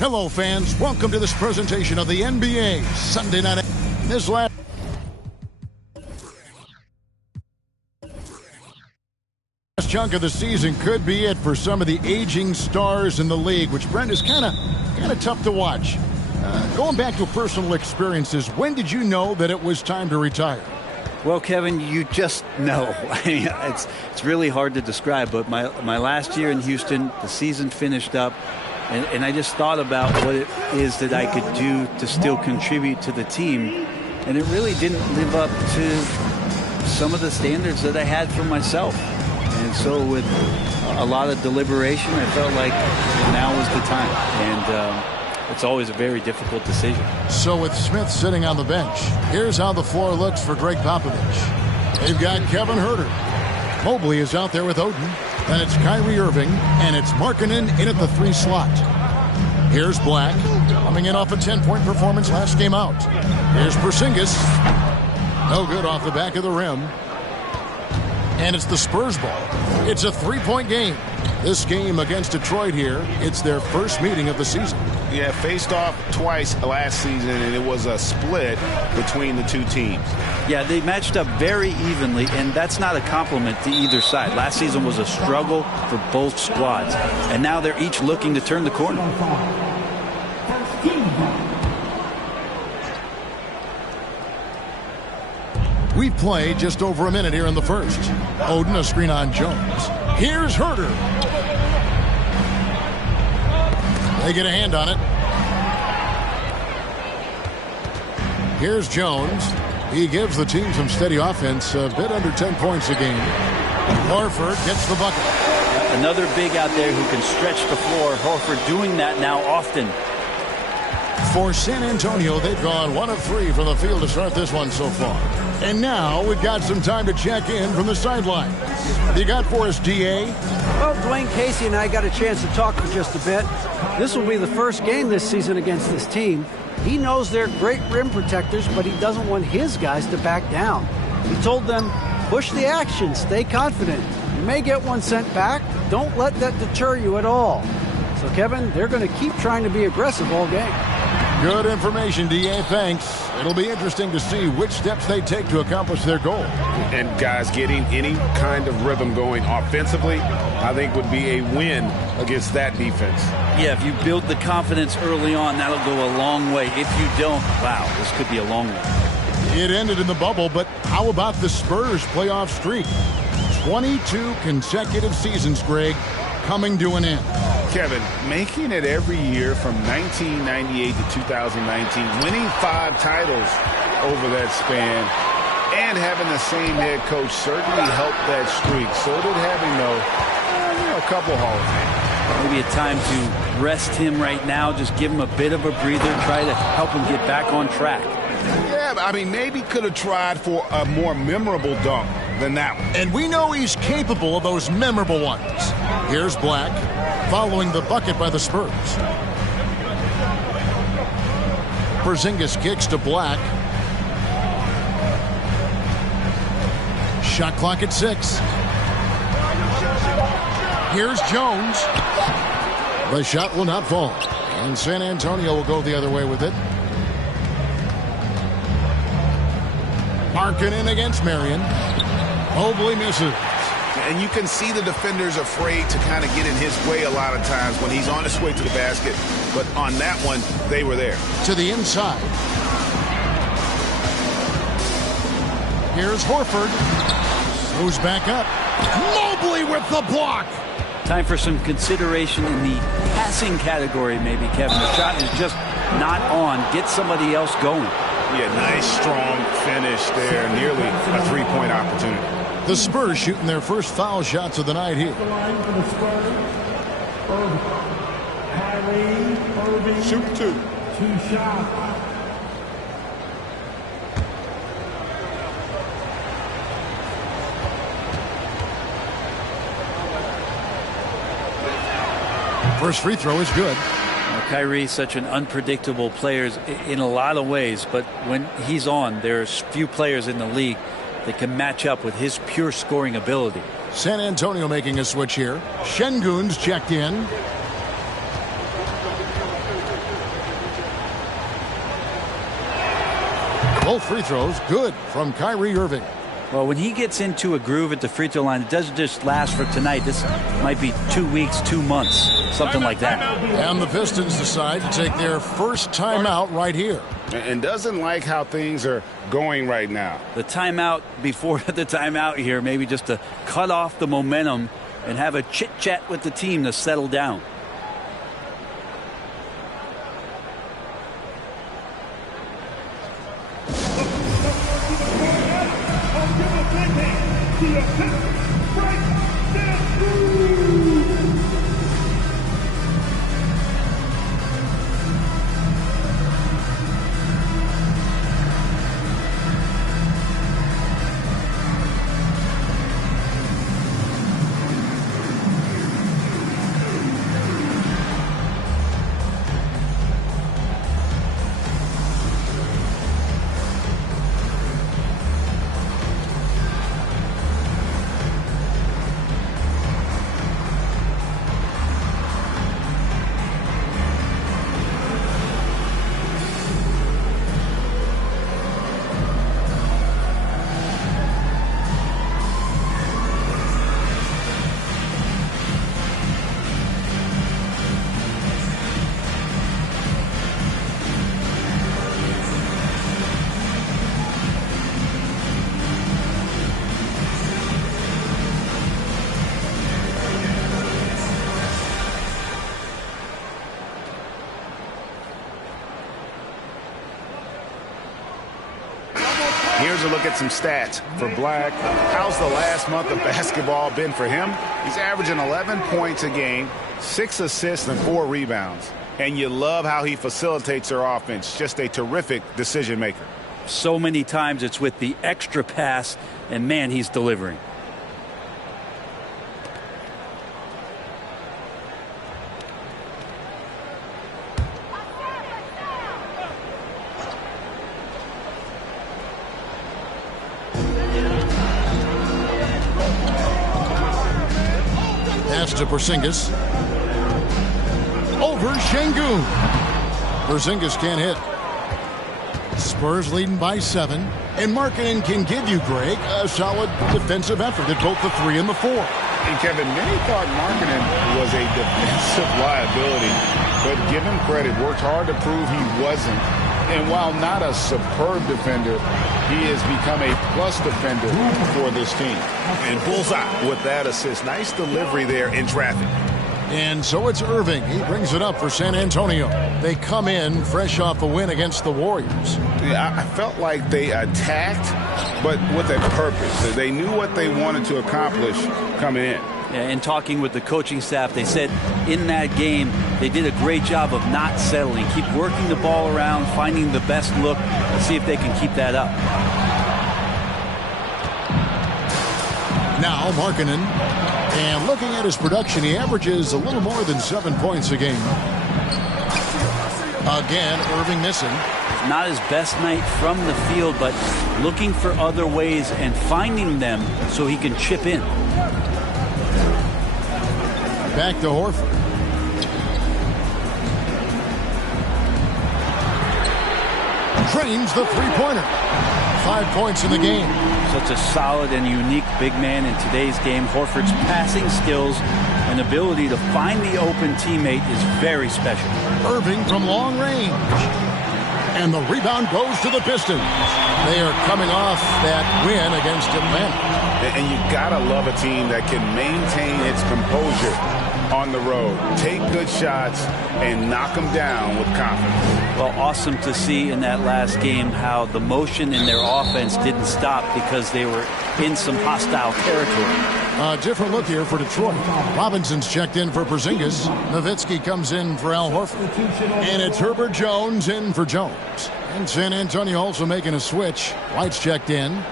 Hello, fans. Welcome to this presentation of the NBA Sunday Night. This last chunk of the season could be it for some of the aging stars in the league, which, Brent, is kind of tough to watch. Going back to personal experiences, when did you know that it was time to retire? Well, Kevin, you just know. I mean, it's really hard to describe, but my last year in Houston, the season finished up. And I just thought about what it is that I could do to still contribute to the team. And it really didn't live up to some of the standards that I had for myself. And so with a lot of deliberation, I felt like now was the time. And it's always a very difficult decision. So with Smith sitting on the bench, here's how the floor looks for Greg Popovich. They've got Kevin Huerter. Mobley is out there with Oden. Then it's Kyrie Irving, and it's Markkanen in at the 3 slot. Here's Black, coming in off a 10-point performance last game out. Here's Porzingis. No good off the back of the rim. And it's the Spurs ball. It's a 3-point game. This game against Detroit here, it's their first meeting of the season. Yeah, faced off twice last season, and it was a split between the two teams. Yeah, they matched up very evenly, and that's not a compliment to either side. Last season was a struggle for both squads, and now they're each looking to turn the corner. We've played just over a minute here in the first. Oden, a screen on Jones. Here's Huerter. They get a hand on it. Here's Jones. He gives the team some steady offense, a bit under 10 points a game. Horford gets the bucket. Another big out there who can stretch the floor. Horford doing that now often. For San Antonio, they've gone 1 of 3 from the field to start this one so far. And now we've got some time to check in from the sidelines. You got for us, D.A.? Well, Dwayne Casey and I got a chance to talk for just a bit. This will be the first game this season against this team. He knows they're great rim protectors, but he doesn't want his guys to back down. He told them, push the action, stay confident. You may get one sent back. Don't let that deter you at all. So, Kevin, they're going to keep trying to be aggressive all game. Good information, D.A. Thanks. It'll be interesting to see which steps they take to accomplish their goal. And, guys, getting any kind of rhythm going offensively, I think would be a win against that defense. Yeah, if you build the confidence early on, that'll go a long way. If you don't, wow, this could be a long one. It ended in the bubble, but how about the Spurs playoff streak? 22 consecutive seasons, Greg, coming to an end. Kevin, making it every year from 1998 to 2019, winning 5 titles over that span, and having the same head coach certainly helped that streak. So did having, a couple Hall of Fame. Maybe a time to rest him right now, just give him a bit of a breather, try to help him get back on track. Yeah, I mean, maybe could have tried for a more memorable dunk than that one. And we know he's capable of those memorable ones. Here's Black, following the bucket by the Spurs. Porzingis kicks to Black. Shot clock at 6. Here's Jones. The shot will not fall. And San Antonio will go the other way with it. Markkanen against Marion. Mobley misses. And you can see the defenders afraid to kind of get in his way a lot of times when he's on his way to the basket. But on that one, they were there. To the inside. Here's Horford. Moves back up. Mobley with the block. Time for some consideration in the passing category, maybe, Kevin. The shot is just not on. Get somebody else going. Yeah, nice, strong finish there. Nearly a three-point opportunity. The Spurs shooting their first foul shots of the night here. Shoot two. 2 shots. First free throw is good. Kyrie's such an unpredictable player in a lot of ways, but when he's on, there's few players in the league that can match up with his pure scoring ability. San Antonio making a switch here. Şengün's checked in. Both free throws good from Kyrie Irving. Well, when he gets into a groove at the free throw line, it doesn't just last for tonight. This might be 2 weeks, 2 months, something like that. And the Pistons decide to take their first timeout right here. And doesn't like how things are going right now. The timeout before the timeout here, maybe just to cut off the momentum and have a chit-chat with the team to settle down. Here's a look at some stats for Black. How's the last month of basketball been for him? He's averaging 11 points a game, 6 assists, and 4 rebounds. And you love how he facilitates their offense. Just a terrific decision maker. So many times it's with the extra pass, and man, he's delivering. Pass to Porzingis. Over Şengün. Porzingis can't hit. Spurs leading by 7. And Markkanen can give you, Greg, a solid defensive effort at both the 3 and the 4. And Kevin, many thought Markkanen was a defensive liability, but give him credit, worked hard to prove he wasn't. And while not a superb defender, he has become a plus defender for this team. And bullseye with that assist. Nice delivery there in traffic. And so it's Irving. He brings it up for San Antonio. They come in fresh off a win against the Warriors. Yeah, I felt like they attacked, but with a purpose. They knew what they wanted to accomplish coming in. And talking with the coaching staff, they said in that game they did a great job of not settling. Keep working the ball around, finding the best look, and see if they can keep that up. Now Markkanen. And looking at his production, he averages a little more than 7 points a game. Again, Irving missing. Not his best night from the field, but looking for other ways and finding them so he can chip in. Back to Horford. Drains the three-pointer. 5 points in the game. Such a solid and unique big man in today's game. Horford's passing skills and ability to find the open teammate is very special. Irving from long range. And the rebound goes to the Pistons. They are coming off that win against Atlanta. And you gotta love a team that can maintain its composure on the road, take good shots, and knock them down with confidence. Well, awesome to see in that last game how the motion in their offense didn't stop because they were in some hostile territory. A different look here for Detroit. Robinson's checked in for Porzingis. Nowitzki comes in for Al Horford. And it's Herbert Jones in for Jones. And San Antonio also making a switch. White's checked in.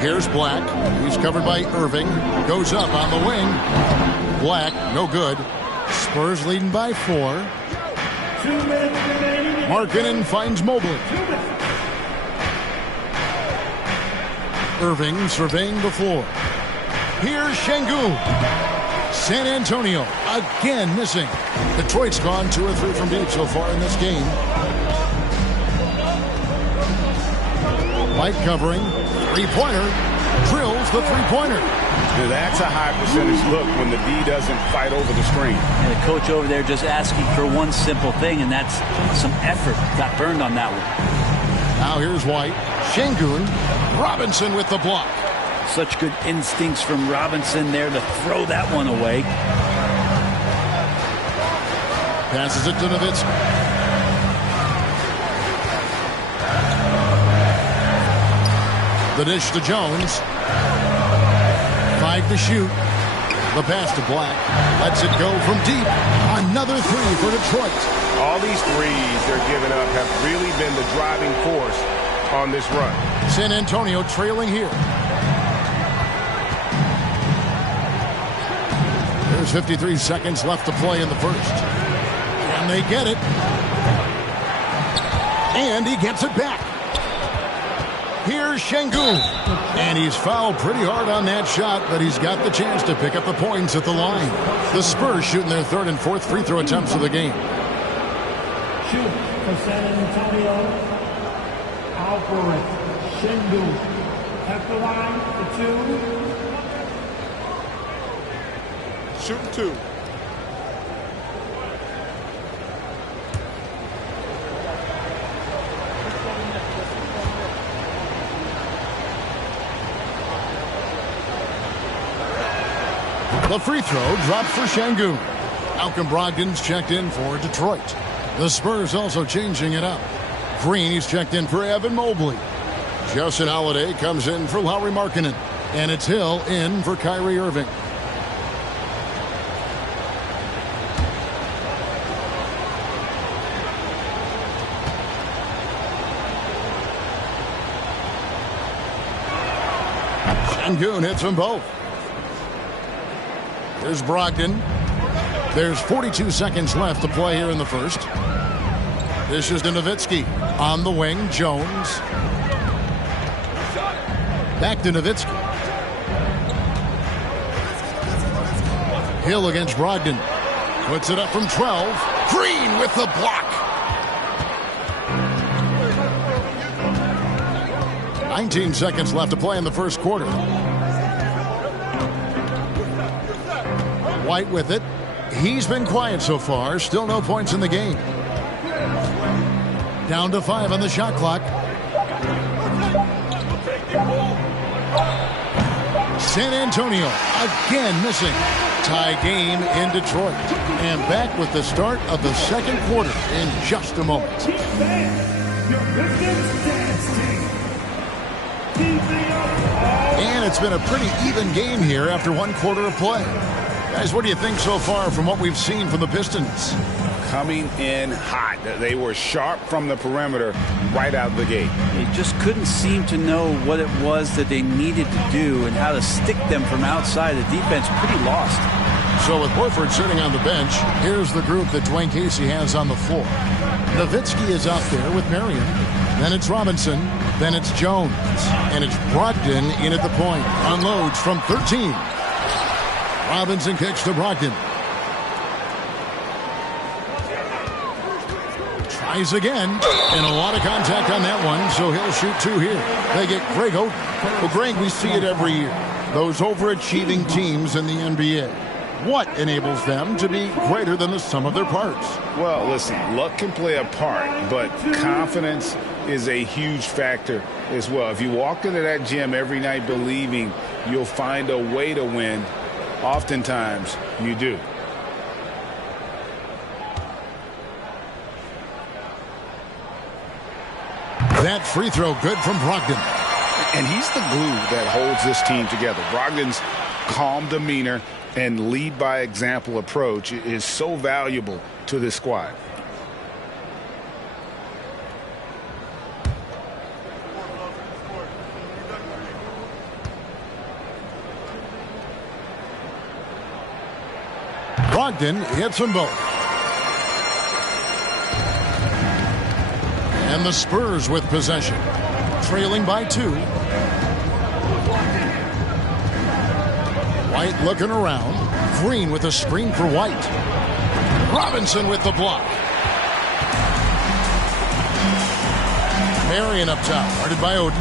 Here's Black. He's covered by Irving. Goes up on the wing. Black, no good. Spurs leading by 4. 2 minutes remaining. Markkanen finds Mobley. Irving surveying the floor. Here's Şengün. San Antonio again missing. Detroit's gone 2 or 3 from deep so far in this game. White covering. Three-pointer. Drills the three-pointer. That's a high percentage look when the D doesn't fight over the screen. And the coach over there just asking for one simple thing, and that's some effort. Got burned on that one. Now here's White. Şengün. Robinson with the block. Such good instincts from Robinson there to throw that one away. Passes it to Nowitzki. The dish to Jones. 5 to shoot. The pass to Black. Lets it go from deep. Another 3 for Detroit. All these threes they're giving up have really been the driving force on this run. San Antonio trailing here. There's 53 seconds left to play in the first. And they get it. And he gets it back. Here's Şengün. And he's fouled pretty hard on that shot, but he's got the chance to pick up the points at the line. The Spurs shooting their 3rd and 4th free throw attempts of the game. Shoot for San Antonio. Alvarez. Şengün. At the line for 2. Shoot 2. The free throw dropped for Şengün. Malcolm Brogdon's checked in for Detroit. The Spurs also changing it up. Green, he's checked in for Evan Mobley. Justin Holiday comes in for Lauri Markkanen. And it's Hill in for Kyrie Irving. Şengün hits them both. There's Brogdon. There's 42 seconds left to play here in the first. This is to Nowitzki. On the wing, Jones. Back to Nowitzki. Hill against Brogdon. Puts it up from 12. Green with the block. 19 seconds left to play in the first quarter. White with it. He's been quiet so far. Still no points in the game. Down to 5 on the shot clock. San Antonio again missing. Tie game in Detroit. And back with the start of the second quarter in just a moment. And it's been a pretty even game here after 1 quarter of play. Guys, what do you think so far from what we've seen from the Pistons? Coming in hot. They were sharp from the perimeter right out of the gate. They just couldn't seem to know what it was that they needed to do and how to stick them from outside. The defense pretty lost. So with Horford sitting on the bench, here's the group that Dwayne Casey has on the floor. Nowitzki is out there with Marion. Then it's Robinson. Then it's Jones. And it's Brogdon in at the point. Unloads from 13. Robinson kicks to Brogdon. Tries again, and a lot of contact on that one, so he'll shoot 2 here. They get Greg Oden. Well, Greg, we see it every year. Those overachieving teams in the NBA. What enables them to be greater than the sum of their parts? Well, listen, luck can play a part, but confidence is a huge factor as well. If you walk into that gym every night believing you'll find a way to win, oftentimes you do. That free throw good from Brogdon. And he's the glue that holds this team together. Brogdon's calm demeanor and lead by example approach is so valuable to this squad. Brogdon hits them both. And the Spurs with possession, trailing by 2. White looking around. Green with a screen for White. Robinson with the block. Marion up top, guarded by Oden.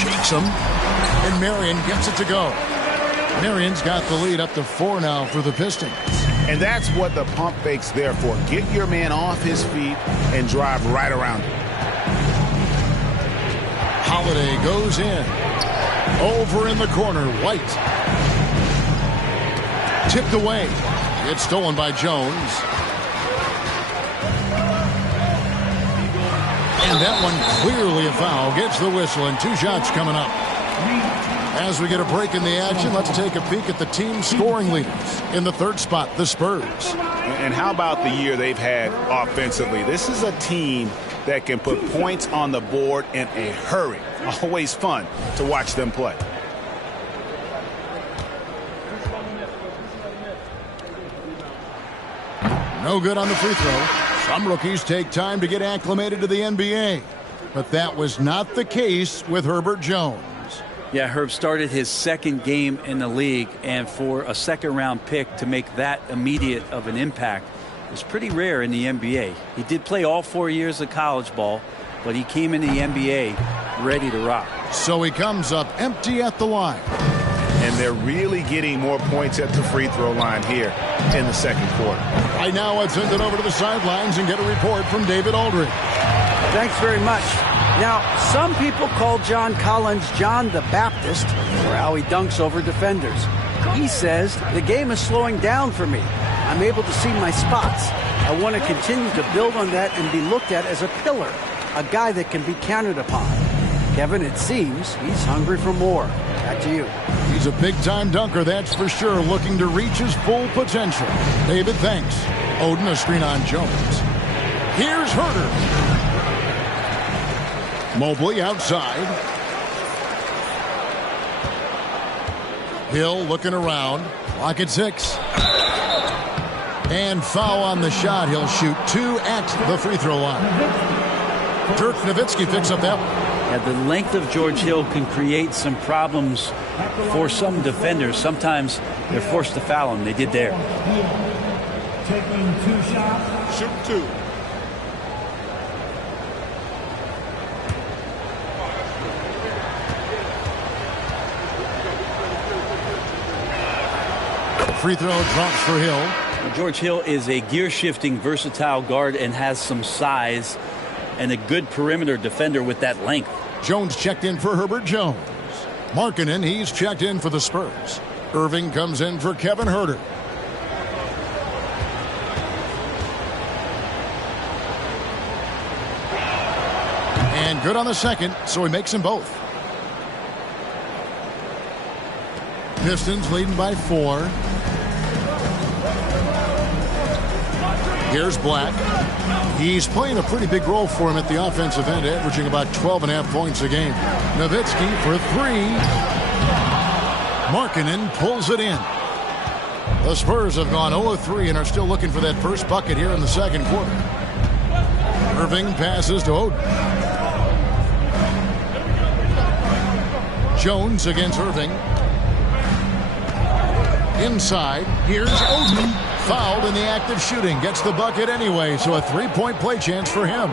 Shakes him, and Marion gets it to go. Marion's got the lead up to 4 now for the Pistons. And that's what the pump fake's there for. Get your man off his feet and drive right around him. Holiday goes in. Over in the corner, White. Tipped away. It's stolen by Jones. And that one clearly a foul. Gets the whistle, and 2 shots coming up. As we get a break in the action, let's take a peek at the team scoring leaders. In the 3rd spot, the Spurs. And how about the year they've had offensively? This is a team that can put points on the board in a hurry. Always fun to watch them play. No good on the free throw. Some rookies take time to get acclimated to the NBA. But that was not the case with Herbert Jones. Yeah, Herb started his 2nd game in the league, and for a 2nd-round pick to make that immediate of an impact is pretty rare in the NBA. He did play all 4 years of college ball, but he came in the NBA ready to rock. So he comes up empty at the line. And they're really getting more points at the free throw line here in the 2nd quarter. Right now, let's send it over to the sidelines and get a report from David Aldridge. Thanks very much. Now, some people call John Collins John the Baptist for how he dunks over defenders. He says, the game is slowing down for me. I'm able to see my spots. I want to continue to build on that and be looked at as a pillar, a guy that can be counted upon. Kevin, it seems he's hungry for more. Back to you. He's a big-time dunker, that's for sure, looking to reach his full potential. David, thanks. Oden, a screen on Jones. Here's Herter. Mobley outside. Hill looking around. Clock at 6. And foul on the shot. He'll shoot 2 at the free throw line. Dirk Nowitzki picks up that one. Yeah, the length of George Hill can create some problems for some defenders. Sometimes they're forced to foul him. They did there. Taking 2 shots. Shoot 2. Free throw drops for Hill. George Hill is a gear-shifting, versatile guard and has some size and a good perimeter defender with that length. Jones checked in for Herbert Jones. Markkanen, he's checked in for the Spurs. Irving comes in for Kevin Herter. And good on the second, so he makes them both. Pistons leading by 4. Here's Black. He's playing a pretty big role for him at the offensive end, averaging about 12.5 points a game. Nowitzki for 3. Markkanen pulls it in. The Spurs have gone 0-3 and are still looking for that first bucket here in the 2nd quarter. Irving passes to Oden. Jones against Irving. Inside, here's Oden. fouled in the act of shooting. Gets the bucket anyway, so a three-point play chance for him.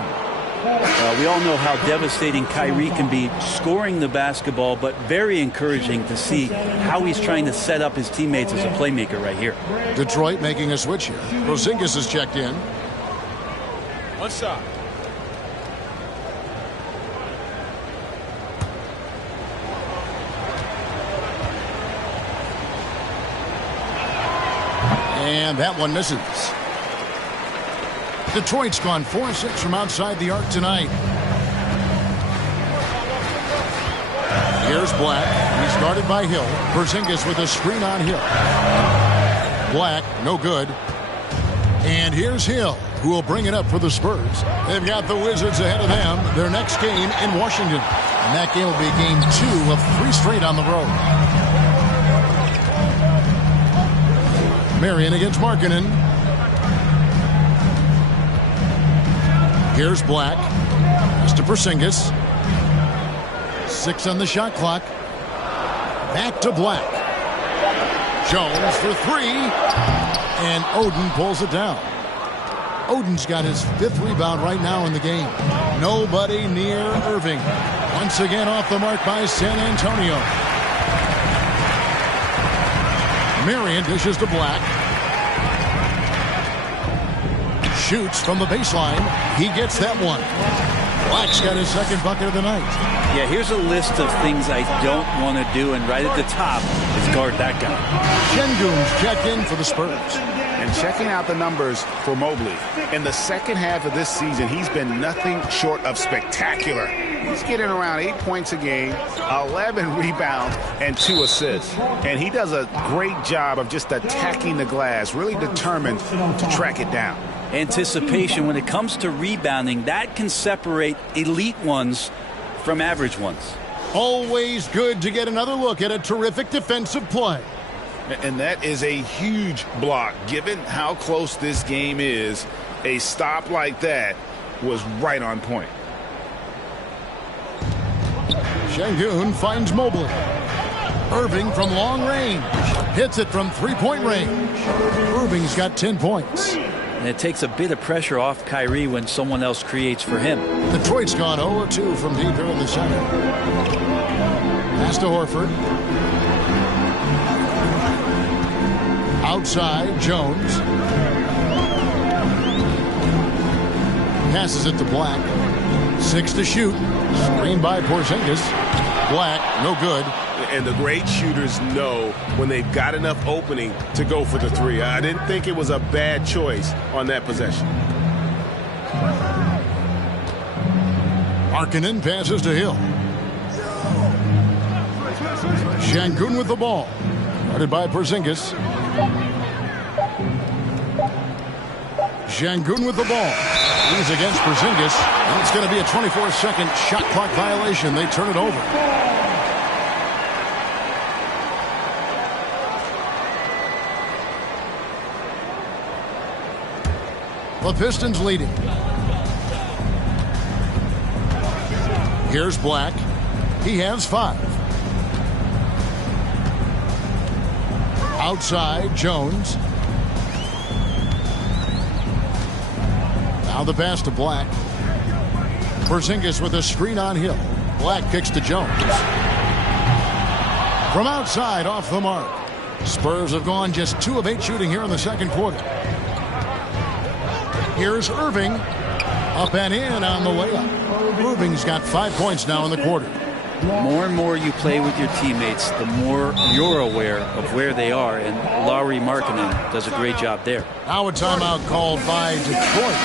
We all know how devastating Kyrie can be scoring the basketball, but very encouraging to see how he's trying to set up his teammates as a playmaker right here. Detroit making a switch here. Porzingis is checked in. One shot. And that one misses. Detroit's gone 4-6 from outside the arc tonight. Here's Black. He's guarded by Hill. Porzingis with a screen on Hill. Black, no good. And here's Hill, who will bring it up for the Spurs. They've got the Wizards ahead of them. Their next game in Washington. And that game will be game 2 of 3 straight on the road. Marion against Markkanen. Here's Black. Pass to Porzingis. 6 on the shot clock. Back to Black. Jones for 3. And Oden pulls it down. Oden's got his 5th rebound right now in the game. Nobody near Irving. Once again off the mark by San Antonio. Marion dishes to Black. Shoots from the baseline. He gets that one. Black's got his 2nd bucket of the night. Yeah, here's a list of things I don't want to do, and right at the top is guard that guy. Şengün's checked in for the Spurs. And checking out the numbers for Mobley. In the second half of this season, he's been nothing short of spectacular. He's getting around 8 points a game, 11 rebounds, and 2 assists. And he does a great job of just attacking the glass, really determined to track it down. Anticipation, when it comes to rebounding, that can separate elite ones from average ones. Always good to get another look at a terrific defensive play. And that is a huge block. Given how close this game is, a stop like that was right on point. Şengün finds Mobley. Irving from long range. Hits it from 3-point range. Irving's got 10 points. And it takes a bit of pressure off Kyrie when someone else creates for him. Detroit's gone 0-2 from deep here in the second. Pass to Horford. Outside, Jones. Passes it to Black. 6 to shoot. Screened by Porzingis. Black, no good. And the great shooters know when they've got enough opening to go for the 3. I didn't think it was a bad choice on that possession. Markkanen passes to Hill. Şengün with the ball. Guarded by Porzingis. Şengün with the ball. He's against Porzingis. And it's going to be a 24-second shot clock violation. They turn it over. The Pistons leading. Here's Black. He has 5. Outside, Jones. Now the pass to Black. Porzingis with a screen on Hill. Black kicks to Jones. From outside, off the mark. Spurs have gone just 2 of 8 shooting here in the second quarter. Here's Irving. Up and in on the layup. Irving's got 5 points now in the quarter. More and more you play with your teammates, the more you're aware of where they are, and Lauri Markkanen does a great job there. Now a timeout called by Detroit.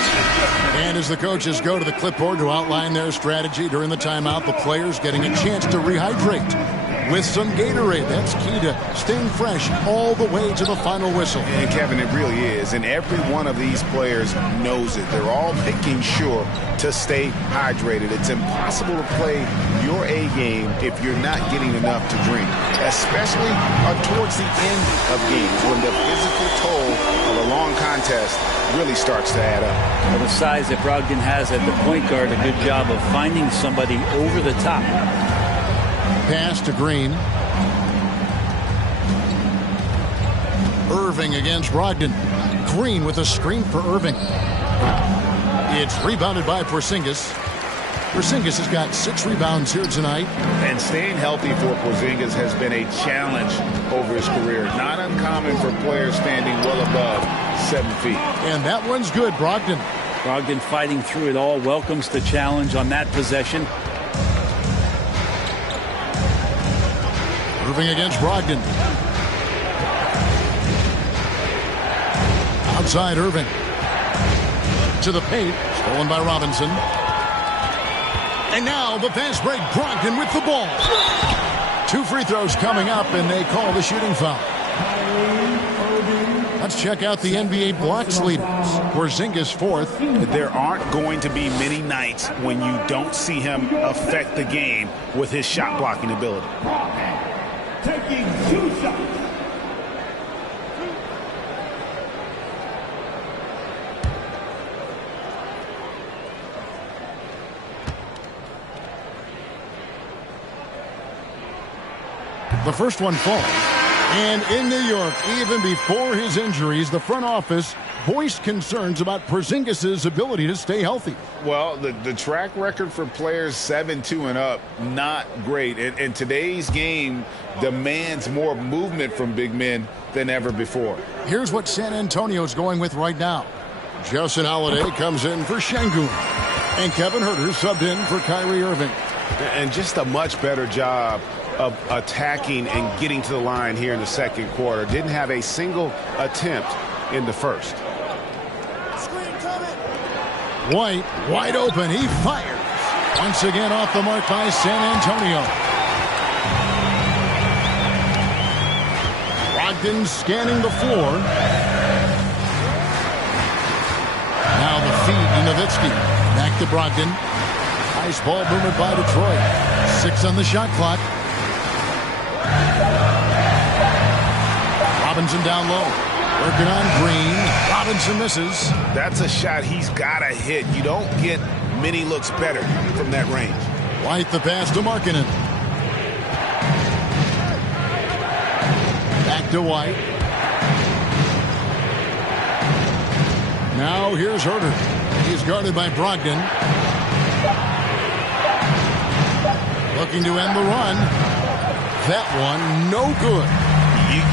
And as the coaches go to the clipboard to outline their strategy during the timeout, the players getting a chance to rehydrate with some Gatorade. That's key to staying fresh all the way to the final whistle. And Kevin, it really is. And every one of these players knows it. They're all making sure to stay hydrated. It's impossible to play your A game if you're not getting enough to drink, especially towards the end of games when the physical toll of a long contest really starts to add up. Well, the size that Brogdon has at the point guard, a good job of finding somebody over the top. Pass to Green. Irving against Brogdon. Green with a screen for Irving. It's rebounded by Porzingis. Porzingis has got 6 rebounds here tonight. And staying healthy for Porzingis has been a challenge over his career. Not uncommon for players standing well above 7 feet. And that one's good, Brogdon. Brogdon fighting through it all, welcomes the challenge on that possession. Irving against Brogdon. Outside Irving. To the paint. Stolen by Robinson. And now the fast break. Brogdon with the ball. 2 free throws coming up, and they call the shooting foul. Let's check out the NBA blocks leaders. Porzingis 4th. There aren't going to be many nights when you don't see him affect the game with his shot blocking ability. Taking 2 shots. The first one falls. And in New York, even before his injuries, the front office voiced concerns about Porzingis' ability to stay healthy. Well, the track record for players 7-2 and up, not great. And today's game demands more movement from big men than ever before. Here's what San Antonio's going with right now. Justin Holiday comes in for Şengün. And Kevin Huerter subbed in for Kyrie Irving. And just a much better job of attacking and getting to the line here in the second quarter. Didn't have a single attempt in the first. White, wide open. He fires. Once again off the mark by San Antonio. Brogdon scanning the floor. Now the feed to Nowitzki. Back to Brogdon. Nice ball movement by Detroit. 6 on the shot clock. Robinson down low. Working on Green. Robinson misses. That's a shot he's got to hit. You don't get many looks better from that range. White the pass to Markkanen. Back to White. Now here's Huerter. He's guarded by Brogdon. Looking to end the run. That one no good.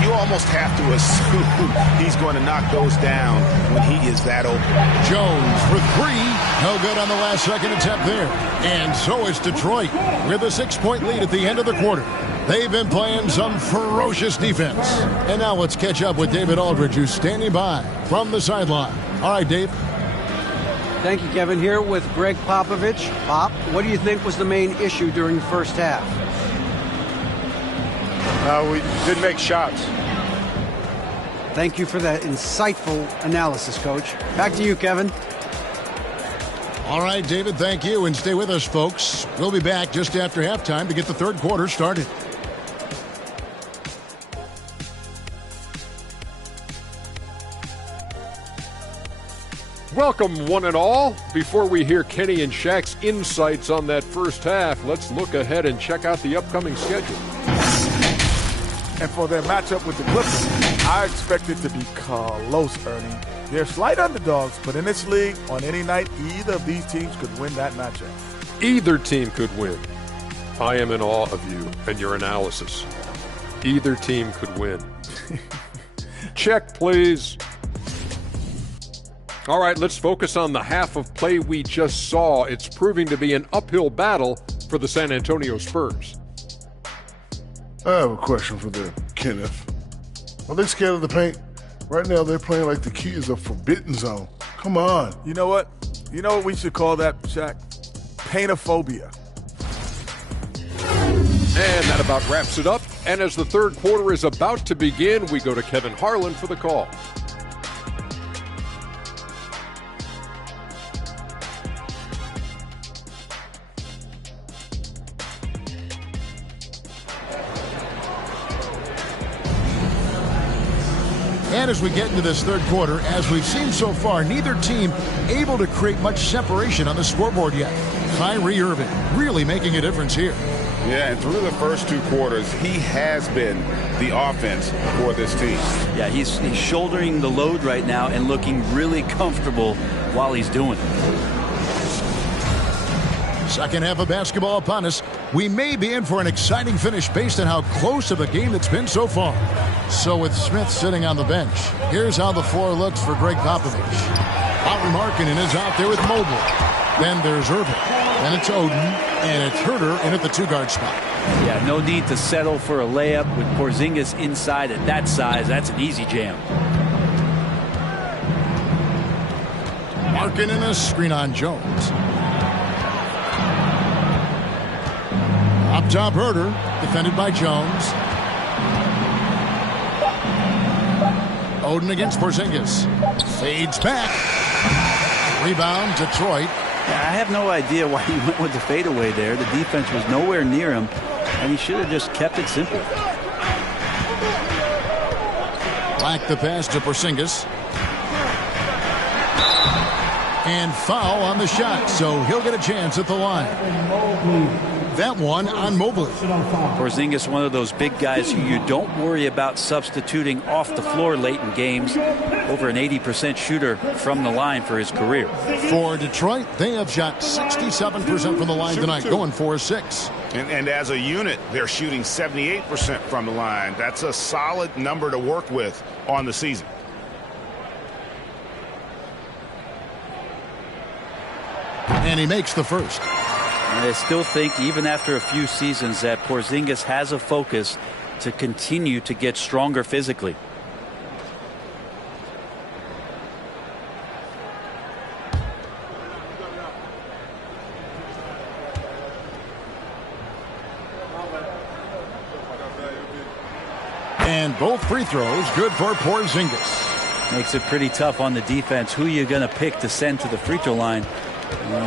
You almost have to assume he's going to knock those down when he is that open. Jones for 3. No good on the last second attempt there. And so is Detroit with a 6-point lead at the end of the quarter. They've been playing some ferocious defense. And now let's catch up with David Aldridge, who's standing by from the sideline. All right, Dave. Thank you, Kevin. Here with Greg Popovich. Pop, what do you think was the main issue during the first half? We didn't make shots. Thank you for that insightful analysis, Coach. Back to you, Kevin. All right, David, thank you. And stay with us, folks. We'll be back just after halftime to get the third quarter started. Welcome, one and all. Before we hear Kenny and Shaq's insights on that first half, let's look ahead and check out the upcoming schedule. And for their matchup with the Clippers, I expect it to be close, Ernie. They're slight underdogs, but in this league, on any night, either of these teams could win that matchup. Either team could win. I am in awe of you and your analysis. Either team could win. Check, please. All right, let's focus on the half of play we just saw. It's proving to be an uphill battle for the San Antonio Spurs. I have a question for them, Kenneth. Are they scared of the paint? Right now, they're playing like the key is a forbidden zone. Come on. You know what? You know what we should call that, Shaq? Paintophobia. And that about wraps it up. And as the third quarter is about to begin, we go to Kevin Harlan for the call. And as we get into this third quarter, as we've seen so far, neither team able to create much separation on the scoreboard yet. Kyrie Irving really making a difference here. Yeah, and through the first 2 quarters, he has been the offense for this team. Yeah, he's shouldering the load right now and looking really comfortable while he's doing it. Second half of basketball upon us. We may be in for an exciting finish based on how close of a game it's been so far. So with Smith sitting on the bench, here's how the floor looks for Greg Popovich. Lauri Markkanen is out there with Mobley. Then there's Irving. Then it's Oden. And it's Herter in at the 2-guard spot. Yeah, no need to settle for a layup with Porzingis inside at that size. That's an easy jam. Markkanen a screen on Jones. Up top, Herter, defended by Jones. Oden against Porzingis. Fades back. Rebound, Detroit. I have no idea why he went with the fadeaway there. The defense was nowhere near him, and he should have just kept it simple. Black the pass to Porzingis. And foul on the shot, so he'll get a chance at the line. That one on Mobley. Porzingis, one of those big guys who you don't worry about substituting off the floor late in games. Over an 80% shooter from the line for his career. For Detroit, they have shot 67% from the line tonight, going 4-6. And as a unit, they're shooting 78% from the line. That's a solid number to work with on the season. And he makes the first. I still think, even after a few seasons, that Porzingis has a focus to continue to get stronger physically. And both free throws good for Porzingis. Makes it pretty tough on the defense. Who are you going to pick to send to the free throw line?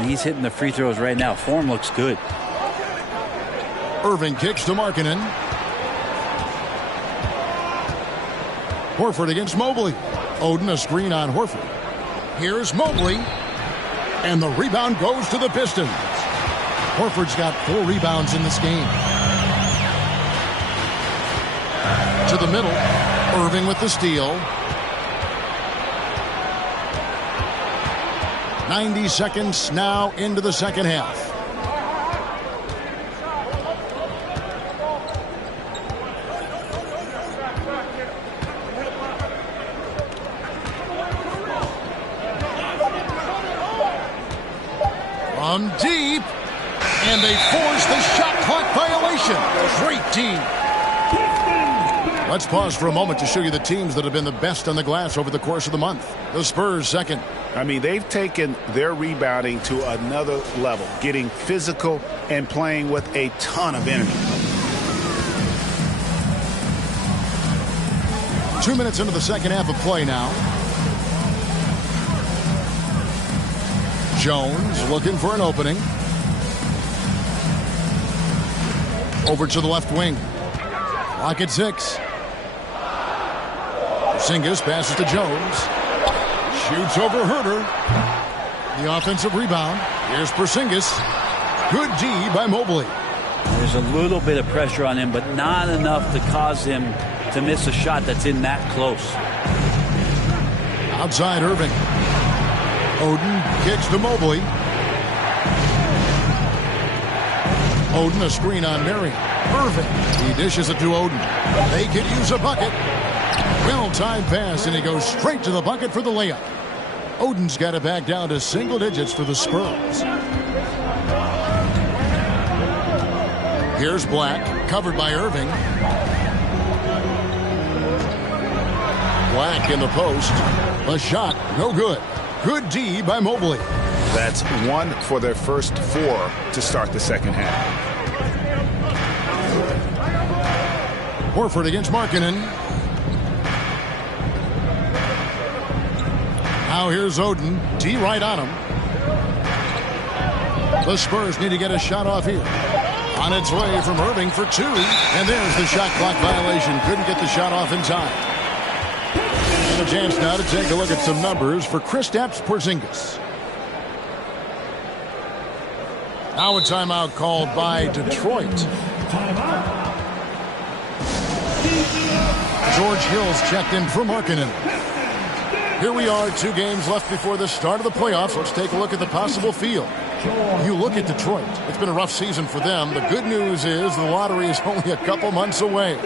He's hitting the free throws right now. Form looks good. Irving kicks to Markkanen. Horford against Mobley. Oden a screen on Horford. Here's Mobley. And the rebound goes to the Pistons. Horford's got 4 rebounds in this game. To the middle. Irving with the steal. 90 seconds now into the second half. From deep, and they force the shot clock violation. Great team. Let's pause for a moment to show you the teams that have been the best on the glass over the course of the month. The Spurs second. I mean, they've taken their rebounding to another level, getting physical and playing with a ton of energy. 2 minutes into the second half of play now. Jones looking for an opening. Over to the left wing. Clock at 6. Porzingis passes to Jones. Shoots over Herter. The offensive rebound. Here's Porzingis. Good D by Mobley. There's a little bit of pressure on him, but not enough to cause him to miss a shot that's in that close. Outside Irving. Oden kicks to Mobley. Oden a screen on Marion. Irving. He dishes it to Oden. They could use a bucket. Well-timed pass, and he goes straight to the bucket for the layup. Oden's got it back down to single digits for the Spurs. Here's Black, covered by Irving. Black in the post. A shot, no good. Good D by Mobley. That's 1 for their first 4 to start the second half. Horford against Markkanen. Now here's Oden. D right on him. The Spurs need to get a shot off here. On its way from Irving for 2. And there's the shot clock violation. Couldn't get the shot off in time. And a chance now to take a look at some numbers for Kristaps Porzingis. Now a timeout called by Detroit. George Hill's checked in for Markkanen. Here we are, 2 games left before the start of the playoffs. Let's take a look at the possible field. You look at Detroit. It's been a rough season for them. The good news is the lottery is only a couple months away.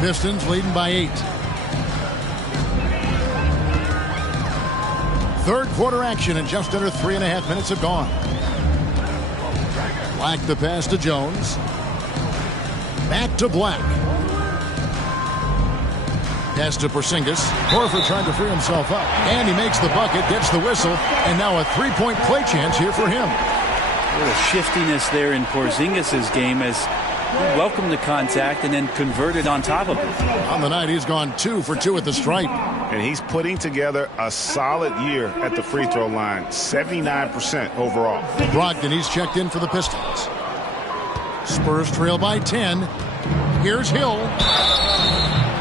Pistons leading by 8. Third quarter action, and just under 3.5 minutes have gone. Black the pass to Jones. Back to Black. Pass to Porzingis. Horford trying to free himself up. And he makes the bucket, gets the whistle, and now a 3-point play chance here for him. A little shiftiness there in Porzingis' game as he welcomed the contact and then converted on top of it. On the night, he's gone 2 for 2 at the stripe. And he's putting together a solid year at the free throw line, 79% overall. Brogdon, he's checked in for the Pistons. Spurs trail by 10. Here's Hill.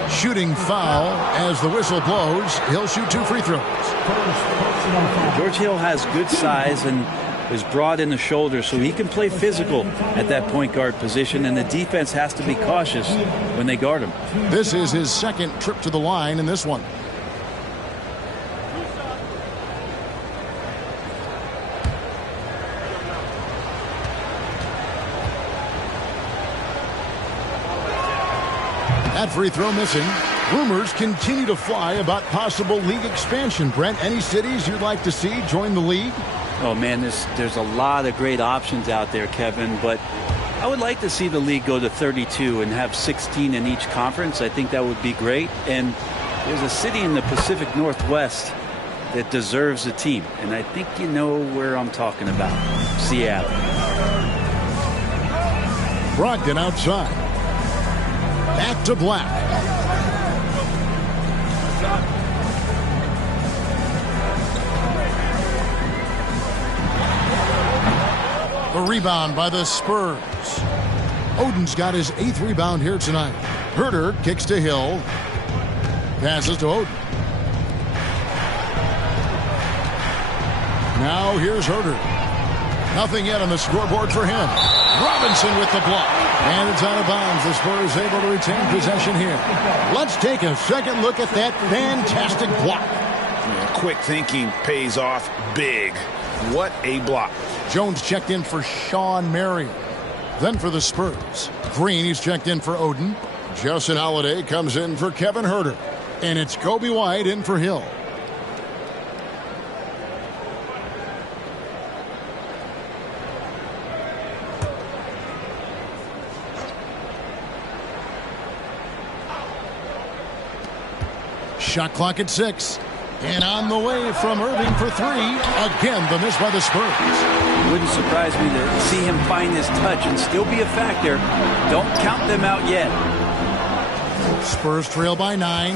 Shooting foul as the whistle blows. He'll shoot 2 free throws. George Hill has good size and is broad in the shoulder, so he can play physical at that point guard position, and the defense has to be cautious when they guard him. This is his second trip to the line in this one. That free throw missing. Rumors continue to fly about possible league expansion. Brent, any cities you'd like to see join the league? Oh, man, there's a lot of great options out there, Kevin, but I would like to see the league go to 32 and have 16 in each conference. I think that would be great. And there's a city in the Pacific Northwest that deserves a team, and I think you know where I'm talking about. Seattle. Brogdon outside. Back to Black. The rebound by the Spurs. Oden's got his 8th rebound here tonight. Herter kicks to Hill. Passes to Oden. Now here's Herter. Nothing yet on the scoreboard for him. Robinson with the block. And it's out of bounds. The Spurs able to retain possession here. Let's take a second look at that fantastic block. Yeah, quick thinking pays off big. What a block. Jones checked in for Sean Marion. Then for the Spurs. Green, he's checked in for Oden. Justin Holiday comes in for Kevin Herter. And it's Kobe White in for Hill. Shot clock at 6. And on the way from Irving for 3. Again, the miss by the Spurs. It wouldn't surprise me to see him find his touch and still be a factor. Don't count them out yet. Spurs trail by 9.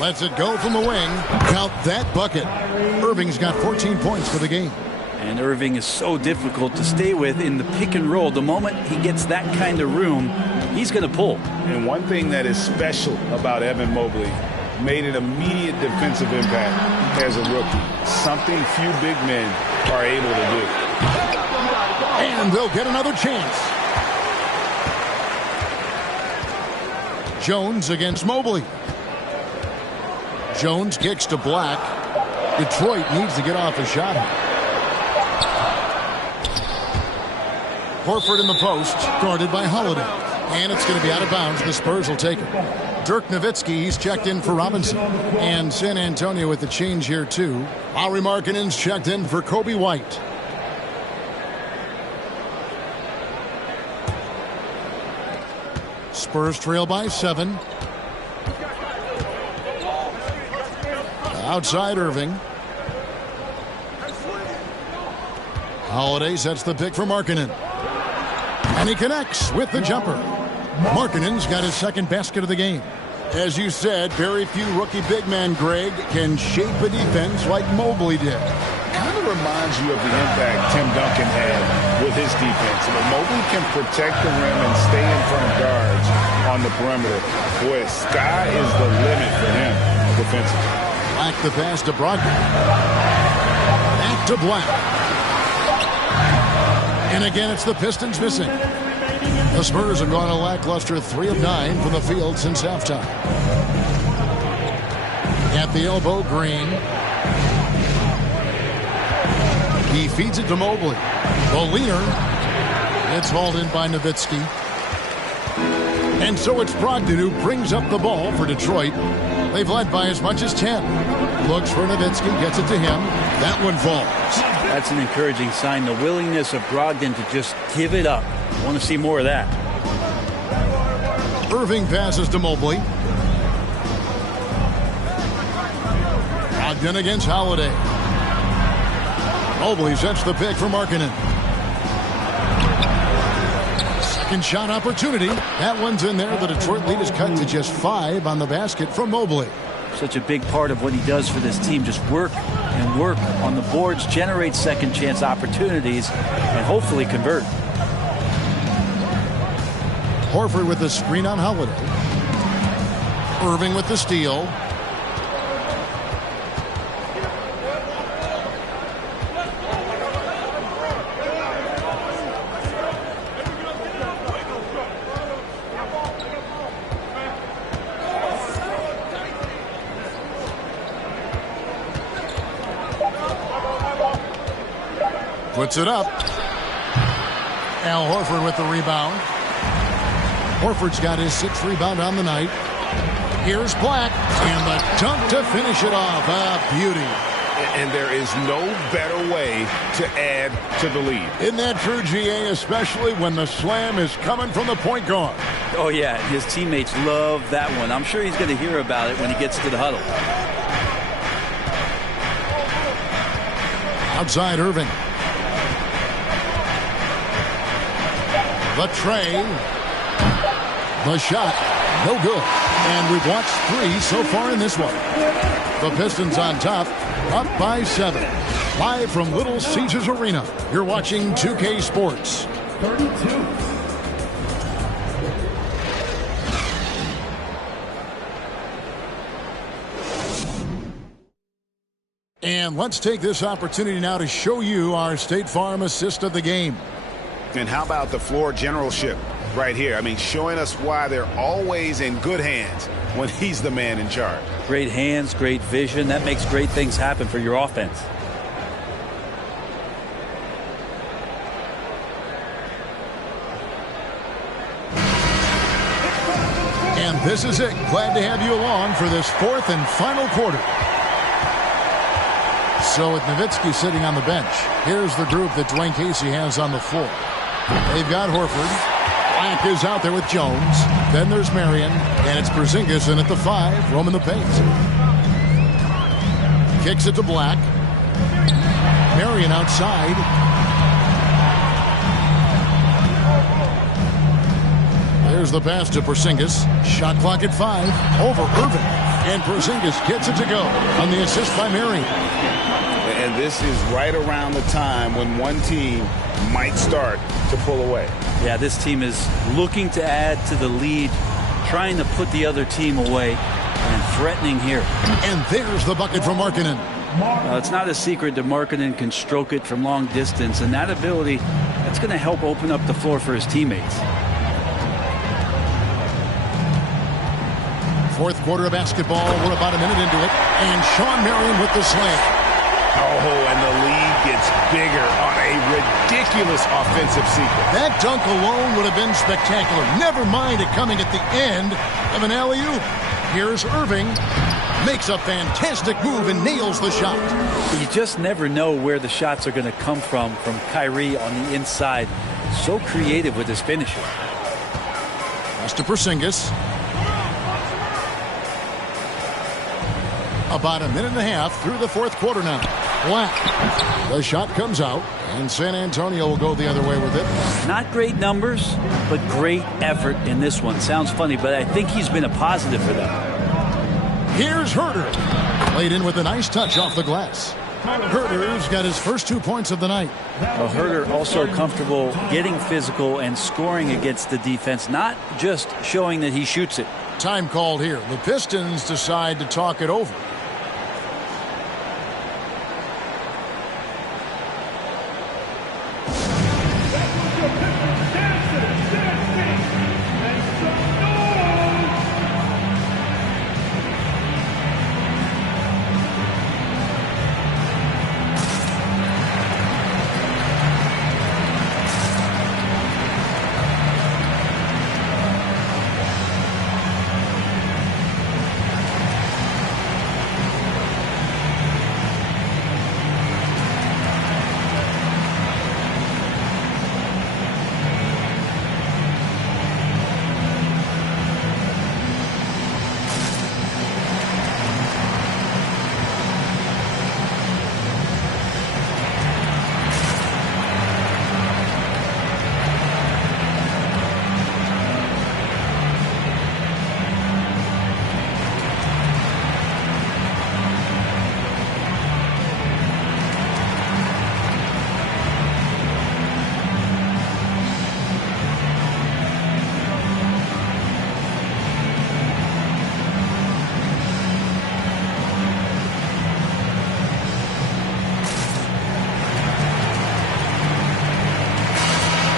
Lets it go from the wing. Count that bucket. Irving's got 14 points for the game. And Irving is so difficult to stay with in the pick and roll. The moment he gets that kind of room, he's going to pull. And one thing that is special about Evan Mobley, made an immediate defensive impact as a rookie. Something few big men are able to do. And they'll get another chance. Jones against Mobley. Jones kicks to Black. Detroit needs to get off a shot. Horford in the post, guarded by Holiday. And it's going to be out of bounds. The Spurs will take it. Dirk Nowitzki, he's checked in for Robinson. And San Antonio with the change here, too. Lauri Markkanen's checked in for Kobe White. Spurs trail by 7. Outside Irving. Holiday sets the pick for Markkanen. And he connects with the jumper. Markkanen's got his second basket of the game. As you said, very few rookie big men, Greg, can shape a defense like Mobley did. Kind of reminds you of the impact Tim Duncan had with his defense. But Mobley can protect the rim and stay in front of guards on the perimeter. Boy, sky is the limit for him defensively. Black the pass to Brogdon. Back to Black. And again, it's the Pistons missing. The Spurs have gone a lackluster 3 of 9 from the field since halftime. At the elbow, Green. He feeds it to Mobley. The leaner. It's hauled in by Nowitzki. And so it's Brogdon who brings up the ball for Detroit. They've led by as much as 10. Looks for Nowitzki, gets it to him. That one falls. That's an encouraging sign. The willingness of Brogdon to just give it up. I want to see more of that. Irving passes to Mobley. Brogdon against Holiday. Mobley sets the pick for Markkanen. Second shot opportunity. That one's in there. The Detroit lead is cut to just 5 on the basket from Mobley. Such a big part of what he does for this team. Just work and work on the boards, generate second chance opportunities, and hopefully convert. Horford with the screen on Holiday. Irving with the steal. Puts it up. Al Horford with the rebound. Horford's got his 6th rebound on the night. Here's Black, and the dunk to finish it off. A beauty. And there is no better way to add to the lead. Isn't that true, GA, especially when the slam is coming from the point guard? Oh, yeah, his teammates love that one. I'm sure he's going to hear about it when he gets to the huddle. Outside Irving. The tray. The shot, no good. And we've watched 3 so far in this one. The Pistons on top, up by 7. Live from Little Caesars Arena, you're watching 2K Sports. 32. And let's take this opportunity now to show you our State Farm assist of the game. And how about the floor generalship right here? I mean, showing us why they're always in good hands when he's the man in charge. Great hands, great vision. That makes great things happen for your offense. And this is it. Glad to have you along for this 4th and final quarter. So with Nowitzki sitting on the bench, here's the group that Dwayne Casey has on the floor. They've got Horford. Black is out there with Jones. Then there's Marion. And it's Porzingis in at the 5, roaming the paint. Kicks it to Black. Marion outside. There's the pass to Porzingis. Shot clock at 5. Over Irving. And Porzingis gets it to go on the assist by Marion. And this is right around the time when one team might start to pull away. Yeah, this team is looking to add to the lead, trying to put the other team away, and threatening here. And there's the bucket from Markkanen. It's not a secret that Markkanen can stroke it from long distance, and that ability, that's going to help open up the floor for his teammates. 4th quarter of basketball. We're about a minute into it. And Sean Marion with the slam. Oh, and the lead gets bigger on a ridiculous offensive sequence. That dunk alone would have been spectacular. Never mind it coming at the end of an alley-oop. Here's Irving. Makes a fantastic move and nails the shot. You just never know where the shots are going to come from Kyrie on the inside. So creative with his finishing. Pass to Porzingis. About a minute and a half through the 4th quarter now. Black. The shot comes out, And San Antonio will go the other way with it. Not great numbers, but great effort in this one. Sounds funny, but I think he's been a positive for them. Here's Herder. Played in with a nice touch off the glass. Herder's got his first 2 points of the night. Well, Herder also comfortable getting physical and scoring against the defense, not just showing that he shoots it. Time called here. The Pistons decide to talk it over.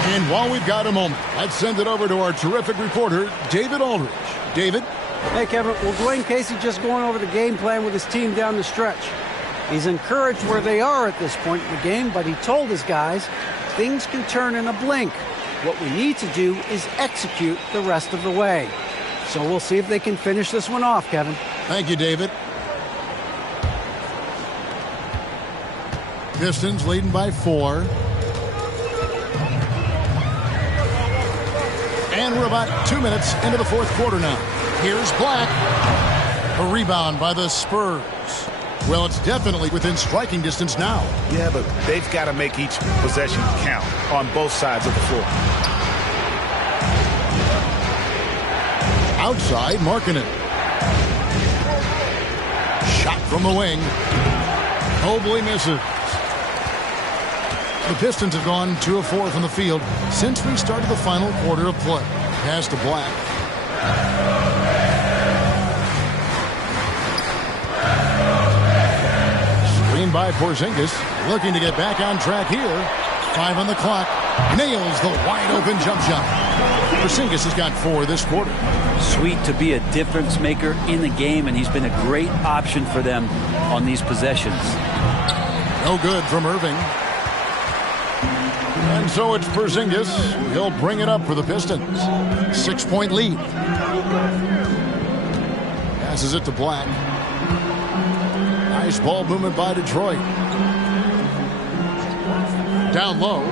And while we've got a moment, let's send it over to our terrific reporter, David Aldridge. David? Hey, Kevin. Well, Dwayne Casey just going over the game plan with his team down the stretch. He's encouraged where they are at this point in the game, but he told his guys things can turn in a blink. What we need to do is execute the rest of the way. So we'll see if they can finish this one off, Kevin. Thank you, David. Pistons leading by 4. And we're about 2 minutes into the fourth quarter now. Here's Black. A rebound by the Spurs. Well, it's definitely within striking distance now. Yeah, but they've got to make each possession count on both sides of the floor. Outside, Markkanen. Shot from the wing. Mobley misses. The Pistons have gone 2 of 4 from the field since we started the final quarter of play. Pass to Black. Screen by Porzingis. Looking to get back on track here. 5 on the clock. Nails the wide-open jump shot. Porzingis has got 4 this quarter. Sweet to be a difference maker in the game, and he's been a great option for them on these possessions. No good from Irving. And so it's Porzingis. He'll bring it up for the Pistons. 6-point lead. Passes it to Black. Nice ball movement by Detroit. Down low.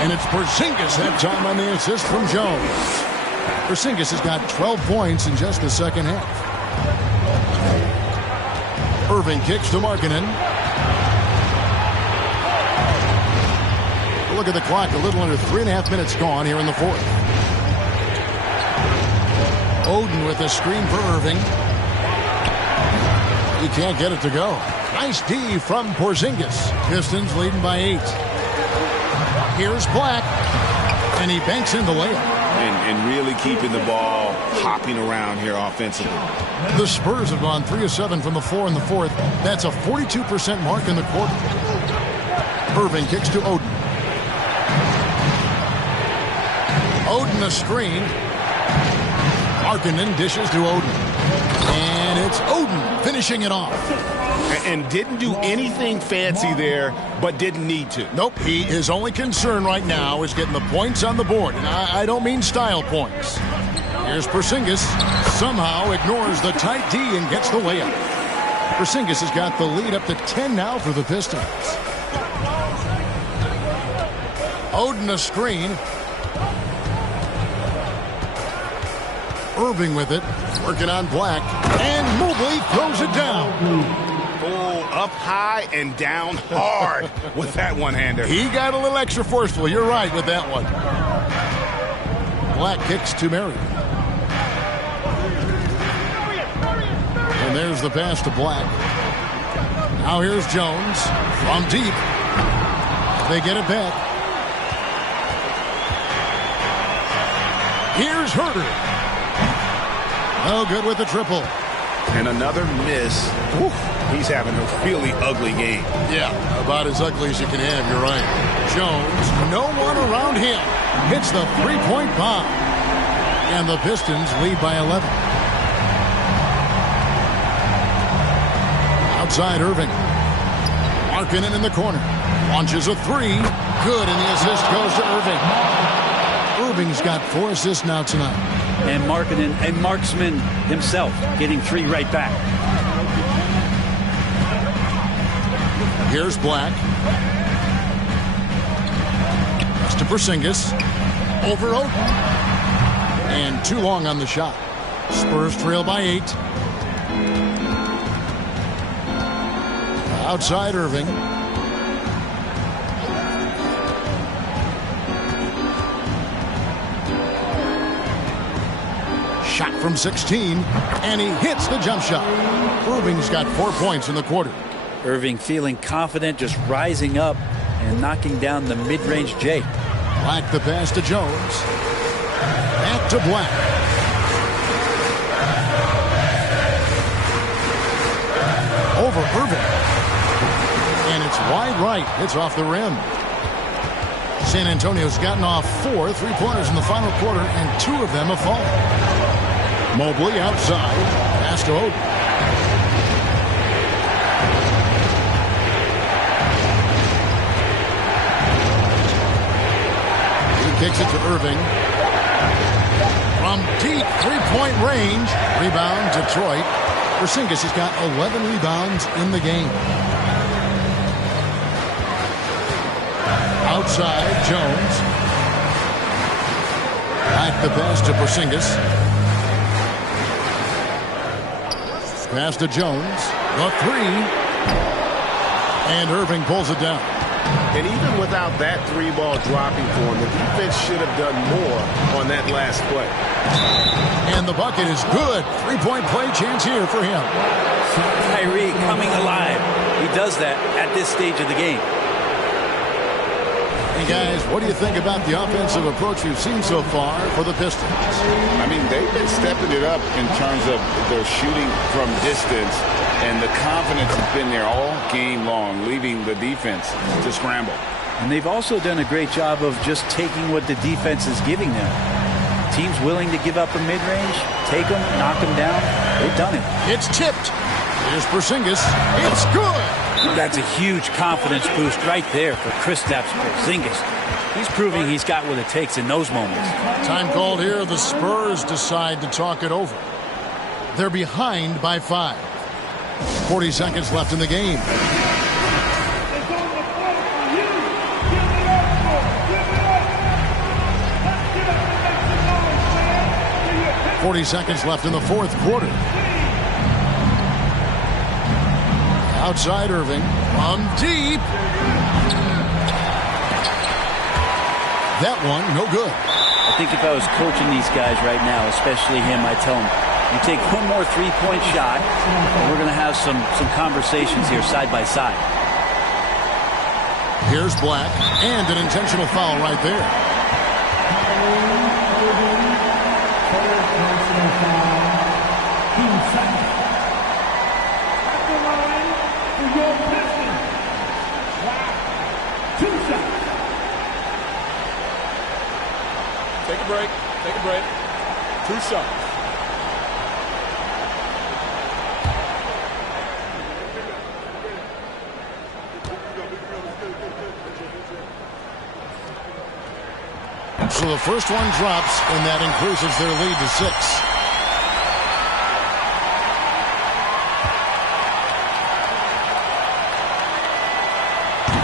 And it's Porzingis that time on the assist from Jones. Porzingis has got 12 points in just the second half. Irving kicks to Markkanen. Look at the clock, a little under 3.5 minutes gone here in the fourth. Oden with the screen for Irving. He can't get it to go. Nice D from Porzingis. Pistons leading by 8. Here's Black, and he banks in the layup. And really keeping the ball hopping around here offensively. The Spurs have gone 3 of 7 from the floor in the fourth. That's a 42% mark in the quarter. Irving kicks to Oden. Oden a screen. Markkanen dishes to Oden. And it's Oden finishing it off. And didn't do anything fancy there, but didn't need to. Nope, his only concern right now is getting the points on the board. And I don't mean style points. Here's Porzingis. Somehow ignores the tight D and gets the layup. Porzingis has got the lead up to 10 now for the Pistons. Oden a screen. Irving with it, working on Black, and Mobley throws it down. Oh, up high and down hard with that one-hander. He got a little extra forceful. You're right with that one. Black kicks to Mary. And there's the pass to Black. Now here's Jones from deep. They get it back. Here's Herder. No good with the triple. And another miss. Whew, he's having a really ugly game. Yeah, about as ugly as you can have, you're right. Jones, no one around him. Hits the three-point bomb. And the Pistons lead by 11. Outside Irving. Markkanen in the corner. Launches a three. Good, and the assist goes to Irving. Irving's got 4 assists now tonight. And Markkanen, a marksman himself, getting 3 right back. Here's Black. Pass to Porzingis. Over Oden. And too long on the shot. Spurs trail by 8. Outside Irving. Shot from 16, and he hits the jump shot. Irving's got 4 points in the quarter. Irving feeling confident, just rising up and knocking down the mid-range J. Black the pass to Jones. Back to Black. Over Irving. And it's wide right. It's off the rim. San Antonio's gotten off 4 3-pointers in the final quarter, and 2 of them have fallen. Mobley outside. Pass to Oden. He kicks it to Irving. From deep 3-point range. Rebound Detroit. Porzingis has got 11 rebounds in the game. Outside Jones. Back the pass to Porzingis. Pass to Jones. The 3. And Irving pulls it down. And even without that 3-ball dropping for him, the defense should have done more on that last play. And the bucket is good. 3-point play chance here for him. Kyrie coming alive. He does that at this stage of the game. Hey guys, what do you think about the offensive approach we've seen so far for the Pistons? I mean, they've been stepping it up in terms of their shooting from distance, and the confidence has been there all game long, leaving the defense to scramble. And they've also done a great job of just taking what the defense is giving them. Teams willing to give up a mid-range, take them, knock them down. They've done it. It's tipped. Here's Porzingis. It's good. That's a huge confidence boost right there for Kristaps Porzingis. He's proving he's got what it takes in those moments. Time called here. The Spurs decide to talk it over. They're behind by 5. 40 seconds left in the game. 40 seconds left in the fourth quarter. Outside Irving. From deep. That one, no good. I think if I was coaching these guys right now, especially him, I'd tell him, you take one more three-point shot, and we're going to have some conversations here side by side. Here's Black, and an intentional foul right there. Take a break. Take a break. 2 shots. So the first one drops, and that increases their lead to 6.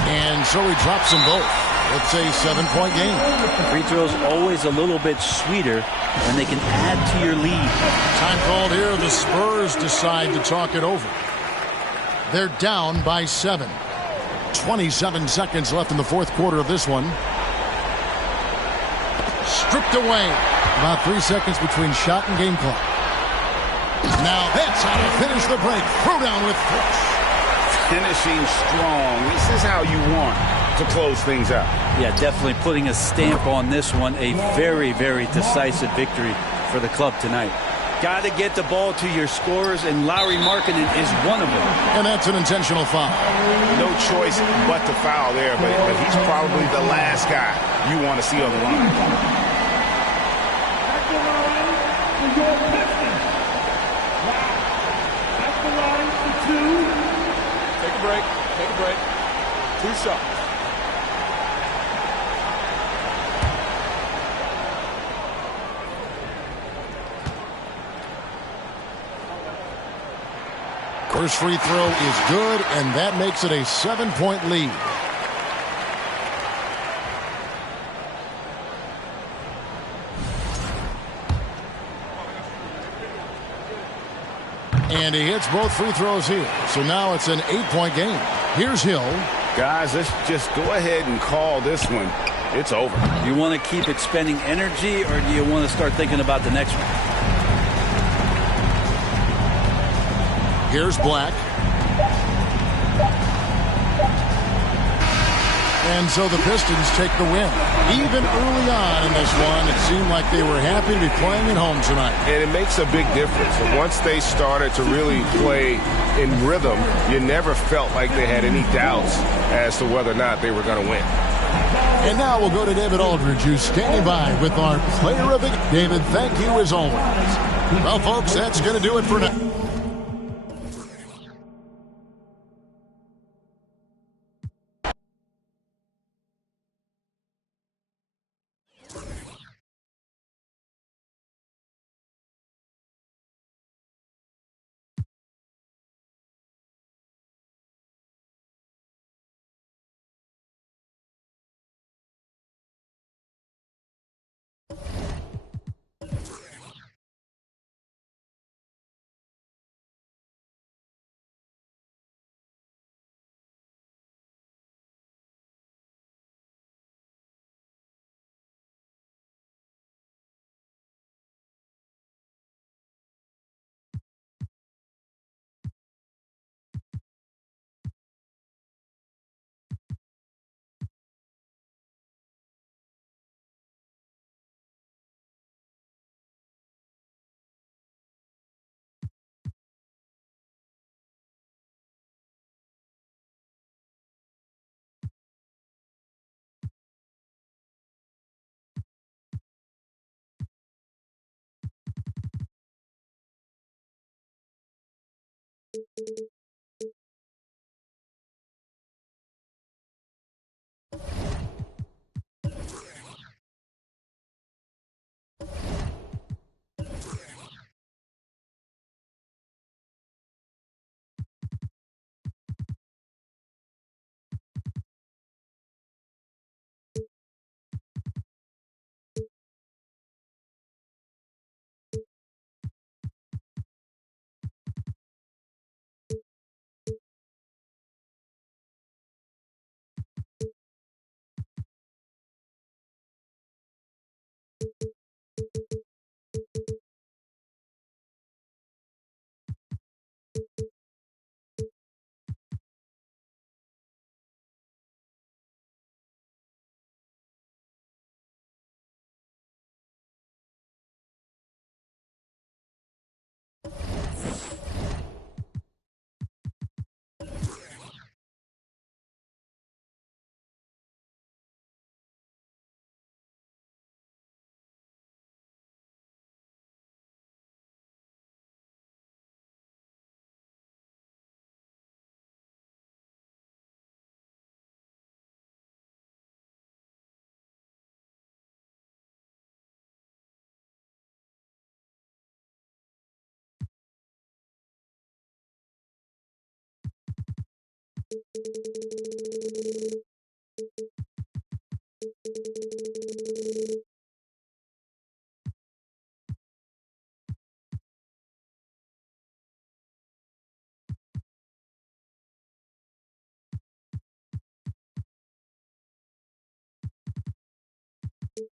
And so he drops them both. It's a 7-point game. Free throws always a little bit sweeter when they can add to your lead. Time called here. The Spurs decide to talk it over. They're down by 7. 27 seconds left in the fourth quarter of this one. Stripped away. About 3 seconds between shot and game clock. Now that's how to finish the break. Throw down with force. Finishing strong. This is how you want to close things out. Yeah, definitely putting a stamp on this one. A very, very decisive victory for the club tonight. Got to get the ball to your scorers, and Lauri Markkanen is one of them. And that's an intentional foul. No choice but to foul there, but he's probably the last guy you want to see on the line. At the line for your Pistons. At the line for 2. Take a break. Take a break. 2 shots. First free throw is good, and that makes it a 7-point lead. And he hits both free throws here. So now it's an 8-point game. Here's Hill. Guys, let's just go ahead and call this one. It's over. You want to keep expending energy, or do you want to start thinking about the next one? Here's Black. And so the Pistons take the win. Even early on in this one, it seemed like they were happy to be playing at home tonight. And it makes a big difference. And once they started to really play in rhythm, you never felt like they had any doubts as to whether or not they were going to win. And now we'll go to David Aldridge, who's standing by with our player of the game. David, thank you as always. Well, folks, that's going to do it for now.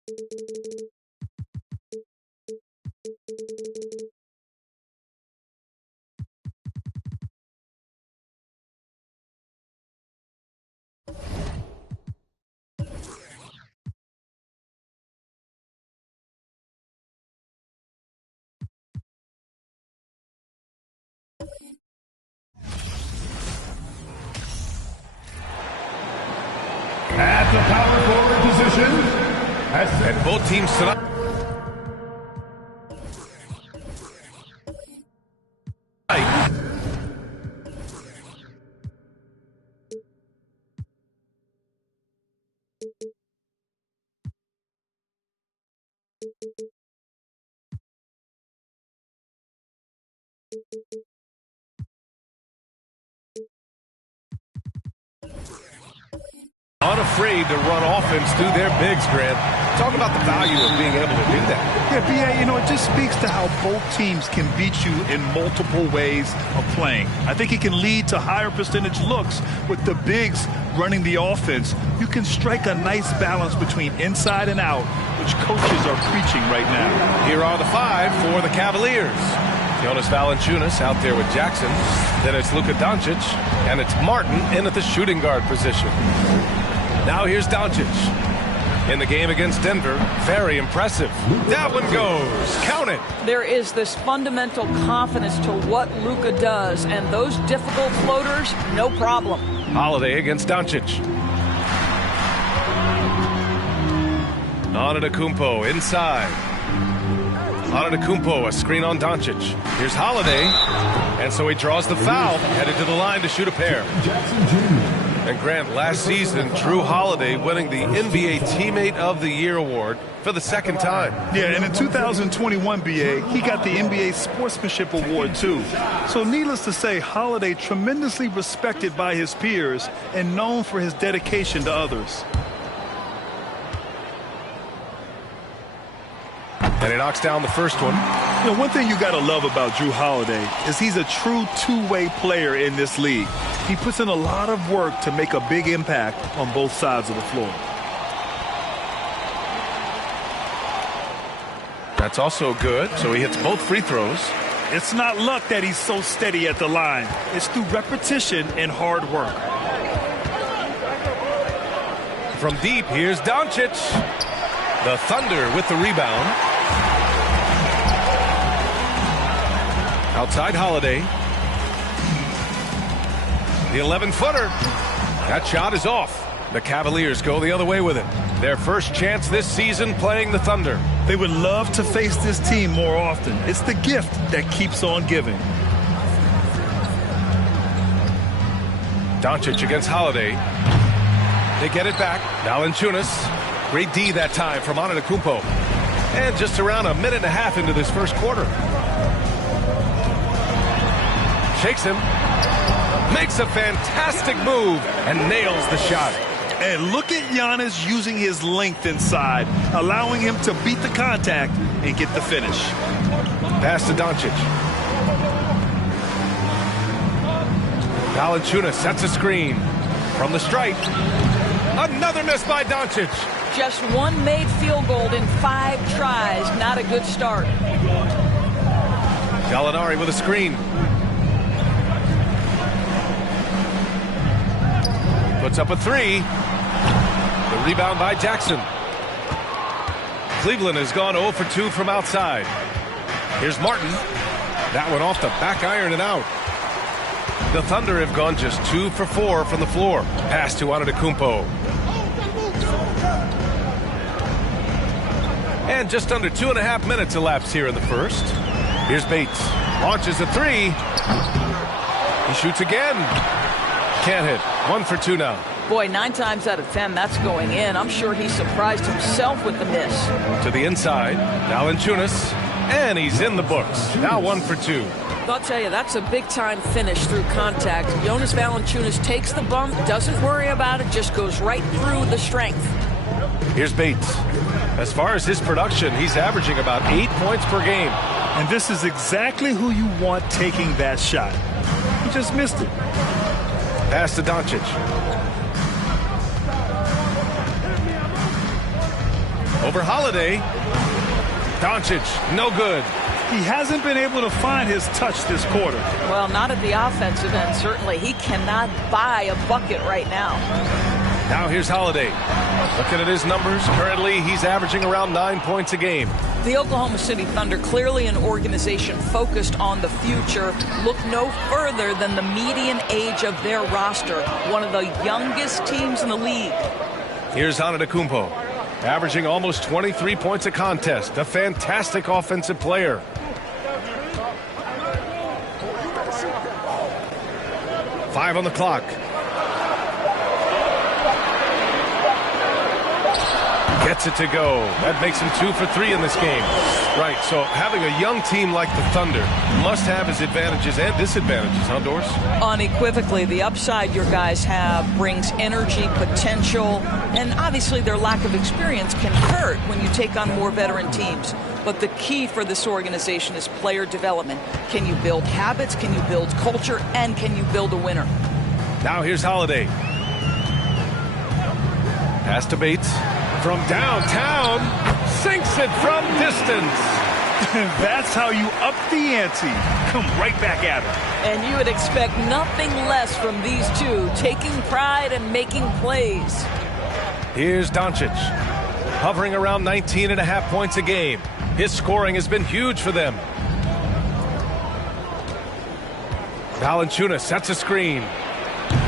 At the power forward position, And both teams tonight. Unafraid to run offense through their bigs, Grant. Talk about the value of being able to do that. Yeah, B.A., it just speaks to how both teams can beat you in multiple ways of playing. I think it can lead to higher percentage looks with the bigs running the offense. You can strike a nice balance between inside and out, which coaches are preaching right now. Here are the five for the Cavaliers. Jonas Valanciunas out there with Jackson. Then it's Luka Doncic, and it's Martin in at the shooting guard position. Now here's Doncic. In the game against Denver, very impressive. That one goes. Count it. There is this fundamental confidence to what Luka does, and those difficult floaters, no problem. Holiday against Doncic. Antetokounmpo inside. Antetokounmpo, a screen on Doncic. Here's Holiday, and so he draws the foul, headed to the line to shoot a pair. And Grant, last season, Drew Holiday winning the NBA Teammate of the Year award for the second time. Yeah, and in 2021, B.A., he got the NBA Sportsmanship Award, too. So needless to say, Holiday tremendously respected by his peers and known for his dedication to others. And he knocks down the first one. One thing you got to love about Drew Holiday is he's a true two-way player in this league. He puts in a lot of work to make a big impact on both sides of the floor. That's also good, so he hits both free throws. It's not luck that he's so steady at the line. It's through repetition and hard work. From deep, here's Doncic. The Thunder with the rebound. Outside Holiday. The 11-footer. That shot is off. The Cavaliers go the other way with it. Their first chance this season playing the Thunder. They would love to face this team more often. It's the gift that keeps on giving. Doncic against Holiday. They get it back. Valanciunas. Great D that time from Antetokounmpo. And just around a minute and a half into this first quarter. Shakes him. Makes a fantastic move and nails the shot. And look at Giannis using his length inside, allowing him to beat the contact and get the finish. Pass to Doncic. Valanciunas sets a screen. From the stripe. Another miss by Doncic. Just one made field goal in 5 tries. Not a good start. Gallinari with a screen. Puts up a three. The rebound by Jackson. Cleveland has gone 0 for 2 from outside. Here's Martin. That one off the back iron and out. The Thunder have gone just 2 for 4 from the floor. Pass to Antetokounmpo. And just under 2.5 minutes elapsed here in the first. Here's Bates. Launches a three. He shoots again. Can't hit. 1 for 2 now. Boy, 9 times out of 10, that's going in. I'm sure he surprised himself with the miss. To the inside. Valanciunas. And he's in the books. Now 1 for 2. I'll tell you, that's a big-time finish through contact. Jonas Valanciunas takes the bump, doesn't worry about it, just goes right through the strength. Here's Bates. As far as his production, he's averaging about 8 points per game. And this is exactly who you want taking that shot. He just missed it. Pass to Doncic. Over Holiday. Doncic, no good. He hasn't been able to find his touch this quarter. Well, not at the offensive end, certainly. He cannot buy a bucket right now. Now here's Holiday. Looking at his numbers, currently he's averaging around 9 points a game. The Oklahoma City Thunder, clearly an organization focused on the future, look no further than the median age of their roster, one of the youngest teams in the league. Here's Antetokounmpo, averaging almost 23 points a contest, a fantastic offensive player. Five on the clock. Gets it to go. That makes him 2 for 3 in this game. Right, so having a young team like the Thunder must have its advantages and disadvantages, huh, Doris? Unequivocally, the upside your guys have brings energy, potential, and obviously their lack of experience can hurt when you take on more veteran teams. But the key for this organization is player development. Can you build habits? Can you build culture? And can you build a winner? Now here's Holiday. Pass to Bates. From downtown, sinks it from distance. That's how you up the ante. Come right back at it. And you would expect nothing less from these two, taking pride and making plays. Here's Doncic, hovering around 19.5 points a game. His scoring has been huge for them. Valanciunas sets a screen.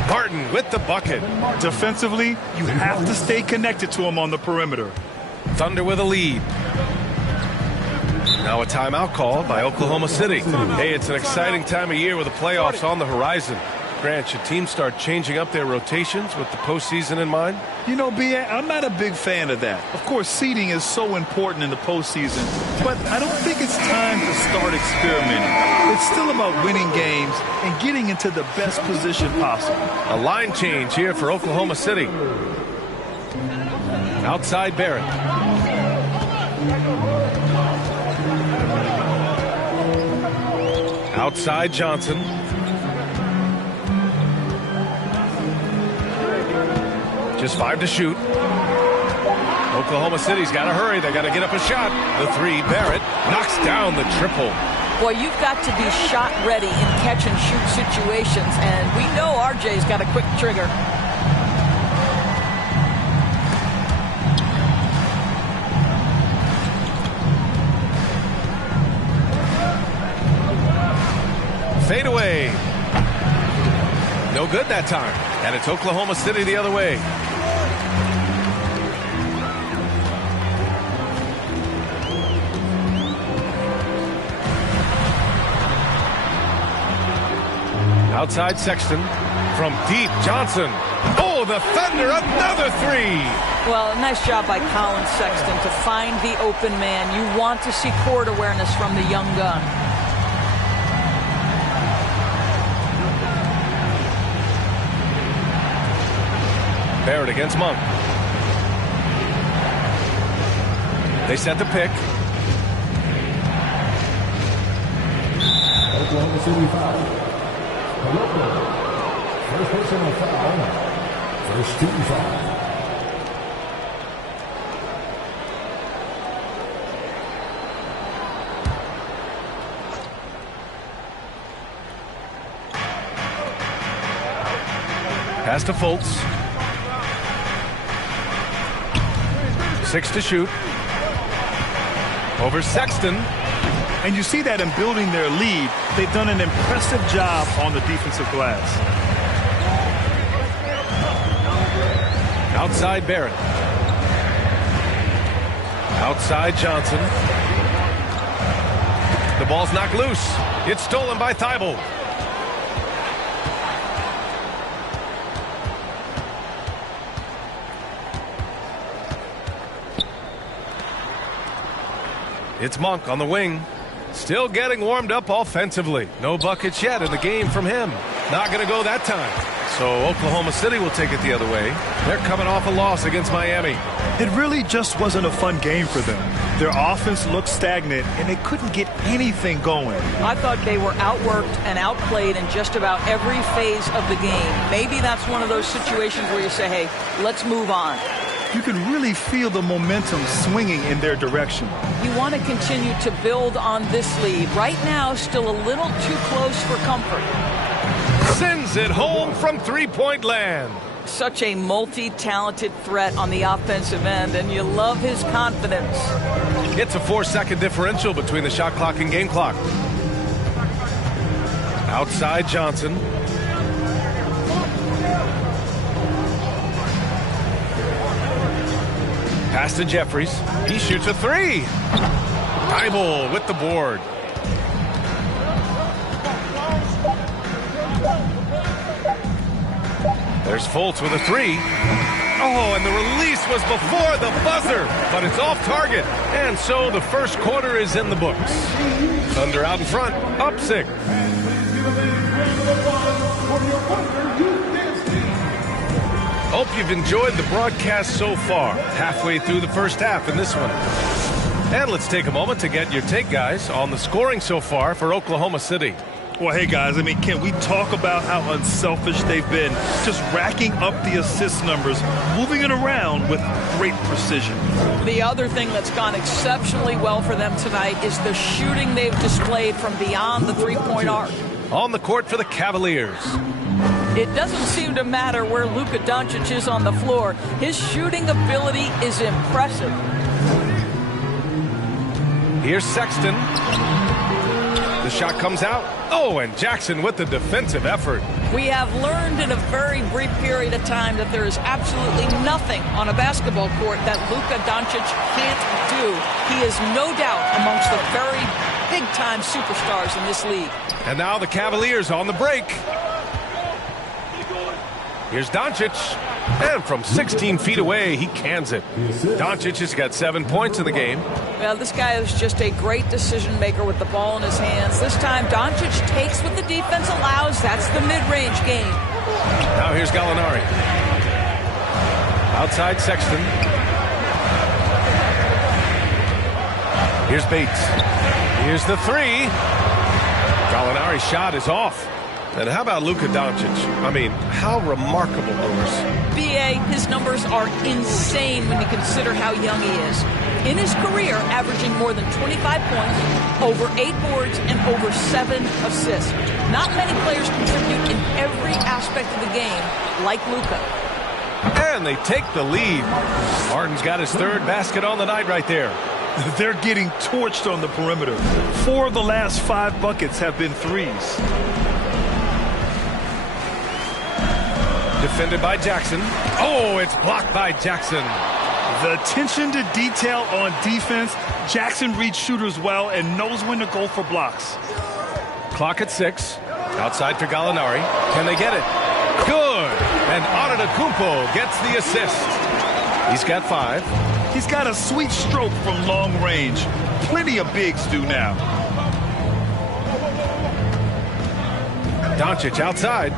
Martin with the bucket. Defensively, you have to stay connected to him on the perimeter. Thunder with a lead. Now a timeout called by Oklahoma City. Hey, it's an exciting time of year with the playoffs on the horizon. Grant, should teams start changing up their rotations with the postseason in mind? You know, B.A., I'm not a big fan of that. Of course, seeding is so important in the postseason, but I don't think it's time to start experimenting. It's still about winning games and getting into the best position possible. A line change here for Oklahoma City. Outside Barrett. Outside Johnson. Just 5 to shoot. Oklahoma City's got to hurry. They got to get up a shot. The 3, Barrett knocks down the triple. Boy, you've got to be shot ready in catch and shoot situations, and we know RJ's got a quick trigger. Fade away. No good that time. And it's Oklahoma City the other way. Outside Sexton. From deep, Johnson. Oh, the Thunder, another 3. Well, nice job by Colin Sexton to find the open man. You want to see court awareness from the young gun. Barrett against Monk. They set the pick. Oklahoma City foul. First personal foul. First team foul. Pass to Fultz. 6 to shoot. Over Sexton. And you see that in building their lead, they've done an impressive job on the defensive glass. Outside Barrett. Outside Johnson. The ball's knocked loose. It's stolen by Thibault. It's Monk on the wing. Still getting warmed up offensively. No buckets yet in the game from him. Not going to go that time. So Oklahoma City will take it the other way. They're coming off a loss against Miami. It really just wasn't a fun game for them. Their offense looked stagnant, and they couldn't get anything going. I thought they were outworked and outplayed in just about every phase of the game. Maybe that's one of those situations where you say, hey, let's move on. you can really feel the momentum swinging in their direction. You want to continue to build on this lead. Right now, still a little too close for comfort. Sends it home from three-point land. Such a multi-talented threat on the offensive end, and you love his confidence. It's a 4-second differential between the shot clock and game clock. Outside Johnson. Pass to Jeffries. He shoots a three. Thibault with the board. There's Fultz with a three. Oh, and the release was before the buzzer, but it's off target. And so the first quarter is in the books. Thunder out in front, up 6. Hope you've enjoyed the broadcast so far. Halfway through the first half in this one. And let's take a moment to get your take, guys, on the scoring so far for Oklahoma City. Well, hey, guys, I mean, can we talk about how unselfish they've been? Just racking up the assist numbers, moving it around with great precision. The other thing that's gone exceptionally well for them tonight is the shooting they've displayed from beyond the three-point arc. On the court for the Cavaliers. It doesn't seem to matter where Luka Doncic is on the floor. His shooting ability is impressive. Here's Sexton. The shot comes out. Oh, and Jackson with the defensive effort. We have learned in a very brief period of time that there is absolutely nothing on a basketball court that Luka Doncic can't do. He is no doubt amongst the very big-time superstars in this league. And now the Cavaliers on the break. Here's Doncic. And from 16 feet away, he cans it. Doncic has got 7 points in the game. Well, this guy is just a great decision maker with the ball in his hands. This time, Doncic takes what the defense allows. That's the mid-range game. Now here's Gallinari. Outside Sexton. Here's Bates. Here's the three. Gallinari's shot is off. And how about Luka Doncic? I mean, how remarkable, Doris. B.A., his numbers are insane when you consider how young he is. In his career, averaging more than 25 points, over 8 boards, and over 7 assists. Not many players contribute in every aspect of the game like Luka. And they take the lead. Harden's got his third basket on the night right there. They're getting torched on the perimeter. 4 of the last 5 buckets have been threes. Defended by Jackson. Oh, it's blocked by Jackson. The attention to detail on defense. Jackson reads shooters well and knows when to go for blocks. Clock at 6. Outside for Gallinari. Can they get it? Good. And Antetokounmpo gets the assist. He's got 5. He's got a sweet stroke from long range. Plenty of bigs do now. Doncic outside.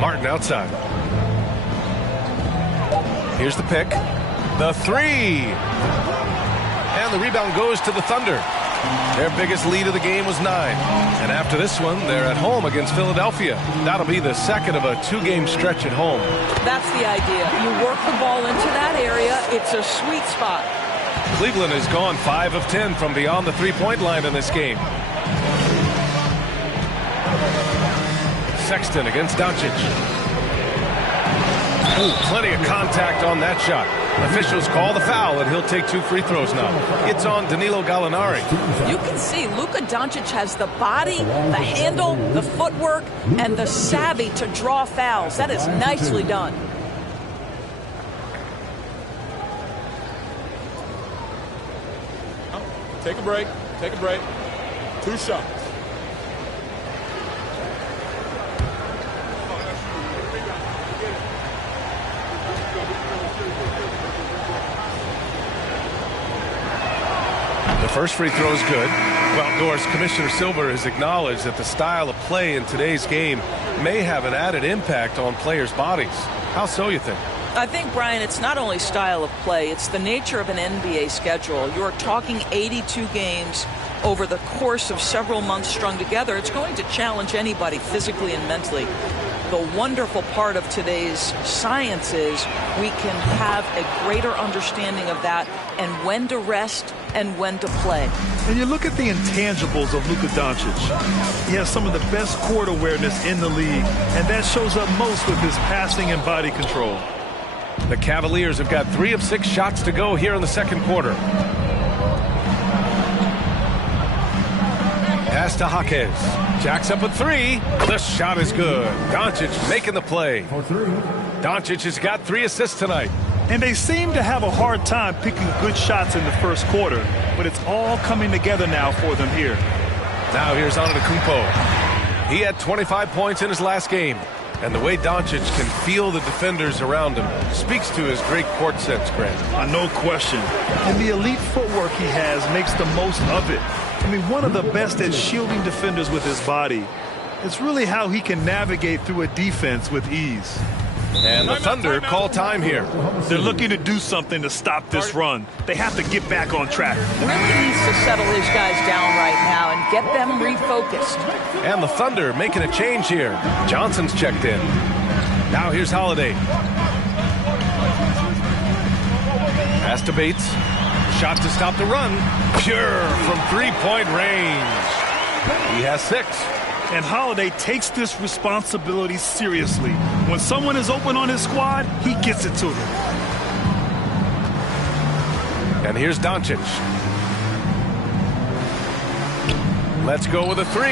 Martin outside. Here's the pick. The three. And the rebound goes to the Thunder. Their biggest lead of the game was 9. And after this one, they're at home against Philadelphia. That'll be the second of a 2-game stretch at home. That's the idea. You work the ball into that area. It's a sweet spot. Cleveland has gone 5 of 10 from beyond the three-point line in this game. Sexton against Doncic. Ooh, plenty of contact on that shot. Officials call the foul, and he'll take 2 free throws now. It's on Danilo Gallinari. You can see Luka Doncic has the body, the handle, the footwork, and the savvy to draw fouls. That is nicely done. Take a break. Take a break. 2 shots. The first free throw is good. Well, Doris, Commissioner Silver has acknowledged that the style of play in today's game may have an added impact on players' bodies. How so, you think? I think, Brian, it's not only style of play, it's the nature of an NBA schedule. You're talking 82 games, over the course of several months strung together, it's going to challenge anybody physically and mentally. The wonderful part of today's science is we can have a greater understanding of that and when to rest and when to play. And you look at the intangibles of Luka Doncic. He has some of the best court awareness in the league, and that shows up most with his passing and body control. The Cavaliers have got 3 of 6 shots to go here in the second quarter. Pass to Jaques. Jacks up at 3. The shot is good. Doncic making the play. Doncic has got 3 assists tonight. And they seem to have a hard time picking good shots in the first quarter, but it's all coming together now for them here. Now here's Antetokounmpo. He had 25 points in his last game. And the way Doncic can feel the defenders around him speaks to his great court sense, Grant. No question. And the elite footwork he has makes the most of it. I mean, one of the best at shielding defenders with his body. It's really how he can navigate through a defense with ease. And the Thunder call time here. They're looking to do something to stop this run. They have to get back on track. Really needs to settle his guys down right now and get them refocused. And the Thunder making a change here. Johnson's checked in. Now here's Holiday. Pass to Bates. Shot to stop the run. Pure from three-point range. He has 6. And Holiday takes this responsibility seriously. When someone is open on his squad, he gets it to them. And here's Doncic. Let's go with a 3.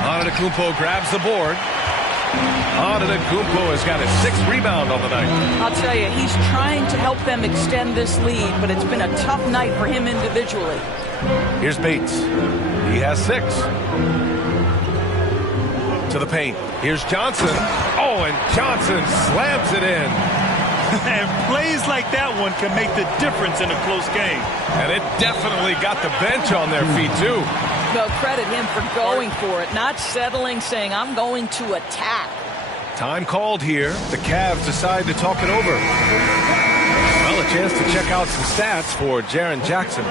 Antetokounmpo grabs the board. Antetokounmpo has got his 6th rebound on the night. I'll tell you, he's trying to help them extend this lead, but it's been a tough night for him individually. Here's Bates. He has 6. To the paint. Here's Johnson. Oh, and Johnson slams it in. And plays like that one can make the difference in a close game. And it definitely got the bench on their feet, too. Well, credit him for going for it, not settling, saying, I'm going to attack. Time called here. The Cavs decide to talk it over. Well, a chance to check out some stats for Jaren Jackson.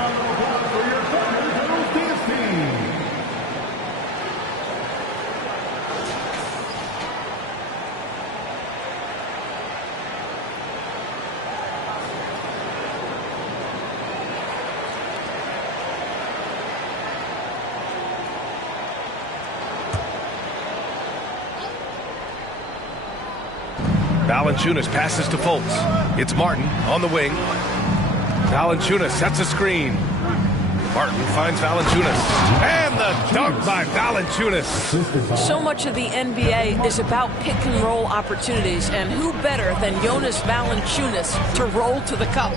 Valanciunas passes to Fultz. It's Martin on the wing. Valanciunas sets a screen. Martin finds Valanciunas. And the dunk by Valanciunas. So much of the NBA is about pick and roll opportunities, and who better than Jonas Valanciunas to roll to the cup?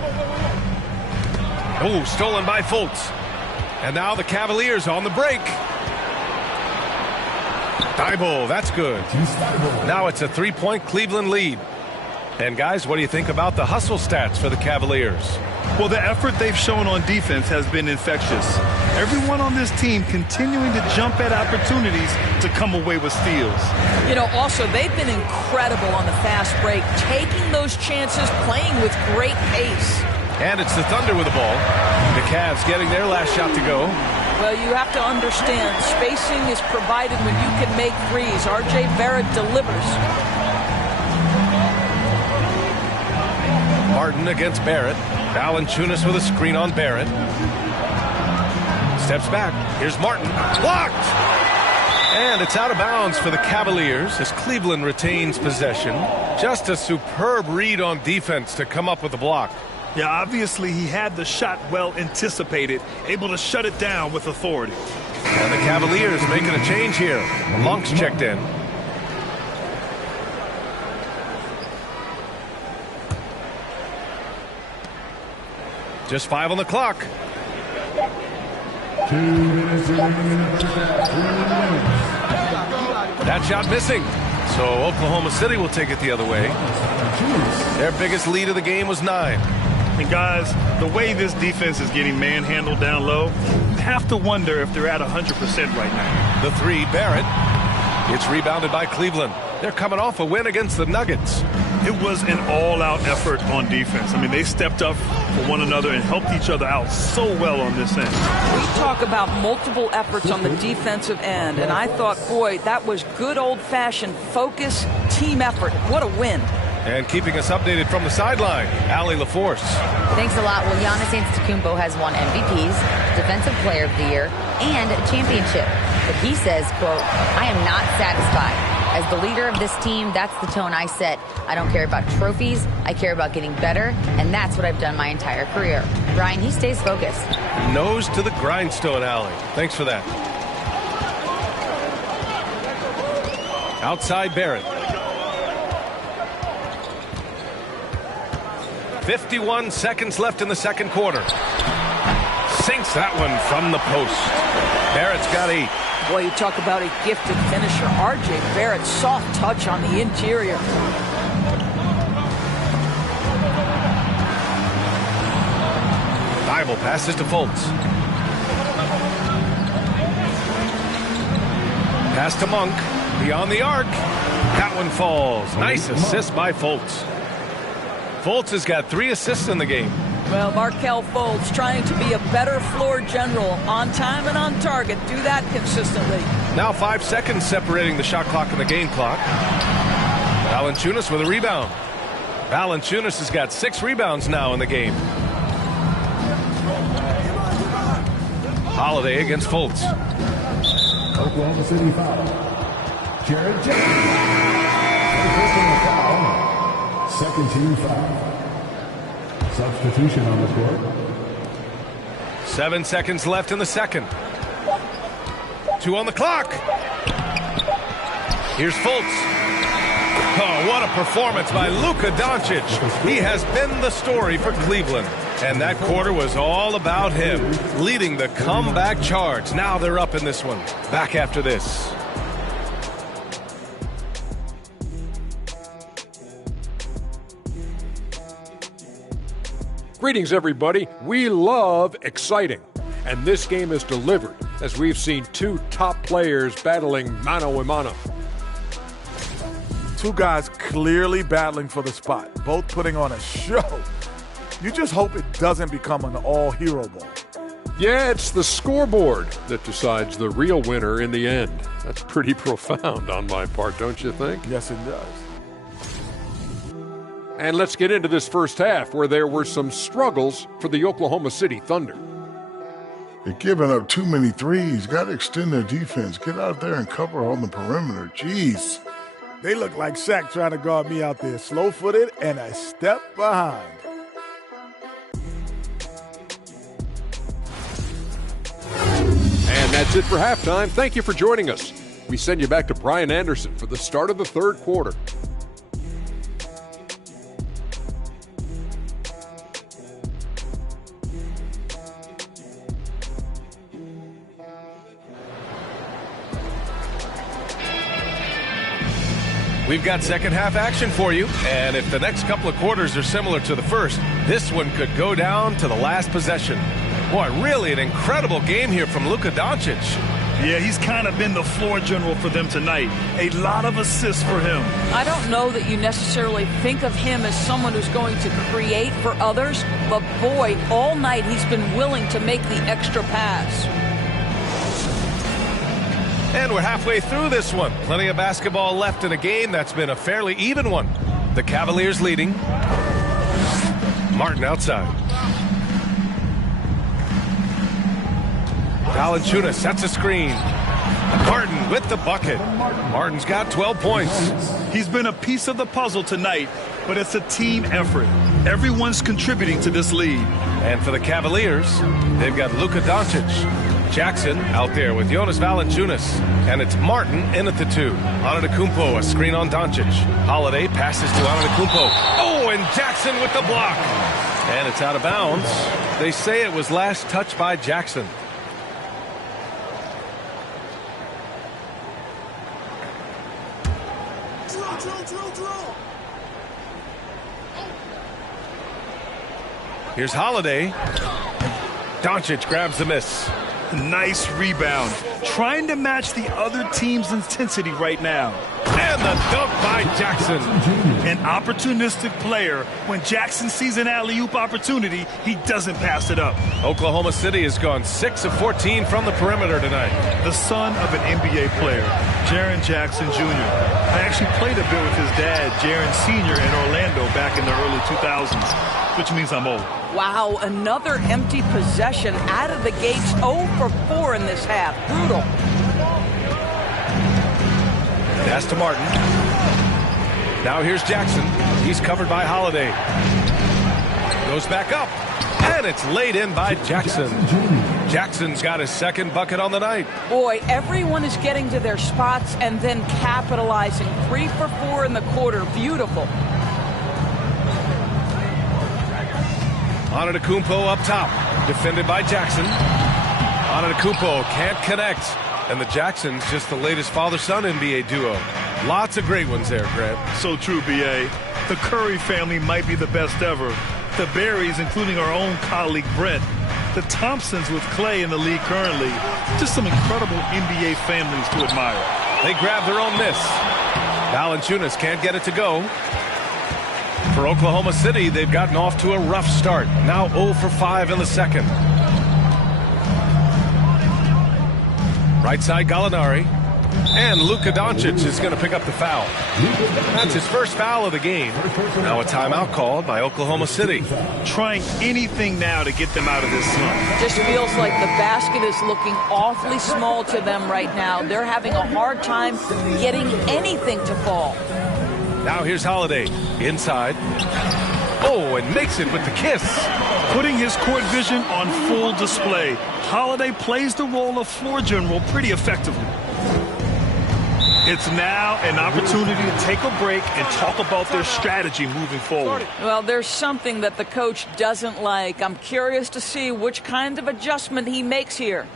Oh, stolen by Fultz. And now the Cavaliers on the break. Thibault, that's good. Now it's a 3-point Cleveland lead. And guys, what do you think about the hustle stats for the Cavaliers? Well, the effort they've shown on defense has been infectious. Everyone on this team continuing to jump at opportunities to come away with steals. You know, also, they've been incredible on the fast break, taking those chances, playing with great pace. And it's the Thunder with the ball. The Cavs getting their last shot to go. Well, you have to understand, spacing is provided when you can make threes. R.J. Barrett delivers. Martin against Barrett. Valanciunas with a screen on Barrett. Steps back. Here's Martin. Blocked! And it's out of bounds for the Cavaliers as Cleveland retains possession. Just a superb read on defense to come up with the block. Yeah, obviously he had the shot well anticipated, able to shut it down with authority. And the Cavaliers making a change here. Monk's checked in. Just 5 on the clock. 2 minutes remaining. That shot missing. So Oklahoma City will take it the other way. Their biggest lead of the game was 9. And guys, the way this defense is getting manhandled down low, you have to wonder if they're at 100% right now. The 3, Barrett. It's rebounded by Cleveland. They're coming off a win against the Nuggets. It was an all-out effort on defense. I mean, they stepped up for one another and helped each other out so well on this end. We talk about multiple efforts on the defensive end, and I thought, boy, that was good old-fashioned focus, team effort. What a win. And keeping us updated from the sideline, Allie LaForce. Thanks a lot. Well, Giannis Antetokounmpo has won MVPs, Defensive Player of the Year, and a championship. But he says, quote, "I am not satisfied. As the leader of this team, that's the tone I set. I don't care about trophies. I care about getting better, and that's what I've done my entire career." Ryan, he stays focused. Nose to the grindstone, Allie. Thanks for that. Outside Barrett. 51 seconds left in the second quarter. Sinks that one from the post. Barrett's got 8. Boy, you talk about a gifted finisher. R.J. Barrett, soft touch on the interior. Bible passes to Fultz. Pass to Monk. Beyond the arc. That one falls. Nice assist by Fultz. Fultz has got 3 assists in the game. Well, Markelle Fultz trying to be a better floor general, on time and on target. Do that consistently. Now 5 seconds separating the shot clock and the game clock. Valanciunas with a rebound. Valanciunas has got 6 rebounds now in the game. Holiday against Fultz. Oklahoma City foul. Jared Jackson. Second team foul. Substitution on the court. 7 seconds left in the second. 2 on the clock. Here's Fultz. Oh, what a performance by Luka Doncic. He has been the story for Cleveland. And that quarter was all about him, leading the comeback charge. Now they're up in this one. Back after this. Greetings, everybody. We love exciting. And this game is delivered as we've seen 2 top players battling mano a mano. 2 guys clearly battling for the spot, both putting on a show. You just hope it doesn't become an all-hero ball. Yeah, it's the scoreboard that decides the real winner in the end. That's pretty profound on my part, don't you think? Yes, it does. And let's get into this first half where there were some struggles for the Oklahoma City Thunder. They're giving up too many threes. Got to extend their defense. Get out there and cover on the perimeter. Jeez. They look like Shaq trying to guard me out there. Slow-footed and a step behind. And that's it for halftime. Thank you for joining us. We send you back to Brian Anderson for the start of the third quarter. We've got second half action for you, and if the next couple of quarters are similar to the first, this one could go down to the last possession. Boy, really an incredible game here from Luka Doncic. Yeah, he's kind of been the floor general for them tonight. A lot of assists for him. I don't know that you necessarily think of him as someone who's going to create for others, but boy, all night he's been willing to make the extra pass. And we're halfway through this one. Plenty of basketball left in a game that's been a fairly even one. The Cavaliers leading. Martin outside. Valanciunas sets a screen. Martin with the bucket. Martin's got 12 points. He's been a piece of the puzzle tonight, but it's a team effort. Everyone's contributing to this lead. And for the Cavaliers, they've got Luka Doncic. Jackson out there with Jonas Valanciunas. And it's Martin in at the 2. Antetokounmpo, a screen on Doncic. Holiday passes to Antetokounmpo. Oh, and Jackson with the block. And it's out of bounds. They say it was last touched by Jackson. Here's Holiday. Doncic grabs the miss. Nice rebound. Trying to match the other team's intensity right now. And the dunk by Jackson. An opportunistic player. When Jackson sees an alley-oop opportunity, he doesn't pass it up. Oklahoma City has gone 6 of 14 from the perimeter tonight. The son of an NBA player, Jaren Jackson Jr. I actually played a bit with his dad, Jaren Sr. in Orlando back in the early 2000s, which means I'm old. Wow, another empty possession out of the gates. 0 for 4 in this half. Brutal. Pass to Martin. Now here's Jackson. He's covered by Holiday. Goes back up. And it's laid in by Jackson. Jackson's got his second bucket on the night. Boy, everyone is getting to their spots and then capitalizing. 3 for 4 in the quarter. Beautiful. Antetokounmpo up top. Defended by Jackson. Antetokounmpo can't connect. And the Jacksons just the latest father-son NBA duo. Lots of great ones there, Grant. So true, B.A. The Curry family might be the best ever. The Berrys, including our own colleague Brent. The Thompsons with Clay in the league currently. Just some incredible NBA families to admire. They grab their own miss. Valanciunas can't get it to go. For Oklahoma City, they've gotten off to a rough start. Now 0 for 5 in the second. Right side, Gallinari. And Luka Doncic is going to pick up the foul. That's his first foul of the game. Now a timeout called by Oklahoma City. Trying anything now to get them out of this slump. Just feels like the basket is looking awfully small to them right now. They're having a hard time getting anything to fall. Now here's Holiday. Inside. Oh, and makes it with the kiss. Putting his court vision on full display. Holiday plays the role of floor general pretty effectively. It's now an opportunity to take a break and talk about their strategy moving forward. Well, there's something that the coach doesn't like. I'm curious to see which kind of adjustment he makes here.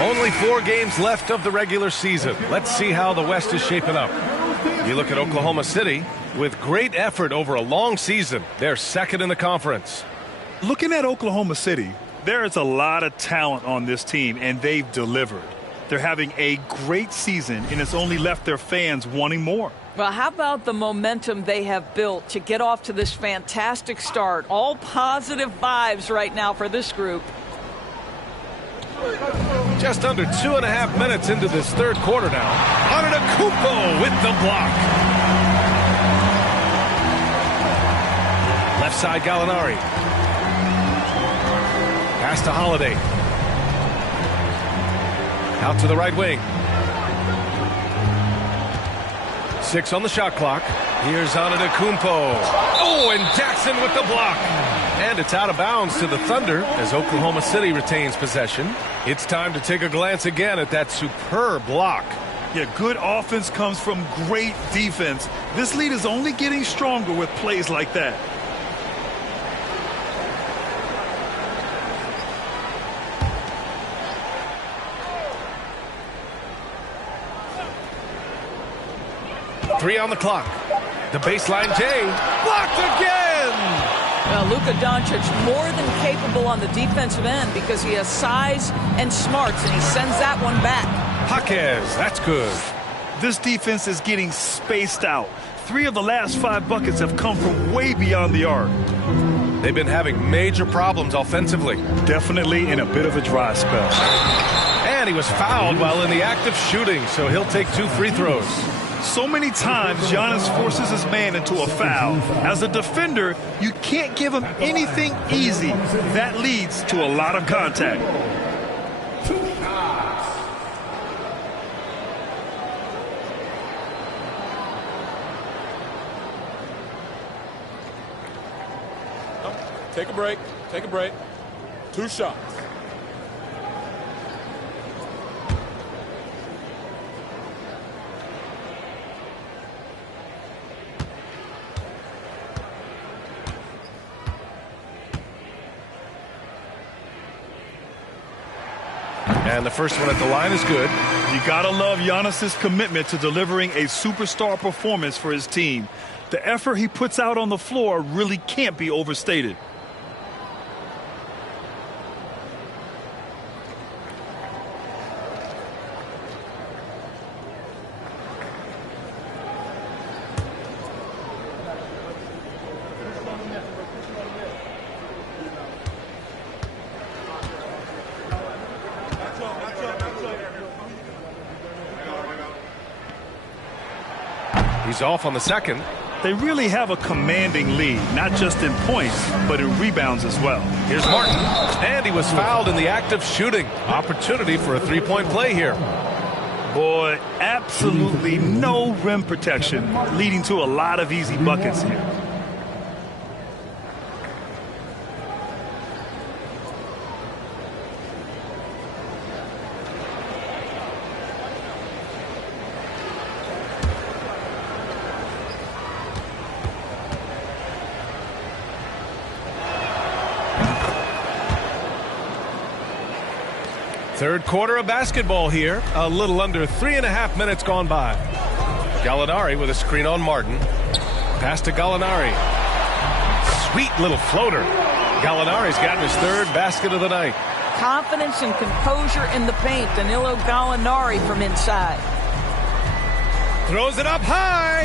Only 4 games left of the regular season. Let's see how the West is shaping up. You look at Oklahoma City with great effort over a long season. They're second in the conference. Looking at Oklahoma City, there is a lot of talent on this team, and they've delivered. They're having a great season, and it's only left their fans wanting more. Well, how about the momentum they have built to get off to this fantastic start? All positive vibes right now for this group. Just under 2.5 minutes into this third quarter now. Antetokounmpo with the block. Left side, Gallinari. Pass to Holiday. Out to the right wing. 6 on the shot clock. Here's Antetokounmpo. Oh, and Jackson with the block. And it's out of bounds to the Thunder as Oklahoma City retains possession. It's time to take a glance again at that superb block. Yeah, good offense comes from great defense. This lead is only getting stronger with plays like that. Three on the clock. The baseline J. Blocked again! Well, Luka Doncic more than capable on the defensive end because he has size and smarts, and he sends that one back. Jaquez, that's good. This defense is getting spaced out. 3 of the last 5 buckets have come from way beyond the arc. They've been having major problems offensively. Definitely in a bit of a dry spell. And he was fouled while in the act of shooting, so he'll take 2 free throws. So many times, Giannis forces his man into a foul. As a defender, you can't give him anything easy. That leads to a lot of contact. Take a break. Take a break. 2 shots. And the first one at the line is good. You gotta love Giannis's commitment to delivering a superstar performance for his team. The effort he puts out on the floor really can't be overstated. He's off on the second. They really have a commanding lead, not just in points, but in rebounds as well. Here's Martin, and he was fouled in the act of shooting. Opportunity for a three-point play here. Boy, absolutely no rim protection, leading to a lot of easy buckets here. Third quarter of basketball here. A little under 3.5 minutes gone by. Gallinari with a screen on Martin. Pass to Gallinari. Sweet little floater. Gallinari's gotten his third basket of the night. Confidence and composure in the paint. Danilo Gallinari from inside. Throws it up high.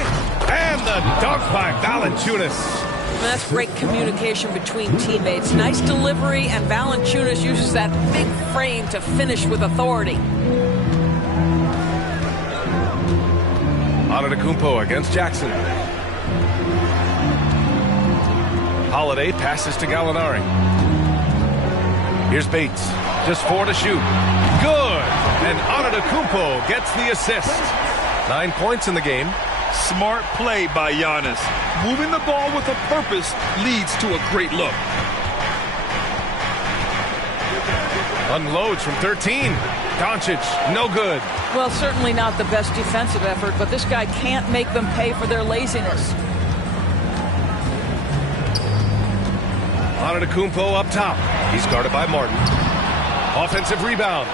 And the dunk by Valanciunas. That's great communication between teammates. Nice delivery, and Valanciunas uses that big frame to finish with authority. Antetokounmpo against Jackson. Holiday passes to Gallinari. Here's Bates. Just 4 to shoot. Good. And Antetokounmpo gets the assist. 9 points in the game. Smart play by Giannis. Moving the ball with a purpose leads to a great look. Unloads from 13. Doncic, no good. Well, certainly not the best defensive effort, but this guy can't make them pay for their laziness. Antetokounmpo up top. He's guarded by Martin. Offensive rebound.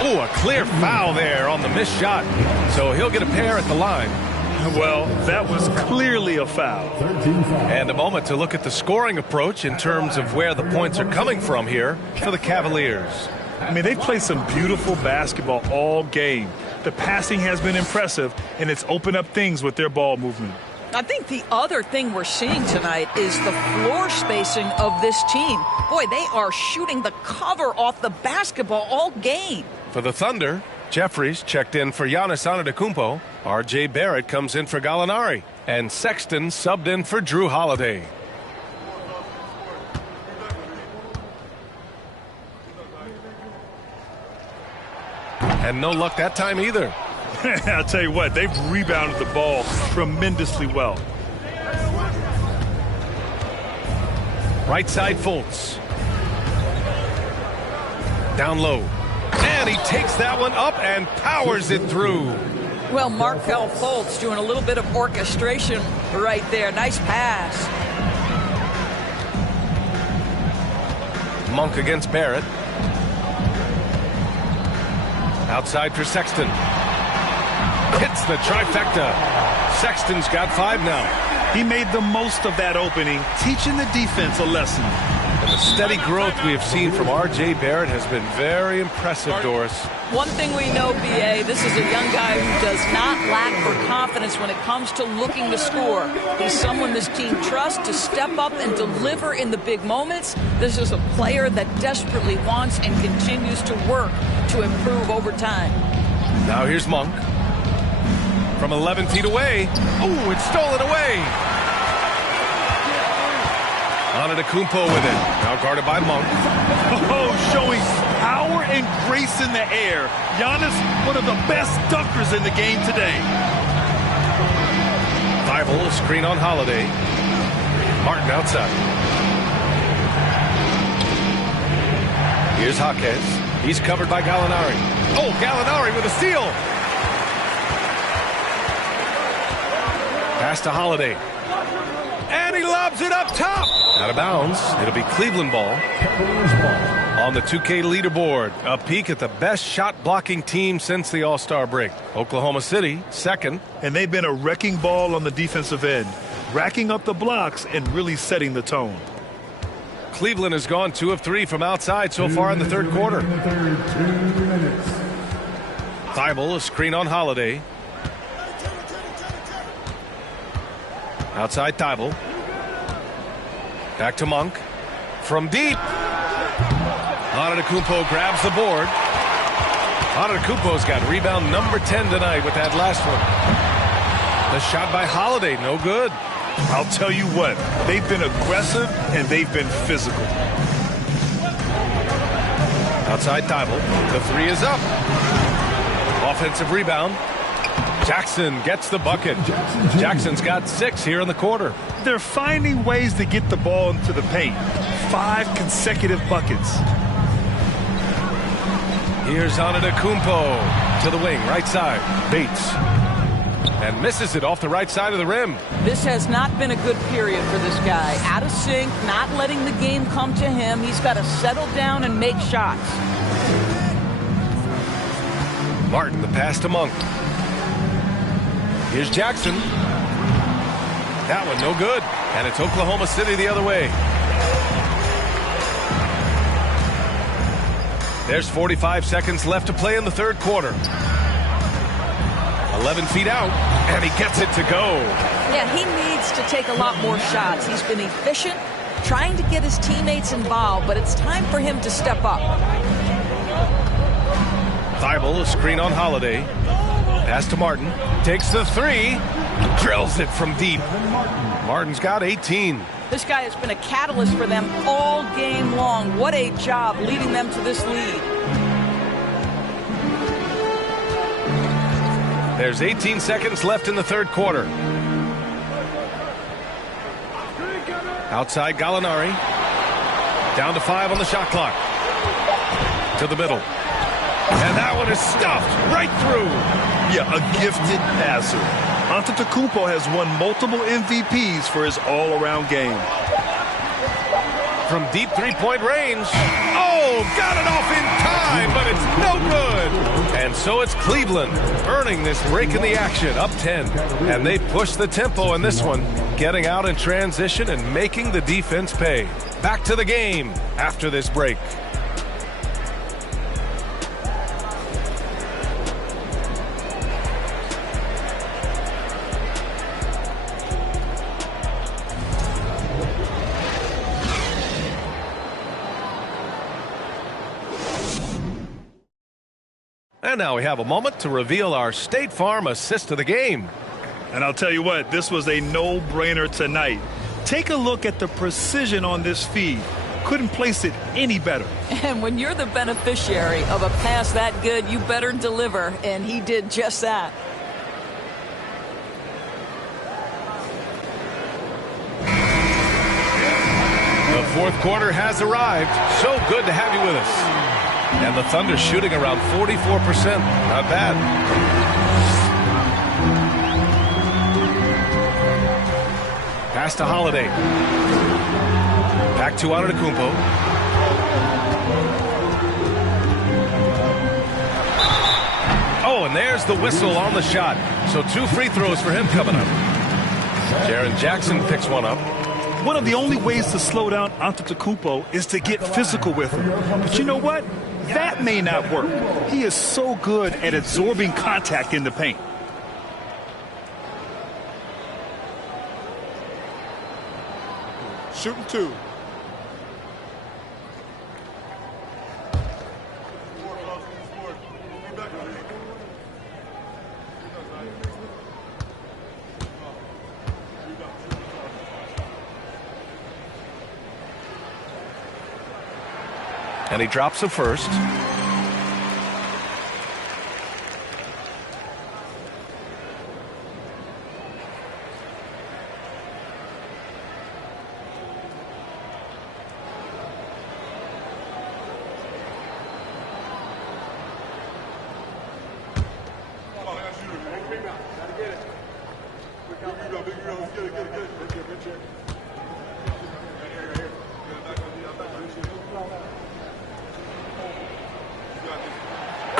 Oh, a clear foul there on the missed shot. So he'll get a pair at the line. Well, that was clearly a foul. And a moment to look at the scoring approach in terms of where the points are coming from here for the Cavaliers. I mean, they've played some beautiful basketball all game. The passing has been impressive, and it's opened up things with their ball movement. I think the other thing we're seeing tonight is the floor spacing of this team. Boy, they are shooting the cover off the basketball all game. For the Thunder, Jeffries checked in for Giannis Antetokounmpo. R.J. Barrett comes in for Gallinari. And Sexton subbed in for Drew Holiday. And no luck that time either. I'll tell you what, they've rebounded the ball tremendously well. Right side Fultz. Down low. And he takes that one up and powers it through. Well, Markelle Fultz doing a little bit of orchestration right there. Nice pass. Monk against Barrett. Outside for Sexton. Hits the trifecta. Sexton's got 5 now. He made the most of that opening, teaching the defense a lesson. And the steady growth we have seen from R.J. Barrett has been very impressive, Doris. One thing we know, B.A., this is a young guy who does not lack for confidence when it comes to looking to score. He's someone this team trusts to step up and deliver in the big moments. This is a player that desperately wants and continues to work to improve over time. Now here's Monk. From 11 feet away. Ooh, it's stolen away. Antetokounmpo with it. Now guarded by Monk. Oh, showing power and grace in the air. Giannis, one of the best dunkers in the game today. Thibault, screen on Holiday. Martin outside. Here's Jaquez. He's covered by Gallinari. Oh, Gallinari with a steal. Pass to Holiday. And he lobs it up top. Out of bounds. It'll be Cleveland ball. On the 2K leaderboard, a peek at the best shot blocking team since the All-Star break. Oklahoma City, second. And they've been a wrecking ball on the defensive end, racking up the blocks and really setting the tone. Cleveland has gone 2 of 3 from outside so far in the third quarter. Thibault, a screen on Holiday. Outside Thibault. Back to Monk. From deep. Antetokounmpo grabs the board. Antetokounmpo's got rebound number 10 tonight with that last one. The shot by Holiday, no good. I'll tell you what, they've been aggressive and they've been physical. Outside Thibault. The three is up. Offensive rebound. Jackson gets the bucket. Jackson's got 6 here in the quarter. They're finding ways to get the ball into the paint. 5 consecutive buckets. Here's Antetokounmpo to the wing, right side. Bates. And misses it off the right side of the rim. This has not been a good period for this guy. Out of sync, not letting the game come to him. He's got to settle down and make shots. Martin, the pass to Monk. Here's Jackson. That one no good. And it's Oklahoma City the other way. There's 45 seconds left to play in the third quarter. 11 feet out, and he gets it to go. Yeah, he needs to take a lot more shots. He's been efficient, trying to get his teammates involved, but it's time for him to step up. Thibault, a screen on Holiday. Pass to Martin. Takes the three. Drills it from deep. Martin's got 18. This guy has been a catalyst for them all game long. What a job leading them to this lead. There's 18 seconds left in the third quarter. Outside Gallinari. Down to 5 on the shot clock. To the middle. And that one is stuffed right through. Yeah, a gifted passer. Antetokounmpo has won multiple MVPs for his all-around game. From deep three-point range. Oh, got it off in time, but it's no good. And so it's Cleveland earning this break in the action, up 10. And they push the tempo in this one, getting out in transition and making the defense pay. Back to the game after this break. And now we have a moment to reveal our State Farm assist of the game. And I'll tell you what, this was a no-brainer tonight. Take a look at the precision on this feed. Couldn't place it any better. And when you're the beneficiary of a pass that good, you better deliver, and he did just that. The fourth quarter has arrived. So good to have you with us. And the Thunder shooting around 44%. Not bad. Pass to Holiday. Back to Antetokounmpo. Oh, and there's the whistle on the shot. So 2 free throws for him coming up. Jaren Jackson picks one up. One of the only ways to slow down Antetokounmpo is to get physical with him. But you know what? That may not work. He is so good at absorbing contact in the paint. Shooting 2. And he drops the first.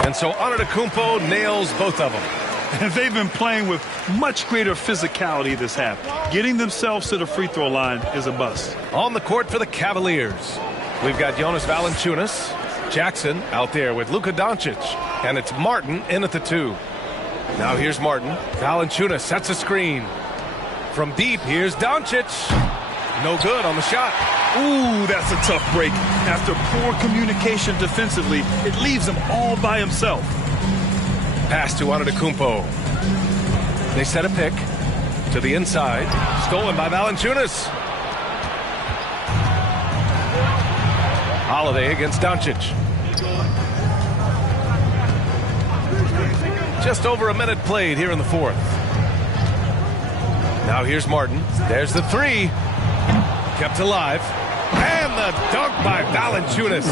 And so Antetokounmpo nails both of them. And they've been playing with much greater physicality this half. Getting themselves to the free throw line is a must. On the court for the Cavaliers, we've got Jonas Valanciunas, Jackson out there with Luka Doncic, and it's Martin in at the 2. Now here's Martin. Valanciunas sets a screen. From deep, here's Doncic. No good on the shot. Ooh, that's a tough break. After poor communication defensively, it leaves him all by himself. Pass to Antetokounmpo. They set a pick. To the inside. Stolen by Valanciunas. Holiday against Doncic. Just over a minute played here in the fourth. Now here's Martin. There's the three. Kept alive. And the dunk by Valanciunas.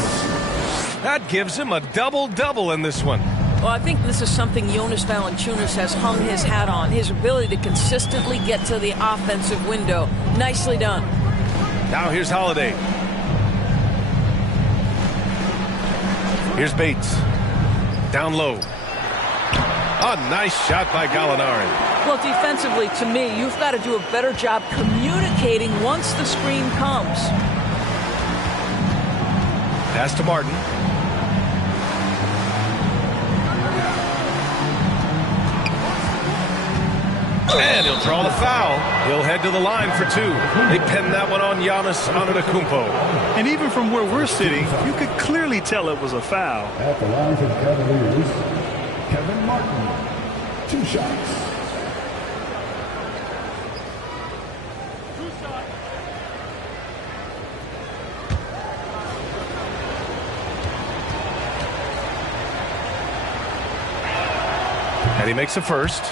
That gives him a double-double in this one. Well, I think this is something Jonas Valanciunas has hung his hat on, his ability to consistently get to the offensive window. Nicely done. Now here's Holiday. Here's Bates. Down low. A nice shot by Gallinari. Well, defensively, to me, you've got to do a better job communicating once the screen comes. Pass to Martin. And he'll draw the foul. He'll head to the line for two. They pin that one on Giannis Antetokounmpo. And even from where we're sitting, you could clearly tell it was a foul. At the line for the Cavaliers, Kevin Martin. 2 shots. And he makes a first.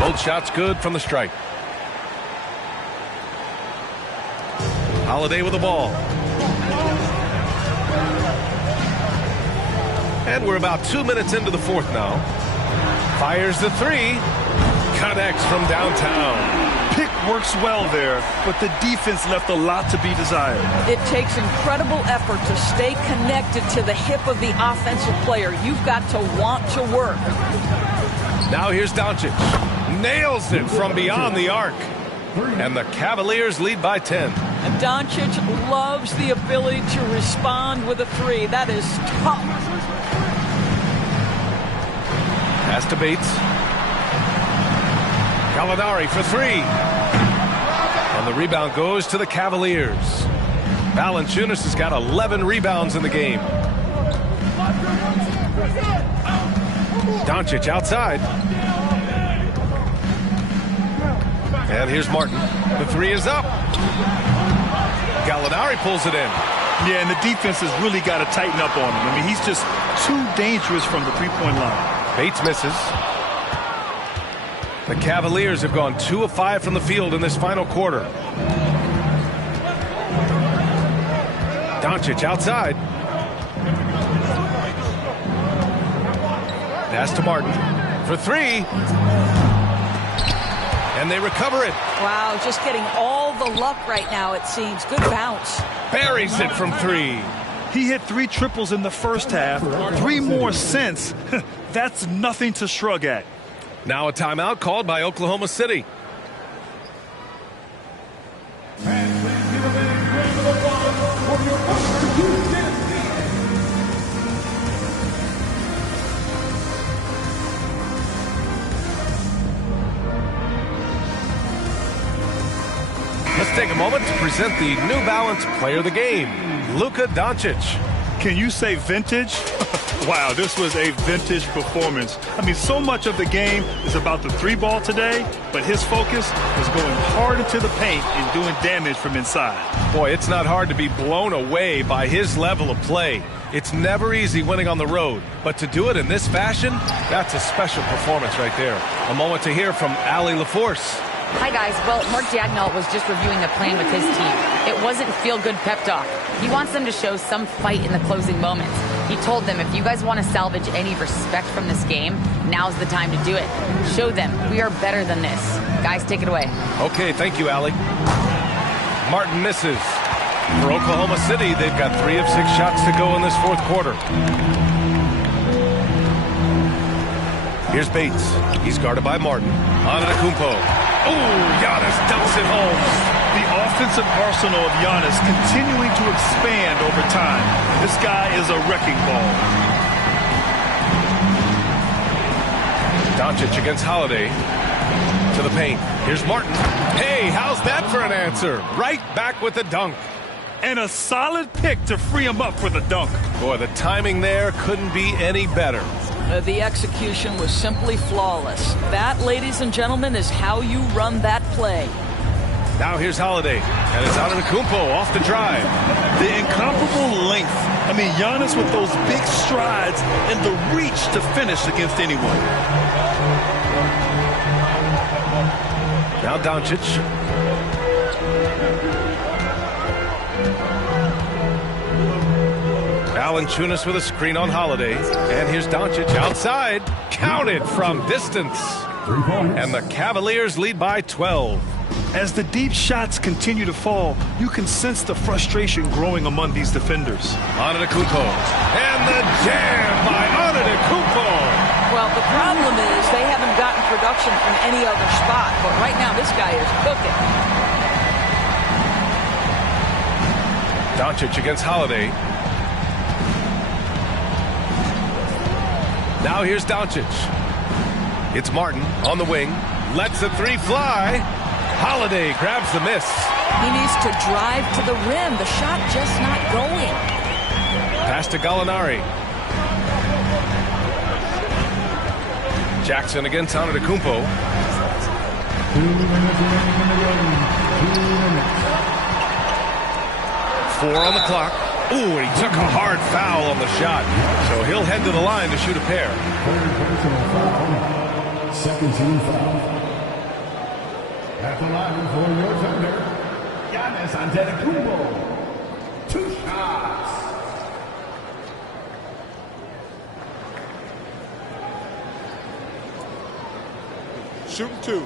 Both shots good from the stripe. Holiday with the ball. And we're about 2 minutes into the fourth now. Fires the three. Connects from downtown. Pick works well there, but the defense left a lot to be desired. It takes incredible effort to stay connected to the hip of the offensive player. You've got to want to work. Now here's Doncic. Nails it from beyond the arc. And the Cavaliers lead by 10. And Doncic loves the ability to respond with a three. That is tough. Pass to Bates. Gallinari for three. And the rebound goes to the Cavaliers. Valanciunas has got 11 rebounds in the game. Doncic outside. And here's Martin. The three is up. Gallinari pulls it in. Yeah, and the defense has really got to tighten up on him. I mean, he's just too dangerous from the three-point line. Bates misses. The Cavaliers have gone 2 of 5 from the field in this final quarter. Doncic outside. Pass to Martin for three. And they recover it. Wow, just getting all the luck right now, it seems. Good bounce. Buries it from three. He hit 3 triples in the first half, 3 more since. That's nothing to shrug at. Now a timeout called by Oklahoma City. Let's take a moment to present the New Balance Player of the Game, Luka Doncic. Can you say vintage? Wow, this was a vintage performance. I mean, so much of the game is about the 3-ball today, but his focus was going hard into the paint and doing damage from inside. Boy, it's not hard to be blown away by his level of play. It's never easy winning on the road, but to do it in this fashion, that's a special performance right there. A moment to hear from Allie LaForce. Hi, guys. Well, Mark Dagnall was just reviewing the plan with his team. It wasn't feel-good pep talk. He wants them to show some fight in the closing moments. He told them, if you guys want to salvage any respect from this game, now's the time to do it. Show them we are better than this. Guys, take it away. Okay, thank you, Allie. Martin misses. For Oklahoma City, they've got 3 of 6 shots to go in this fourth quarter. Here's Bates. He's guarded by Martin. Antetokounmpo. Oh, Giannis dumps it home. The offensive arsenal of Giannis continuing to expand over time. This guy is a wrecking ball. Doncic against Holiday. To the paint. Here's Martin. Hey, how's that for an answer? Right back with the dunk. And a solid pick to free him up for the dunk. Boy, the timing there couldn't be any better. The execution was simply flawless. That, ladies and gentlemen, is how you run that play. Now here's Holiday, and it's Antetokounmpo off the drive. The incomparable length. I mean, Giannis with those big strides and the reach to finish against anyone. Now Doncic. Valanciunas with a screen on Holiday. And here's Doncic outside. Counted from distance. And the Cavaliers lead by 12. As the deep shots continue to fall, you can sense the frustration growing among these defenders. Antetokounmpo. And the jam by Antetokounmpo. Well, the problem is they haven't gotten production from any other spot. But right now, this guy is cooking. Doncic against Holiday. Now here's Doncic. It's Martin on the wing. Lets the three fly. Holiday grabs the miss. He needs to drive to the rim. The shot just not going. Pass to Gallinari. Jackson against Antetokounmpo. 2 minutes remaining in the game. 2 minutes. 4 on the clock. Ooh, and he took a hard foul on the shot. So he'll head to the line to shoot a pair. Third personal foul. Second team foul. At the line for your thunder, Giannis Antetokounmpo. 2 shots. Shooting 2.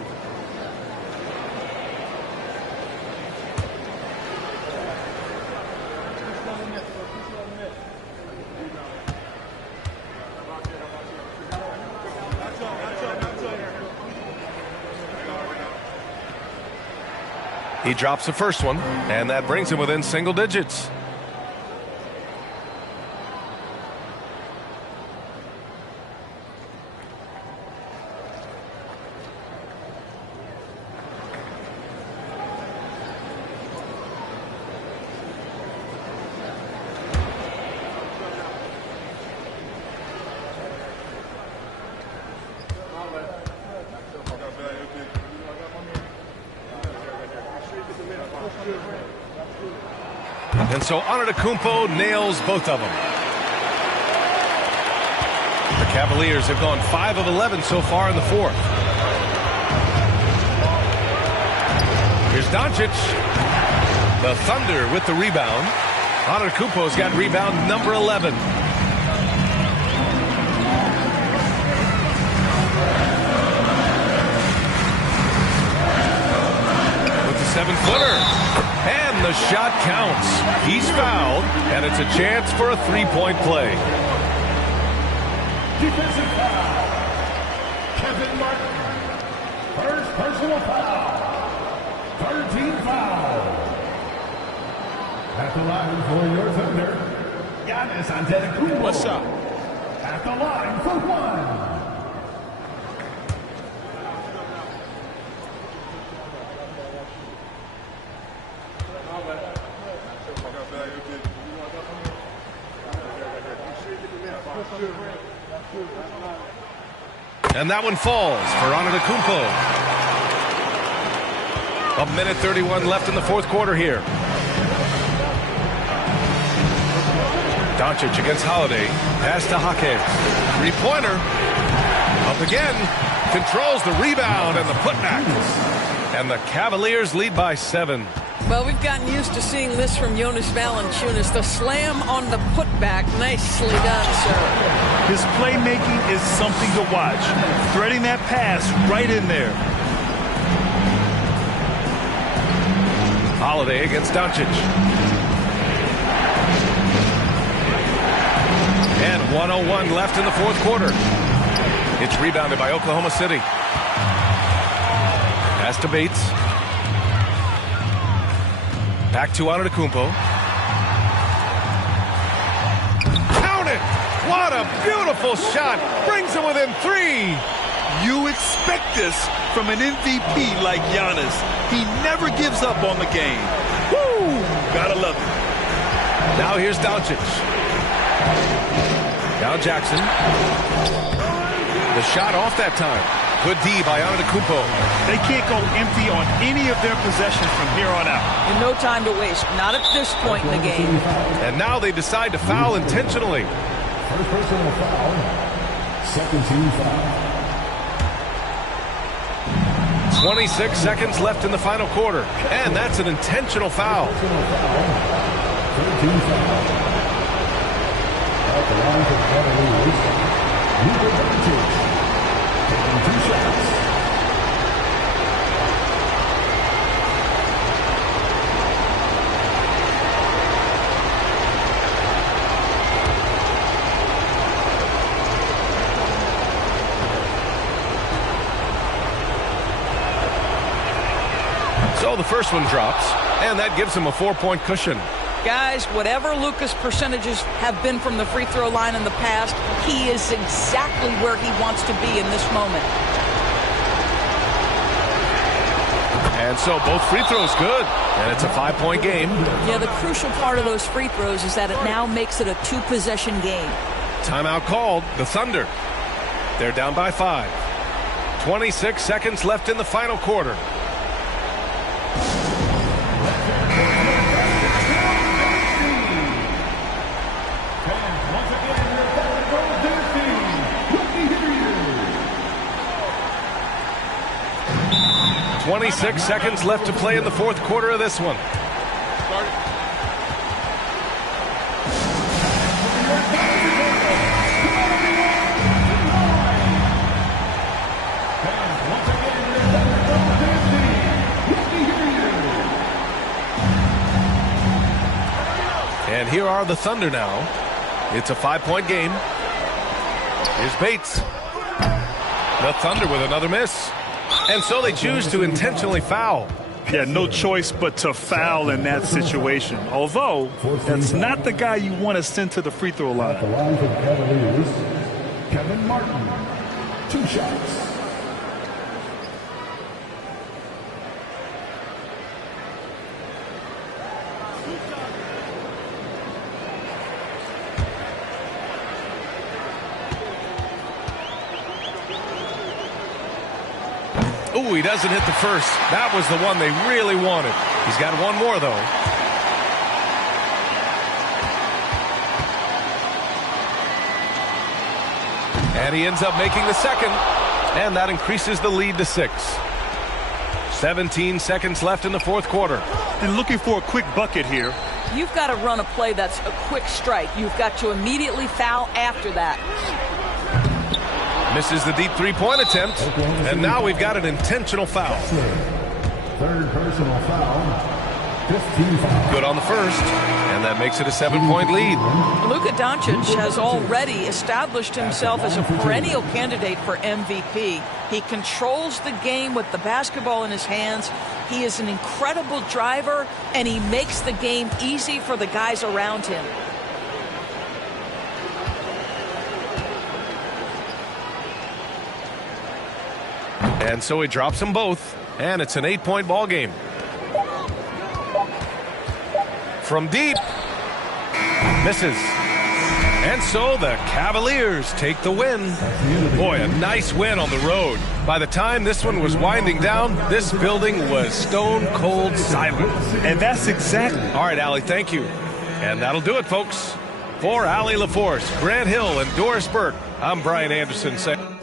He drops the first one, and that brings him within single digits. And so Antetokounmpo nails both of them. The Cavaliers have gone 5 of 11 so far in the fourth. Here's Doncic. The Thunder with the rebound. Antetokounmpo's got rebound number 11. With the 7-footer. And the shot counts. He's fouled, and it's a chance for a three-point play. Defensive foul. Kevin Martin. First personal foul. Third team foul. At the line for your thunder, Giannis Antetokounmpo. What's up? At the line for 1. And that one falls for Antetokounmpo. 1:31 left in the fourth quarter here. Doncic against Holiday. Pass to Hake. Three-pointer. Up again. Controls the rebound and the putback. And the Cavaliers lead by 7. Well, we've gotten used to seeing this from Jonas Valanciunas. The slam on the putback. Nicely done, sir. His playmaking is something to watch. Threading that pass right in there. Holiday against Doncic. And 1:01 left in the fourth quarter. It's rebounded by Oklahoma City. Pass to Bates. Back to Antetokounmpo. Count it! What a beautiful shot! Brings him within 3. You expect this from an MVP like Giannis. He never gives up on the game. Woo! Gotta love it. Now here's Doncic. Now Jackson. The shot off that time. Good D by Antetokounmpo. They can't go empty on any of their possessions from here on out. And no time to waste. Not at this point in the game. And now they decide to foul intentionally. First personal foul. Second team foul. 26 seconds left in the final quarter. And that's an intentional foul. Third team foul. At the line for Cavaliers, Luka Doncic, taking 2 shots. So the first one drops, and that gives him a 4-point cushion. Guys, whatever Luka's percentages have been from the free throw line in the past, he is exactly where he wants to be in this moment. And so both free throws good, and it's a 5-point game. Yeah, the crucial part of those free throws is that it now makes it a 2-possession game. Timeout called, the Thunder. They're down by 5. 26 seconds left in the final quarter. Start 26 seconds left to play in the fourth quarter of this one. And here are the Thunder now. It's a 5-point game. Here's Bates. The Thunder with another miss. And so they choose to intentionally foul. Yeah, no choice but to foul in that situation. Although, that's not the guy you want to send to the free throw line. At the line for the Cavaliers, Kevin Martin, 2 shots. Ooh, he doesn't hit the first. That was the one they really wanted. He's got one more, though. And he ends up making the second. And that increases the lead to 6. 17 seconds left in the fourth quarter. And looking for a quick bucket here. You've got to run a play that's a quick strike. You've got to immediately foul after that. Misses the deep three-point attempt, and now we've got an intentional foul. Third personal foul. 15 foul. Good on the first, and that makes it a 7-point lead. Luka Doncic has already established himself as a perennial candidate for MVP. He controls the game with the basketball in his hands. He is an incredible driver, and he makes the game easy for the guys around him. And so he drops them both, and it's an 8-point ball game. From deep, misses. And so the Cavaliers take the win. Boy, a nice win on the road. By the time this one was winding down, this building was stone cold silent. And that's exactly. All right, Allie, thank you. And that'll do it, folks. For Allie LaForce, Grant Hill, and Doris Burke, I'm Brian Anderson saying.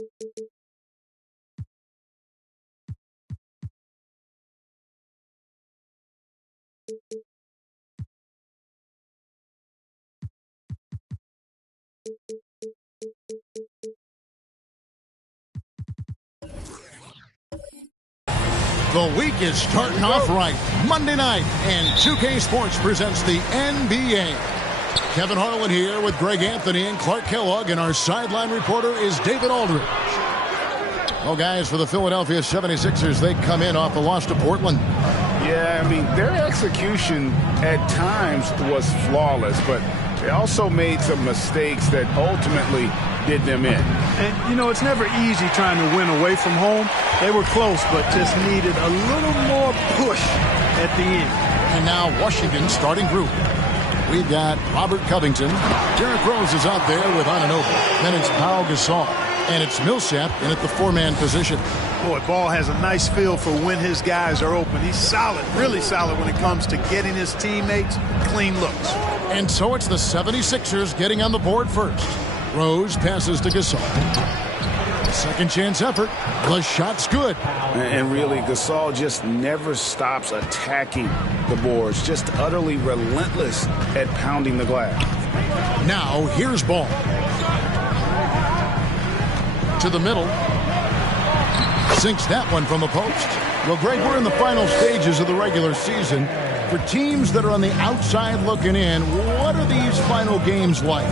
The week is starting off right. Monday night, and 2K Sports presents the NBA. Kevin Harlan here with Greg Anthony and Clark Kellogg, and our sideline reporter is David Aldridge. Well, guys, for the Philadelphia 76ers, they come in off a loss to Portland. Yeah, I mean, their execution at times was flawless, but they also made some mistakes that ultimately did them in. And, you know, it's never easy trying to win away from home. They were close, but just needed a little more push at the end. And now Washington's starting group. We've got Robert Covington. Derrick Rose is out there with Anunoby. Then it's Pau Gasol. And it's Millsap in at the four-man position. Boy, Ball has a nice feel for when his guys are open. He's solid, really solid when it comes to getting his teammates clean looks. And so it's the 76ers getting on the board first. Rose passes to Gasol. Second chance effort. The shot's good. And really, Gasol just never stops attacking the boards. Just utterly relentless at pounding the glass. Now, here's Ball. To the middle. Sinks that one from the post. Well, Greg, we're in the final stages of the regular season. For teams that are on the outside looking in, what are these final games like?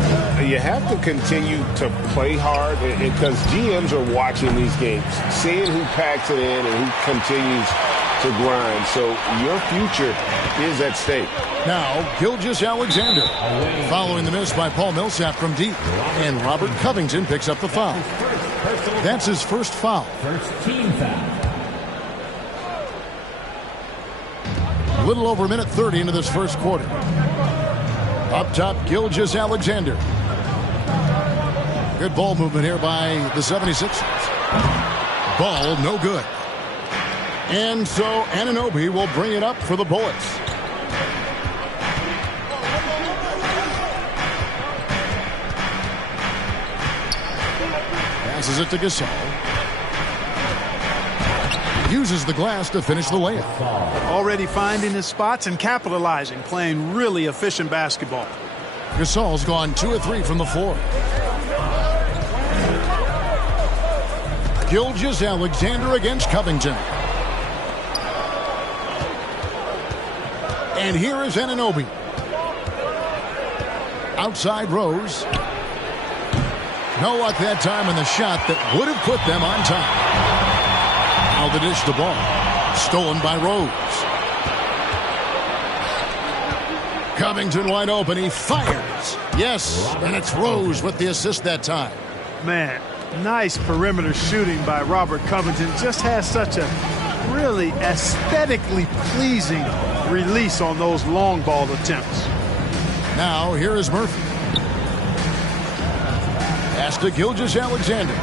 You have to continue to play hard because GMs are watching these games, seeing who packs it in and who continues to grind. So your future is at stake. Now, Gilgeous-Alexander following the miss by Paul Millsap from deep. And Robert Covington picks up the foul. That's his first foul. First team foul. A little over a minute 30 into this first quarter. Up top, Gilgeous-Alexander. Good ball movement here by the 76ers. Ball no good. And so Anunoby will bring it up for the Bullets. Passes it to Gasol. Uses the glass to finish the layup. Already finding his spots and capitalizing, playing really efficient basketball. Gasol's gone 2 of 3 from the floor. Gilgeous-Alexander against Covington. And here is Anunoby. Outside Rose. No luck that time in the shot that would have put them on top. Now the dish the ball. Stolen by Rose. Covington wide open. He fires. Yes, and it's Rose with the assist that time. Man, nice perimeter shooting by Robert Covington. Just has such a really aesthetically pleasing release on those long ball attempts. Now here is Murphy. Pass to Gilgeous-Alexander.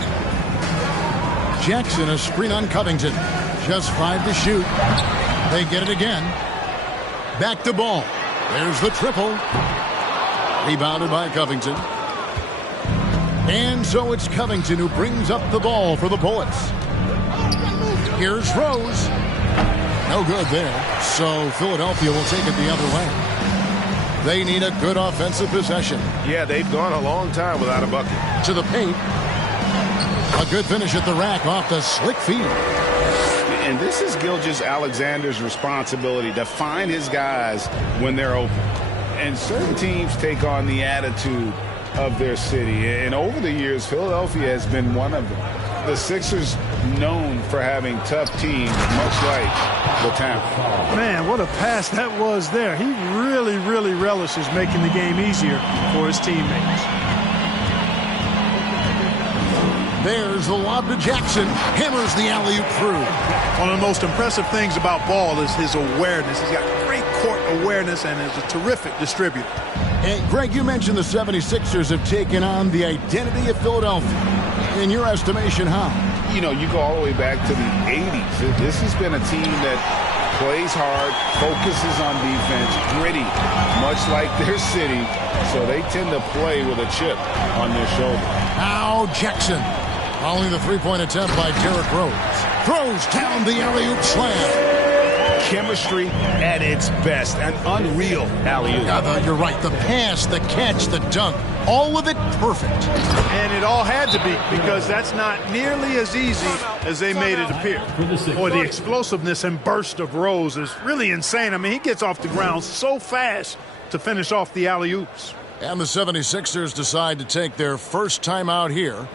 Jackson a screen on Covington. Just 5 to shoot. They get it again. Back to Ball. There's the triple. Rebounded by Covington. And so it's Covington who brings up the ball for the Bullets. Here's Rose. No good there. So Philadelphia will take it the other way. They need a good offensive possession. Yeah, they've gone a long time without a bucket. To the paint. A good finish at the rack off the slick feed. And this is Gilgeous-Alexander's responsibility to find his guys when they're open. And certain teams take on the attitude of their city. And over the years, Philadelphia has been one of them. The Sixers known for having tough teams, much like the town. Man, what a pass that was there. He really, really relishes making the game easier for his teammates. There's the lob to Jackson. Hammers the alley-oop through. One of the most impressive things about Ball is his awareness. He's got great court awareness and is a terrific distributor. And Greg, you mentioned the 76ers have taken on the identity of Philadelphia. In your estimation, how? You know, you go all the way back to the 80s. This has been a team that plays hard, focuses on defense, gritty, much like their city. So they tend to play with a chip on their shoulder. Now Jackson. Following the three-point attempt by Derrick Rose. Throws down the alley-oop slam. Chemistry at its best. An unreal alley-oop. Yeah, you're right. The pass, the catch, the dunk. All of it perfect. And it all had to be, because that's not nearly as easy as they made it appear. Boy, the explosiveness and burst of Rose is really insane. I mean, he gets off the ground so fast to finish off the alley-oops. And the 76ers decide to take their first time out here.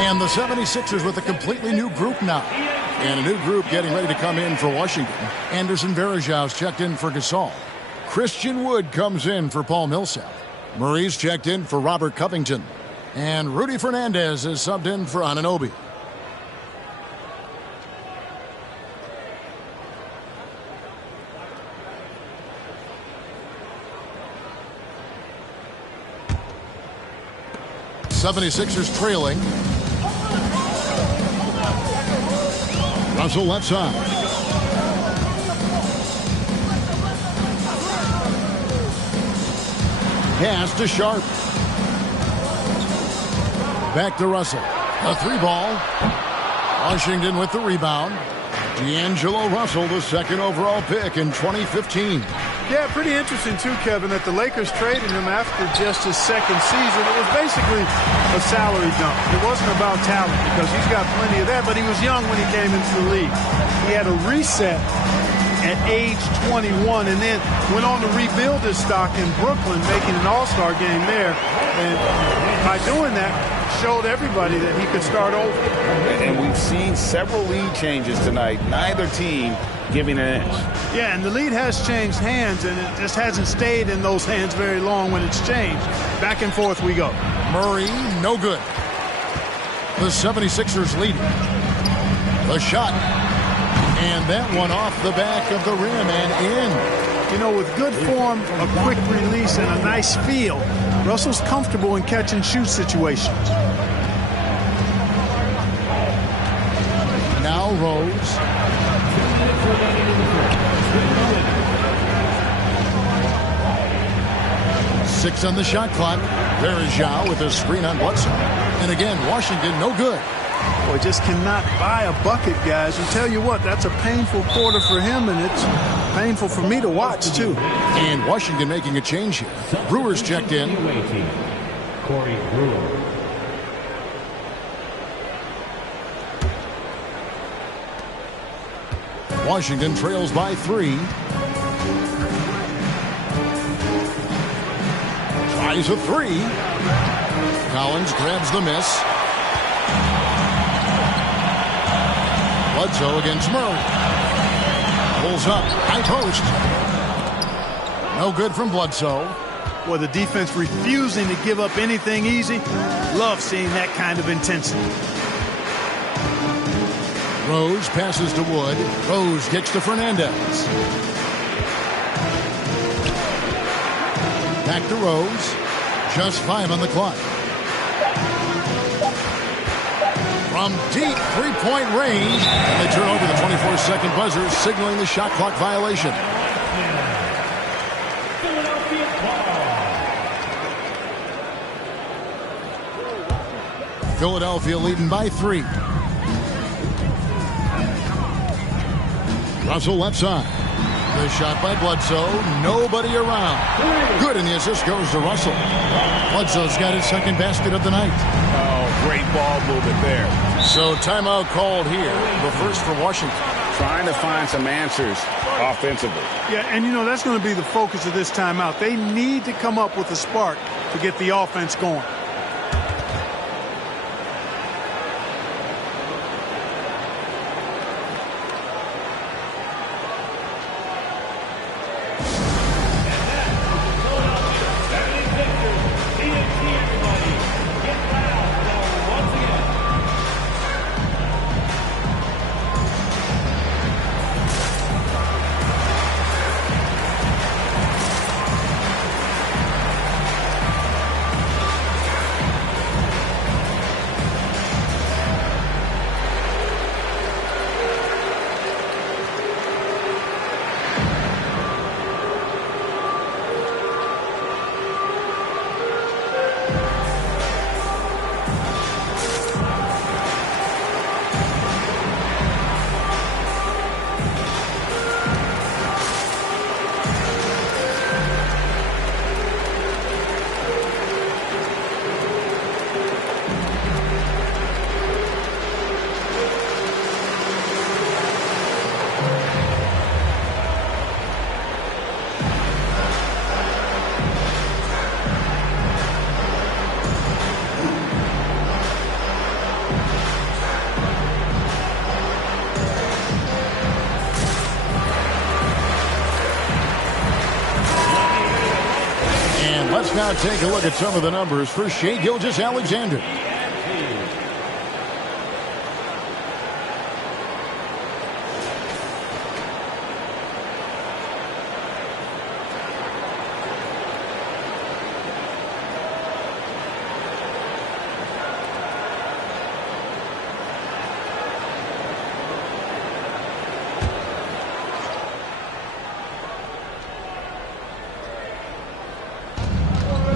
And the 76ers with a completely new group now. And a new group getting ready to come in for Washington. Anderson Varejau's checked in for Gasol. Christian Wood comes in for Paul Millsap. Murray's checked in for Robert Covington. And Rudy Fernandez is subbed in for Anunoby. '76ers trailing. Russell left side. Pass to Sharp. Back to Russell. A three ball. Washington with the rebound. D'Angelo Russell, the second overall pick in 2015. Yeah, pretty interesting, too, Kevin, that the Lakers traded him after just his second season. It was basically a salary dump. It wasn't about talent, because he's got plenty of that, but he was young when he came into the league. He had a reset at age 21 and then went on to rebuild his stock in Brooklyn, making an all-star game there. And by doing that, showed everybody that he could start over. And we've seen several lead changes tonight. Neither team giving an inch. Yeah, and the lead has changed hands, and it just hasn't stayed in those hands very long when it's changed. Back and forth we go. Murray, no good. The 76ers leading. The shot. And that one off the back of the rim and in. You know, with good form, a quick release, and a nice feel, Russell's comfortable in catch-and-shoot situations. Now Rose. Six on the shot clock. Varejao with a screen on Bledsoe. And again, Washington, no good. Boy, just cannot buy a bucket, guys. And tell you what, that's a painful quarter for him, and it's painful for me to watch, too. And Washington making a change here. Brewer's checked in. Corey Brewer. Washington trails by 3. Tries a 3. Collins grabs the miss. Bledsoe against Murray. Pulls up. High post. No good from Bledsoe. Boy, the defense refusing to give up anything easy. Love seeing that kind of intensity. Rose passes to Wood. Rose kicks to Fernandez. Back to Rose. Just 5 on the clock. From deep three-point range. And they turn over the 24-second buzzer, signaling the shot clock violation. Philadelphia leading by 3. Russell left side. The shot by Bledsoe. Nobody around. Good, and the assist goes to Russell. Bledsoe's got his second basket of the night. Oh, great ball movement there. So timeout called here. The first for Washington. Trying to find some answers offensively. Yeah, and you know, that's going to be the focus of this timeout. They need to come up with a spark to get the offense going. Let's now take a look at some of the numbers for Shai Gilgeous-Alexander.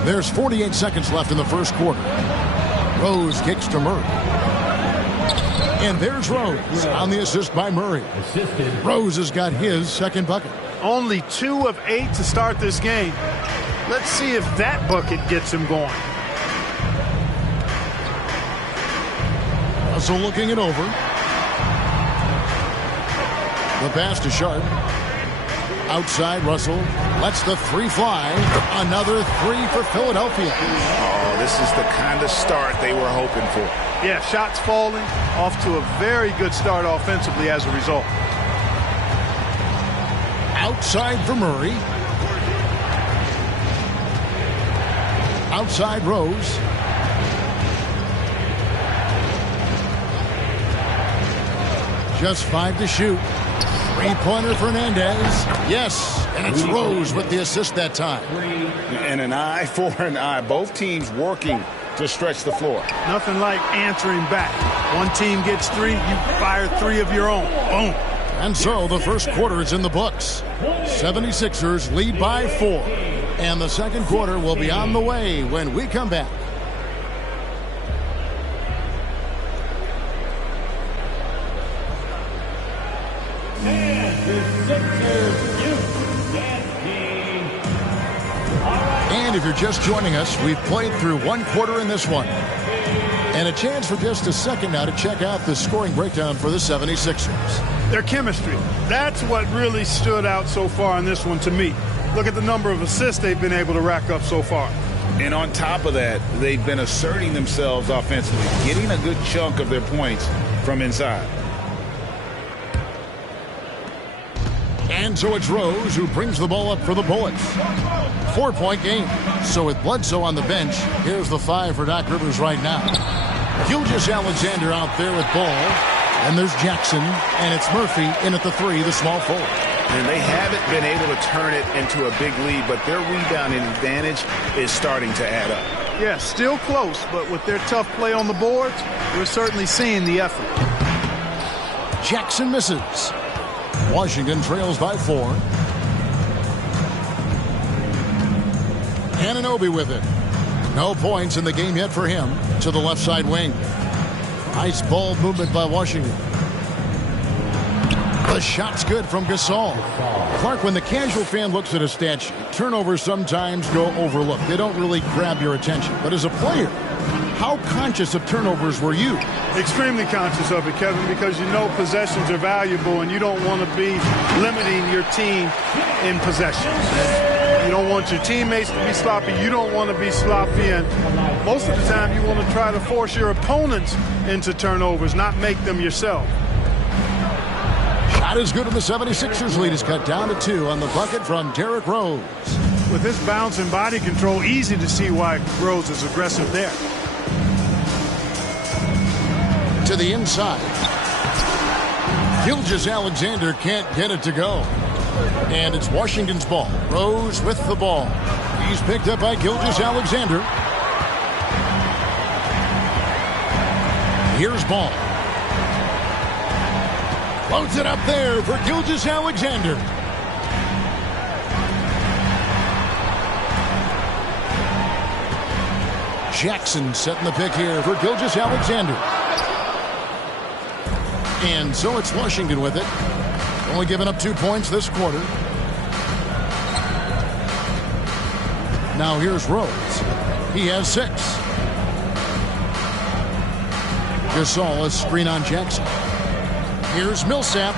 There's 48 seconds left in the first quarter. Rose kicks to Murray. And there's Rose on the assist by Murray. Rose has got his second bucket. Only 2 of 8 to start this game. Let's see if that bucket gets him going. Russell looking it over. The pass to Sharp. Outside, Russell lets the 3 fly. Another 3 for Philadelphia. Oh, this is the kind of start they were hoping for. Yeah, shots falling, off to a very good start offensively as a result. Outside for Murray. Outside Rose. Just 5 to shoot. 3-pointer Fernandez. Yes, and it's Rose with the assist that time. And an eye for an eye. Both teams working to stretch the floor. Nothing like answering back. One team gets 3, you fire 3 of your own. Boom. And so the first quarter is in the books. 76ers lead by 4. And the second quarter will be on the way when we come back. And if you're just joining us, we've played through 1 quarter in this one. And a chance for just a second now to check out the scoring breakdown for the 76ers. Their chemistry. That's what really stood out so far in this one to me. Look at the number of assists they've been able to rack up so far. And on top of that, they've been asserting themselves offensively, getting a good chunk of their points from inside. And so it's Rose who brings the ball up for the Bullets. 4-point game. So with Bledsoe on the bench, here's the 5 for Doc Rivers right now. Gilgeous-Alexander out there with ball. And there's Jackson, and it's Murphy in at the 3, the small forward. And they haven't been able to turn it into a big lead, but their rebounding advantage is starting to add up. Yeah, still close, but with their tough play on the boards, we're certainly seeing the effort. Jackson misses. Washington trails by 4. Anunoby with it. No points in the game yet for him. To the left side wing. Nice ball movement by Washington. The shot's good from Gasol. Clark, when the casual fan looks at a stat sheet, turnovers sometimes go overlooked. They don't really grab your attention. But as a player, how conscious of turnovers were you? Extremely conscious of it, Kevin, because you know possessions are valuable and you don't want to be limiting your team in possessions. You don't want your teammates to be sloppy. You don't want to be sloppy. And most of the time you want to try to force your opponents into turnovers, not make them yourself. Shot is good, and the 76ers lead is cut down to 2 on the bucket from Derrick Rose. With his bounce and body control, easy to see why Rose is aggressive there. To the inside. Gilgeous-Alexander can't get it to go. And it's Washington's ball. Rose with the ball. He's picked up by Gilgeous-Alexander. Here's Ball. Floats it up there for Gilgeous-Alexander. Jackson setting the pick here for Gilgeous-Alexander. And so it's Washington with it. Only giving up 2 points this quarter. Now here's Rose. He has 6. Gasol, a screen on Jackson. Here's Millsap.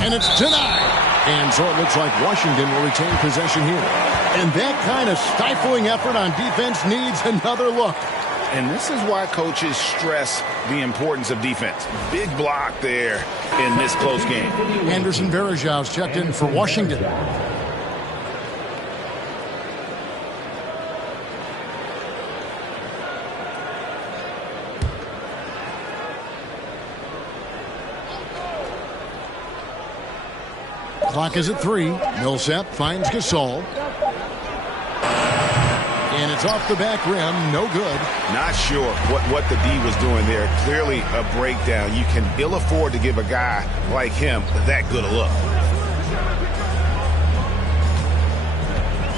And it's denied. And so it looks like Washington will retain possession here. And that kind of stifling effort on defense needs another look. And this is why coaches stress the importance of defense. Big block there in this close game. Anderson Varejão's checked in for Washington. Clock is at 3. Millsap finds Gasol. And it's off the back rim. No good. Not sure what the D was doing there. Clearly a breakdown. You can ill afford to give a guy like him that good a look.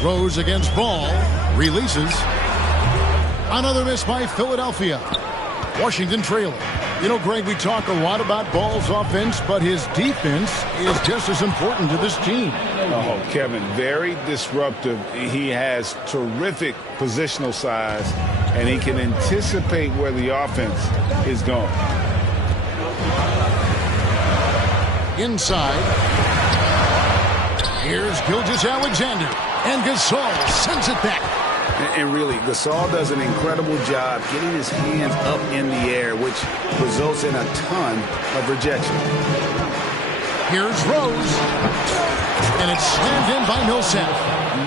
Rose against Ball. Releases. Another miss by Philadelphia. Washington trailing. You know, Greg, we talk a lot about Ball's offense, but his defense is just as important to this team. Oh, Kevin, very disruptive. He has terrific positional size, and he can anticipate where the offense is going. Inside. Here's Gilgeous-Alexander. And Gasol sends it back. And really, Gasol does an incredible job getting his hands up in the air, which results in a ton of rejection. Here's Rose. And it's slammed in by Millsap.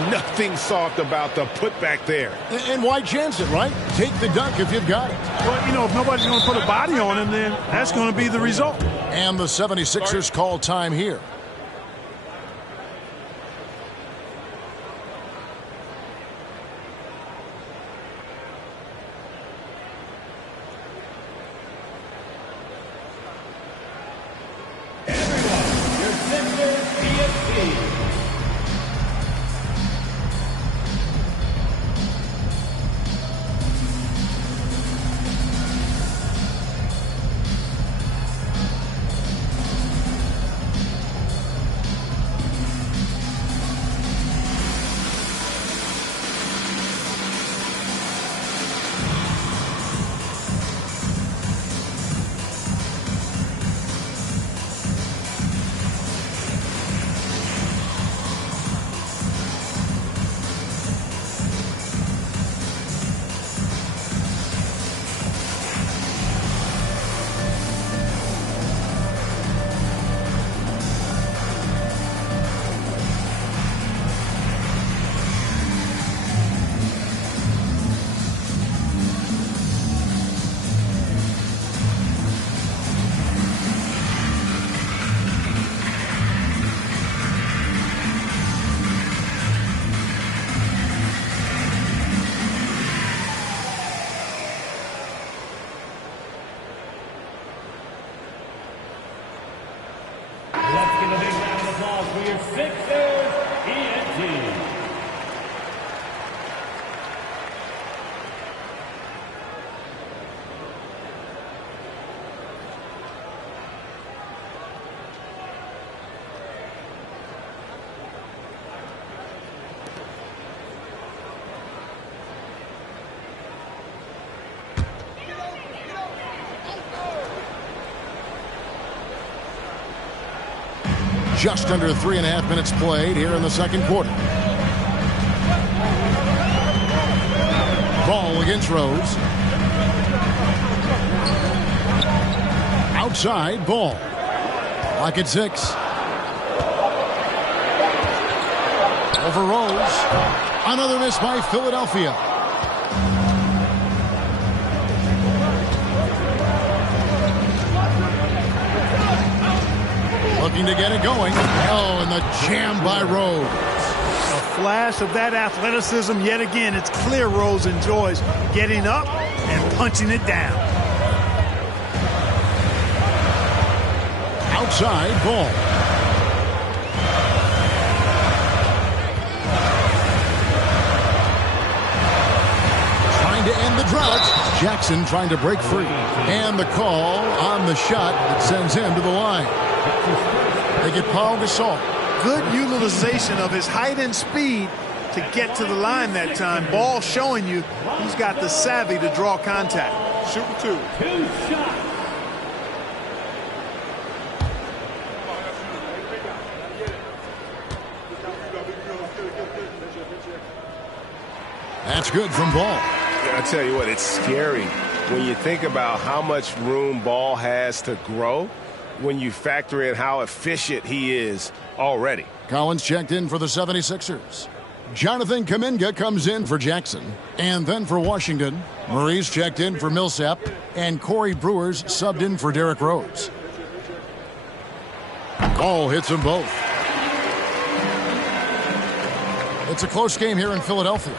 Nothing soft about the putback there. And why chance it, right? Take the dunk if you've got it. Well, you know, if nobody's going to put a body on him, then that's going to be the result. And the 76ers call time here. Just under 3.5 minutes played here in the second quarter. Ball against Rose. Outside, Ball. Lock at 6. Over Rose. Another miss by Philadelphia. Looking to get it going. Oh, and the jam by Rose. A flash of that athleticism yet again. It's clear Rose enjoys getting up and punching it down. Outside, Ball. Trying to end the drought. Jackson trying to break free. And the call on the shot that sends him to the line. They get Paul Gasol. Good utilization of his height and speed to get to the line that time. Ball showing you he's got the savvy to draw contact. Shooting 2. That's good from Ball. I tell you what, it's scary when you think about how much room Ball has to grow when you factor in how efficient he is already. Collins checked in for the 76ers. Jonathan Kuminga comes in for Jackson. And then for Washington, Murray's checked in for Millsap. And Corey Brewer's subbed in for Derrick Rose. Ball hits them both. It's a close game here in Philadelphia.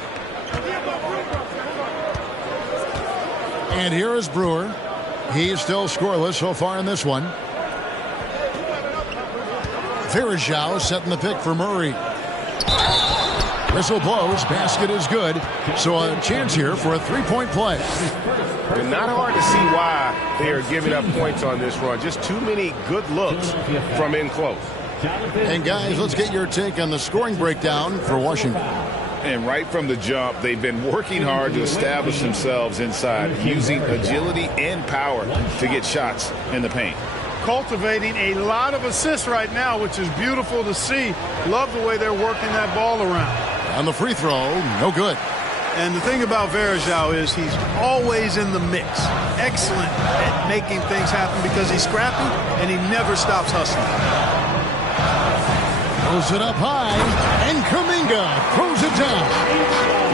And here is Brewer. He's still scoreless so far in this one. Verajao setting the pick for Murray. Whistle blows. Basket is good. So a chance here for a three-point play. And not hard to see why they are giving up points on this run. Just too many good looks from in close. And guys, let's get your take on the scoring breakdown for Washington. And right from the jump, they've been working hard to establish themselves inside, using agility and power to get shots in the paint. Cultivating a lot of assists right now, which is beautiful to see. Love the way they're working that ball around. On the free throw, no good. And the thing about Verajao is he's always in the mix. Excellent at making things happen because he's scrappy and he never stops hustling. Throws it up high, and Kuminga throws it down.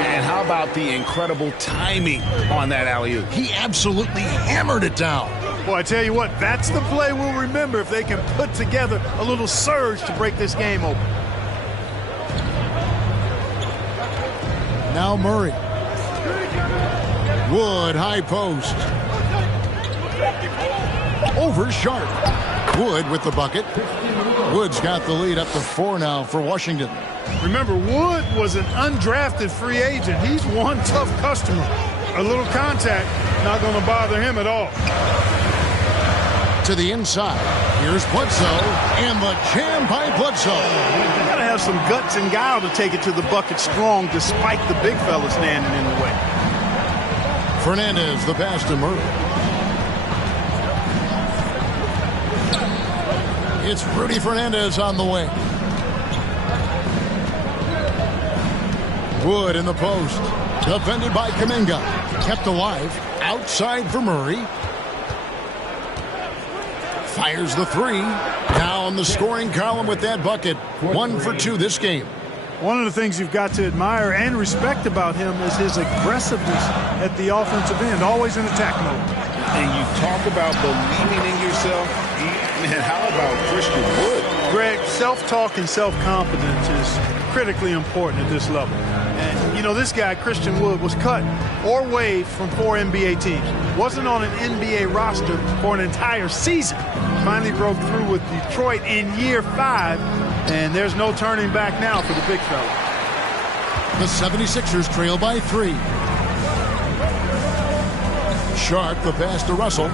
And how about the incredible timing on that alley-oop? He absolutely hammered it down. Well, I tell you what, that's the play we'll remember if they can put together a little surge to break this game open. Now Murray. Wood, high post. Over Sharp. Wood with the bucket. Wood's got the lead up to 4 now for Washington. Remember, Wood was an undrafted free agent. He's one tough customer. A little contact, not going to bother him at all. To the inside. Here's Bledsoe, and the jam by Bledsoe. You got to have some guts and guile to take it to the bucket strong despite the big fella standing in the way. Fernandez, the pass to Murray. It's Rudy Fernandez on the wing. Wood in the post. Defended by Kuminga. Kept alive. Outside for Murray. Fires the three. Now in the scoring column with that bucket. 1 for 2 this game. One of the things you've got to admire and respect about him is his aggressiveness at the offensive end. Always in attack mode. And you talk about believing in yourself. Man, how about Christian Wood? Greg, self-talk and self-confidence is critically important at this level. And, you know, this guy, Christian Wood, was cut or waived from 4 NBA teams. Wasn't on an NBA roster for an entire season. Finally broke through with Detroit in year 5, and there's no turning back now for the big fella. The 76ers trail by 3. Sharp, the pass to Russell.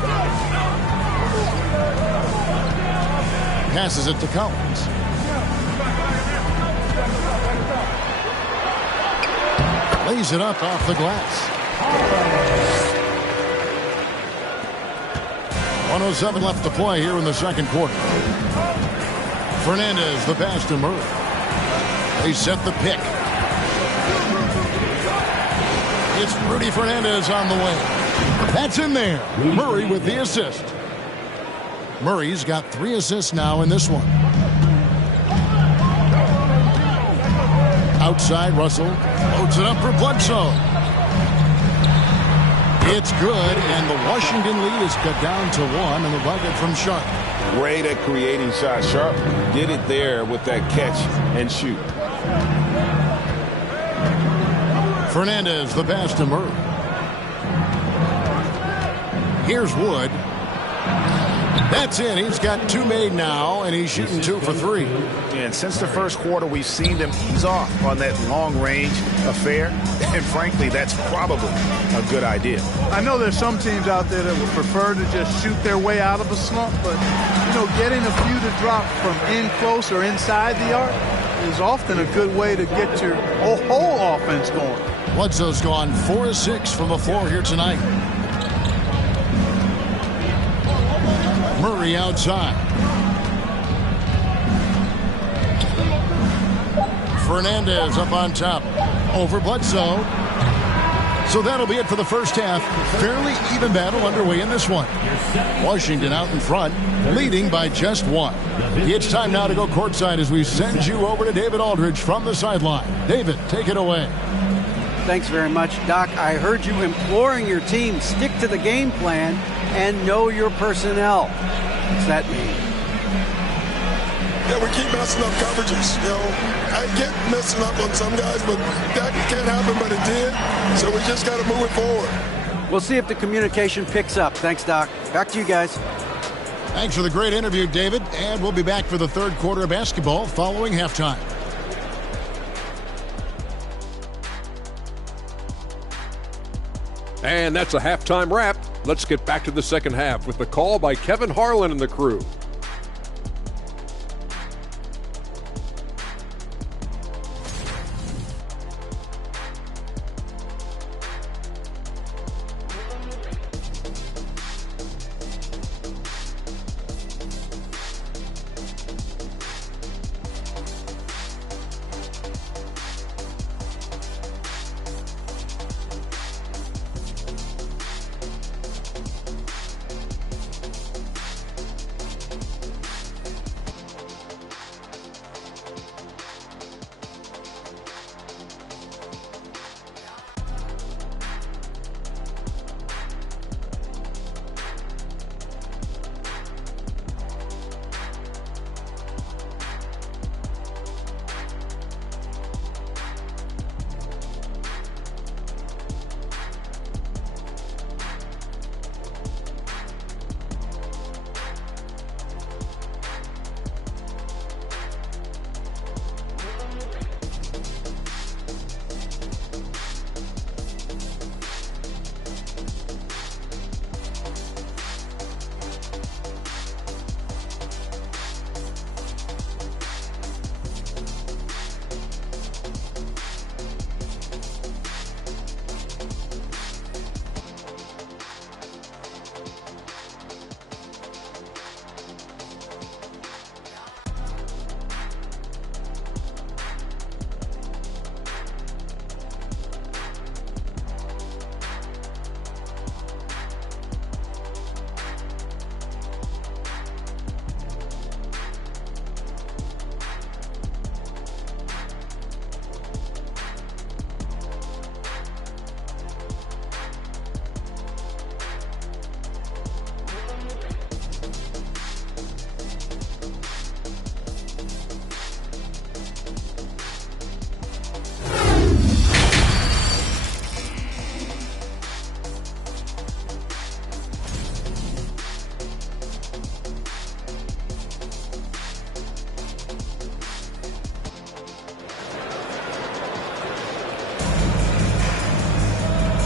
Passes it to Collins. Lays it up off the glass. 1:07 left to play here in the second quarter. Fernandez, the pass to Murray. They set the pick. It's Rudy Fernandez on the way. That's in there. Murray with the assist. Murray's got 3 assists now in this one. Outside, Russell loads it up for Bledsoe. It's good, and the Washington lead is cut down to 1 in the bucket from Sharp. Great at creating shots. Sharp did it there with that catch and shoot. Fernandez, the pass to Murray. Here's Wood. That's in. He's got 2 made now, and he's shooting 2 for 3. And since the first quarter, we've seen them ease off on that long-range affair. And frankly, that's probably a good idea. I know there's some teams out there that would prefer to just shoot their way out of a slump, but, getting a few to drop from in close or inside the arc is often a good way to get your whole offense going. Bledsoe's gone 4 of 6 from the floor here tonight. Murray outside. Fernandez up on top. Over Bledsoe. So that'll be it for the first half. Fairly even battle underway in this one. Washington out in front, leading by just 1. It's time now to go courtside as we send you over to David Aldridge from the sideline. David, take it away. Thanks very much, Doc. I heard you imploring your team, stick to the game plan and know your personnel. What's that mean? Yeah, we keep messing up coverages. I get messing up on some guys, but that can't happen, but it did. So we just got to move it forward. We'll see if the communication picks up. Thanks, Doc. Back to you guys. Thanks for the great interview, David. And we'll be back for the third quarter of basketball following halftime. And that's a halftime wrap. Let's get back to the second half with the call by Kevin Harlan and the crew.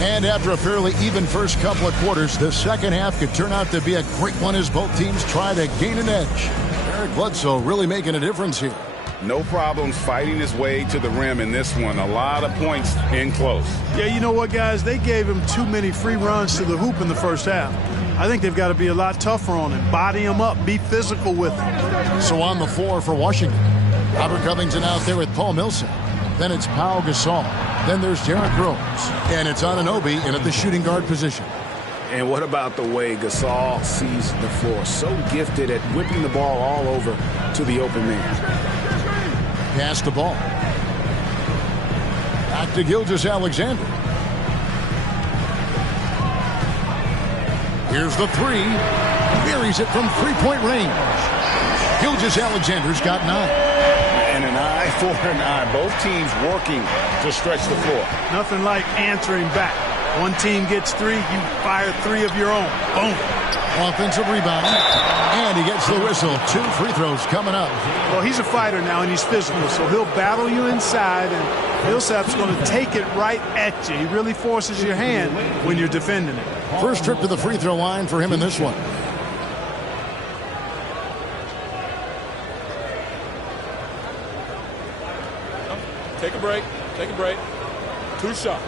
And after a fairly even first couple of quarters, the second half could turn out to be a great one as both teams try to gain an edge. Eric Bledsoe really making a difference here. No problems fighting his way to the rim in this one. A lot of points in close. Yeah, you know what, guys? They gave him too many free runs to the hoop in the first half. I think they've got to be a lot tougher on him. Body him up. Be physical with him. So on the floor for Washington, Robert Covington out there with Paul Millsap. Then it's Pau Gasol. Then there's Derrick Rose. And it's Anunoby in at the shooting guard position. And what about the way Gasol sees the floor? So gifted at whipping the ball all over to the open man. Pass the ball. Back to Gilgeous-Alexander. Here's the three. Buries it from three-point range. Gilgeous-Alexander's got 9. And an eye for an eye. Both teams working to stretch the floor. Nothing like answering back. One team gets 3, you fire 3 of your own. Boom. Offensive rebound. And he gets the whistle. 2 free throws coming up. Well, he's a fighter now, and he's physical, so he'll battle you inside, and Millsap's going to take it right at you. He really forces your hand when you're defending it. First trip to the free throw line for him in this one. Take a break. Take a break. 2 shots.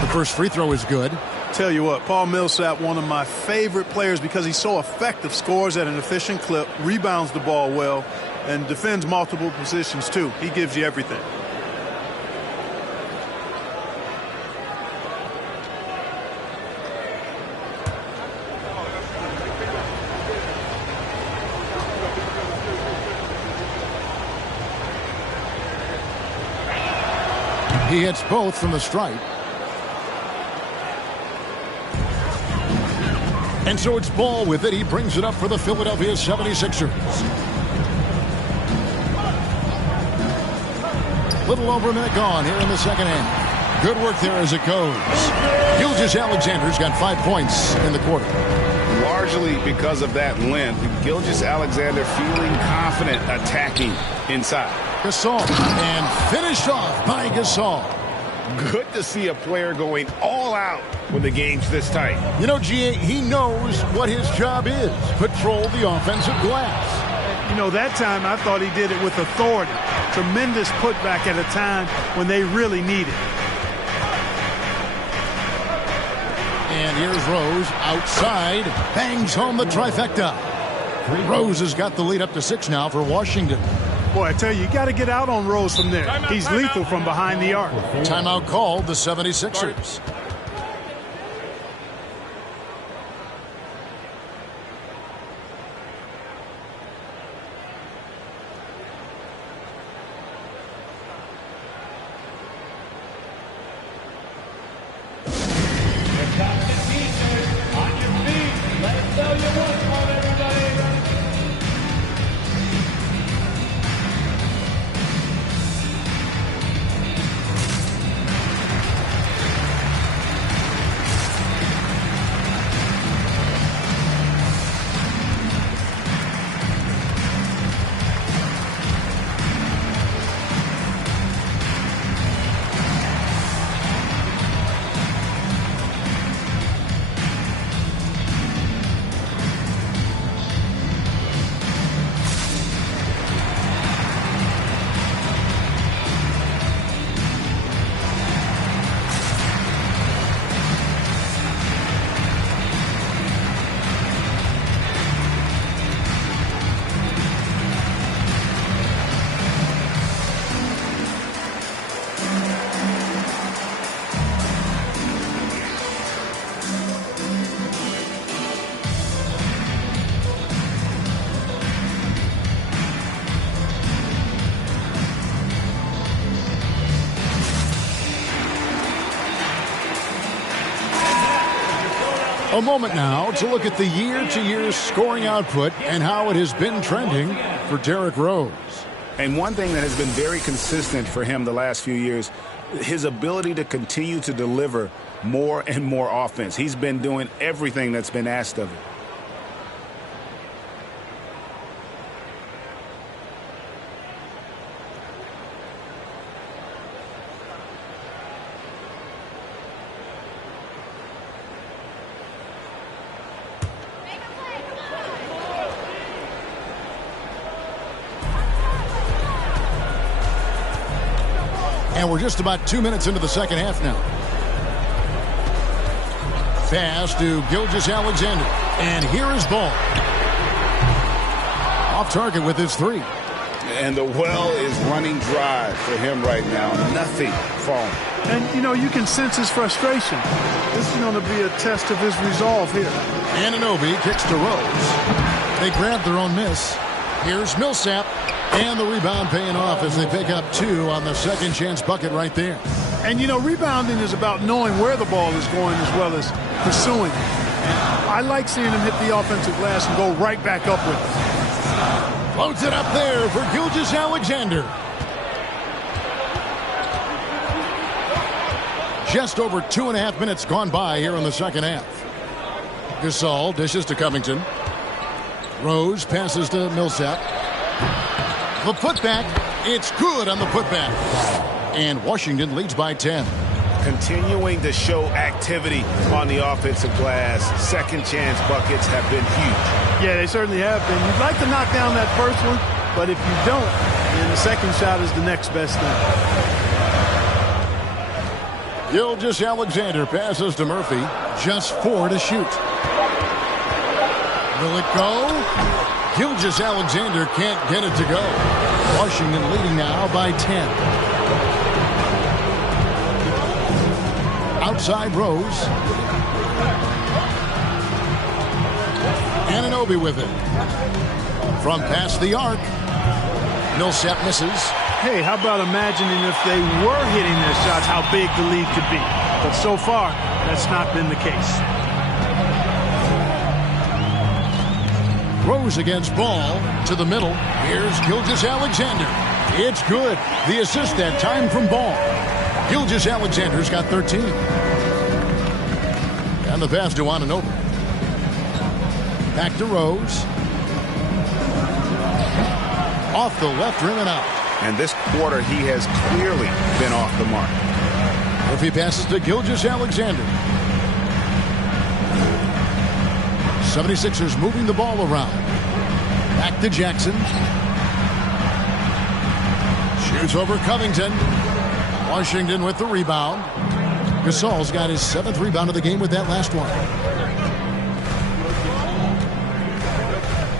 The first free throw is good. Tell you what, Paul Millsap, one of my favorite players because he's so effective, scores at an efficient clip, rebounds the ball well, and defends multiple positions too. He gives you everything. He hits both from the stripe. And so it's Ball with it. He brings it up for the Philadelphia 76ers. Little over a minute gone here in the second half. Good work there as it goes. Gilgeous-Alexander's got 5 points in the quarter. Largely because of that length, Gilgeous-Alexander feeling confident attacking inside. Gasol, and finished off by Gasol. Good to see a player going all out when the game's this tight. You know, G.A., he knows what his job is. Patrol the offensive glass. You know, that time I thought he did it with authority. Tremendous putback at a time when they really need it. And here's Rose outside. Bangs home the trifecta. Rose has got the lead up to 6 now for Washington. Boy, I tell you, you got to get out on Rose from there. He's lethal from behind the arc. Timeout called the 76ers. A moment now to look at the year-to-year scoring output and how it has been trending for Derrick Rose. And one thing that has been very consistent for him the last few years, his ability to continue to deliver more and more offense. He's been doing everything that's been asked of him. And we're just about 2 minutes into the second half now. Pass to Gilgeous-Alexander. And here is ball. Off target with his three. And the well is running dry for him right now. Nothing falling. And, you know, you can sense his frustration. This is going to be a test of his resolve here. Anunoby kicks to Rose. They grab their own miss. Here's Millsap. And the rebound paying off as they pick up 2 on the second chance bucket right there. And, you know, rebounding is about knowing where the ball is going as well as pursuing it. And I like seeing him hit the offensive glass and go right back up with it. Floats it up there for Gilgeous-Alexander. Just over 2.5 minutes gone by here in the second half. Gasol dishes to Covington. Rose passes to Millsap. The putback, it's good on the putback. And Washington leads by 10. Continuing to show activity on the offensive glass. Second chance buckets have been huge. Yeah, they certainly have been. You'd like to knock down that first one, but if you don't, then the second shot is the next best thing. Gilgeous-Alexander passes to Murphy. Just 4 to shoot. Will it go? Gilgeous-Alexander can't get it to go. Washington leading now by 10. Outside Rose. Anunoby with it. From past the arc. Millsap misses. Hey, how about imagining if they were hitting their shots, how big the lead could be. But so far, that's not been the case. Rose against Ball to the middle. Here's Gilgeous-Alexander. It's good. The assist that time from Ball. Gilgeous-Alexander's got 13. And the pass to Anunoby. Back to Rose. Off the left rim and out. And this quarter, he has clearly been off the mark. Murphy passes to Gilgeous-Alexander. 76ers moving the ball around. Back to Jackson. Shoots over Covington. Washington with the rebound. Gasol's got his 7th rebound of the game with that last one.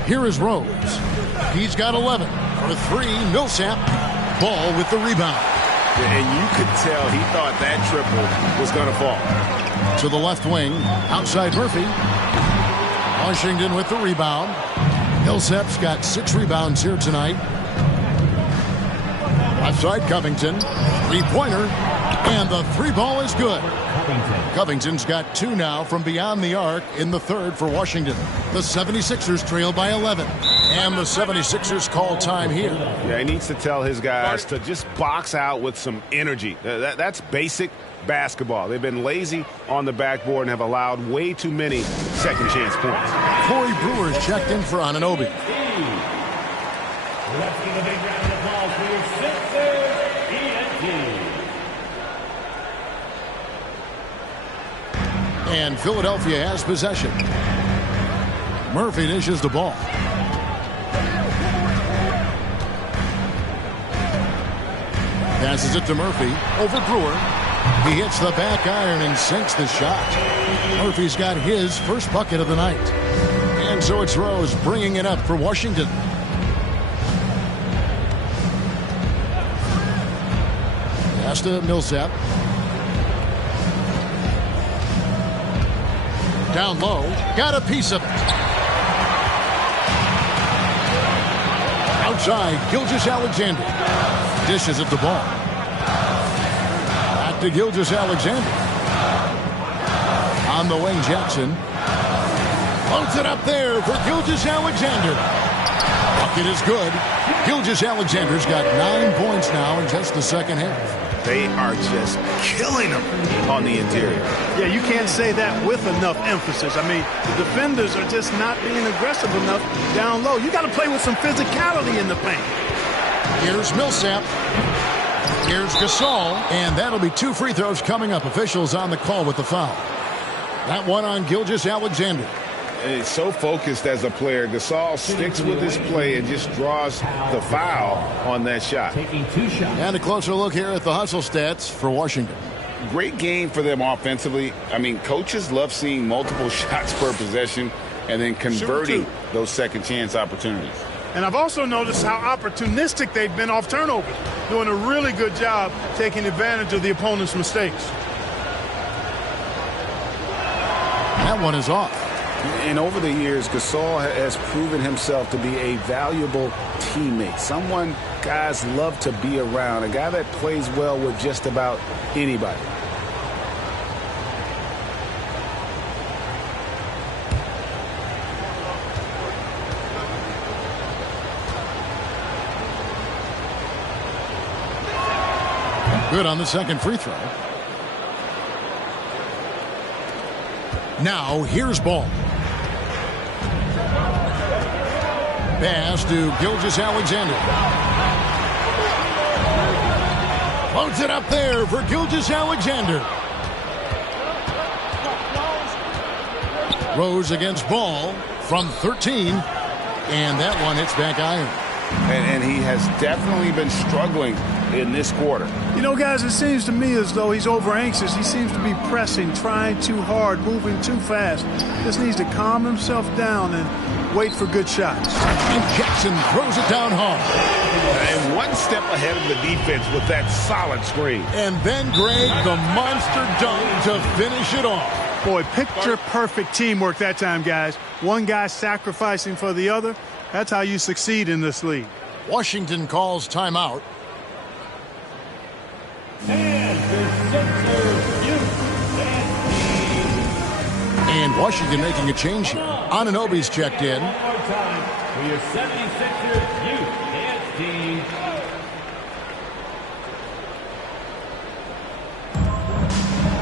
Here is Rose. He's got 11. For 3, Millsap. Ball with the rebound. And you could tell he thought that triple was going to fall. To the left wing. Outside Murphy. Washington with the rebound. Millsap's got 6 rebounds here tonight. Outside Covington. Three-pointer. And the 3-ball is good. Covington's got 2 now from beyond the arc in the 3rd for Washington. The 76ers trail by 11. And the 76ers call time here. Yeah, he needs to tell his guys to just box out with some energy. That's basic basketball. They've been lazy on the backboard and have allowed way too many second chance points. Corey Brewer's checked in for Anunoby. Let's give a big round of applause for your Sixers ENT. And Philadelphia has possession. Murphy dishes the ball. Passes it to Murphy over Brewer. He hits the back iron and sinks the shot. Murphy's got his first bucket of the night. And so it's Rose bringing it up for Washington. Pass to Millsap. Down low. Got a piece of it. Outside, Gilgeous-Alexander. Dishes at the ball. Back to Gilgeous-Alexander. On the wing, Jackson. Floats it up there for Gilgeous-Alexander. Bucket is good. Gilgeous-Alexander's got 9 points now in just the second half. They are just killing them on the interior. Yeah, you can't say that with enough emphasis. I mean, the defenders are just not being aggressive enough down low. You got to play with some physicality in the paint. Here's Millsap. Here's Gasol. And that'll be 2 free throws coming up. Officials on the call with the foul. That one on Gilgeous-Alexander. He's so focused as a player. Gasol sticks with his play and just draws the foul on that shot. Taking 2 shots. And a closer look here at the hustle stats for Washington. Great game for them offensively. I mean, coaches love seeing multiple shots per possession and then converting those second chance opportunities. And I've also noticed how opportunistic they've been off turnovers, doing a really good job taking advantage of the opponent's mistakes. That one is off. And over the years, Gasol has proven himself to be a valuable teammate, someone guys love to be around, a guy that plays well with just about anybody. Good on the second free throw. Now here's Ball. Pass to Gilgeous-Alexander. Loads it up there for Gilgeous-Alexander. Rose against Ball from 13. And that one hits back iron. And he has definitely been struggling in this quarter. You know, guys, it seems to me as though he's over anxious. He seems to be pressing, trying too hard, moving too fast. Just needs to calm himself down and wait for good shots. And Jackson throws it down hard. And one step ahead of the defense with that solid screen. And then Greg, the monster dunk to finish it off. Boy, picture-perfect teamwork that time, guys. One guy sacrificing for the other. That's how you succeed in this league. Washington calls timeout. And Washington making a change here. Anunoby's checked in. For your 76ers youth dance team.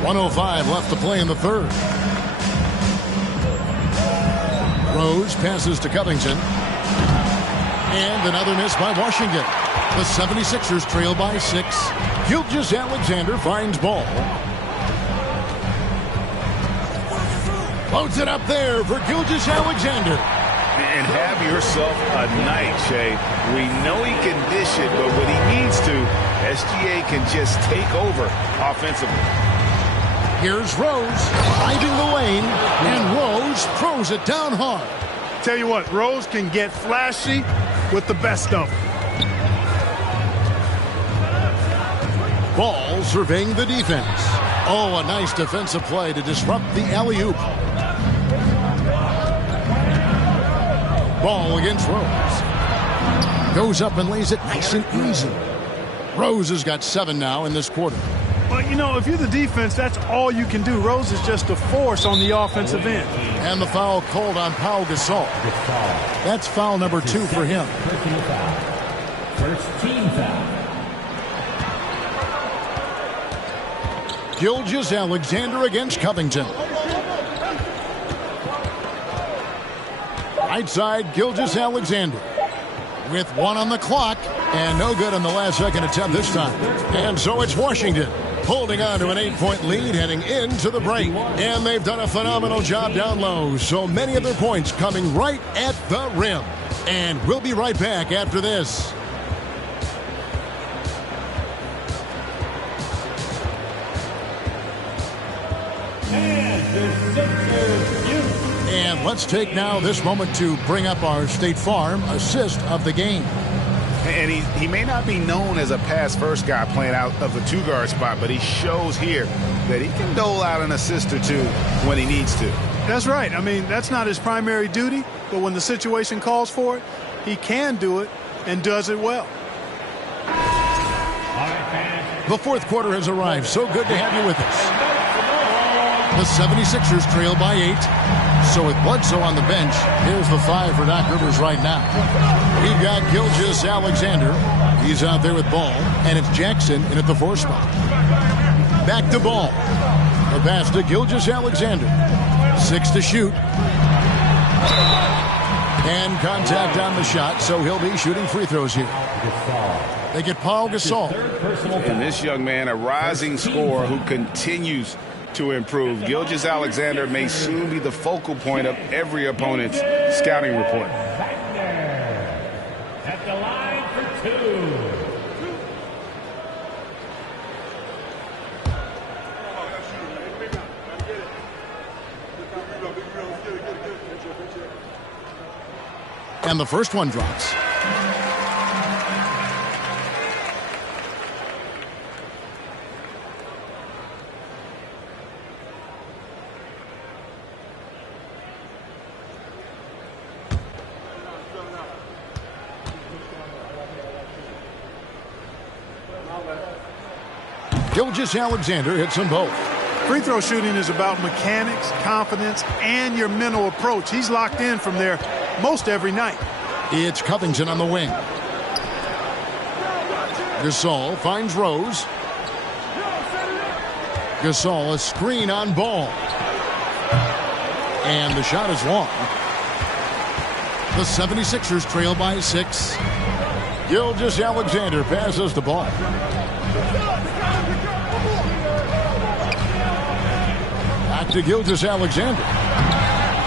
.105 left to play in the third. Rose passes to Covington. And another miss by Washington. The 76ers trail by 6. Gilgeous-Alexander finds Ball. Loads it up there for Gilgeous-Alexander. And have yourself a night, Shea. We know he can dish it, but when he needs to, SGA can just take over offensively. Here's Rose finding the lane, and Rose throws it down hard. Tell you what, Rose can get flashy with the best of them. Ball surveying the defense. Oh, a nice defensive play to disrupt the alley-oop. Ball against Rose. Goes up and lays it nice and easy. Rose has got 7 now in this quarter. But, you know, if you're the defense, that's all you can do. Rose is just a force on the offensive end. And the foul called on Pau Gasol. That's foul number 2 for him. First team foul. Gilgeous-Alexander against Covington. Right side, Gilgeous-Alexander. With 1 on the clock, and no good on the last second attempt this time. And so it's Washington holding on to an 8-point lead heading into the break. And they've done a phenomenal job down low. So many of their points coming right at the rim. And we'll be right back after this. And let's take now this moment to bring up our State Farm assist of the game. And he may not be known as a pass-first guy playing out of the 2-guard spot, but he shows here that he can dole out an assist or two when he needs to. That's right. I mean, that's not his primary duty, but when the situation calls for it, he can do it and does it well. The fourth quarter has arrived. So good to have you with us. The 76ers trail by 8. So with Bledsoe on the bench, here's the 5 for Doc Rivers right now. We've got Gilgeous-Alexander. He's out there with Ball. And it's Jackson in at the 4 spot. Back to Ball. The pass to Gilgeous-Alexander. 6 to shoot. And contact on the shot, so he'll be shooting free throws here. They get Pau Gasol. And this young man, a rising scorer who continues to improve. Gilgeous-Alexander may soon be the focal point of every opponent's scouting report. At the line for 2. And the first one drops. Gilgeous-Alexander hits them both. Free throw shooting is about mechanics, confidence, and your mental approach. He's locked in from there most every night. It's Covington on the wing. Gasol finds Rose. Gasol, a screen on Ball. And the shot is long. The 76ers trail by 6. Gilgeous-Alexander passes the ball. Back to Gilgeous-Alexander.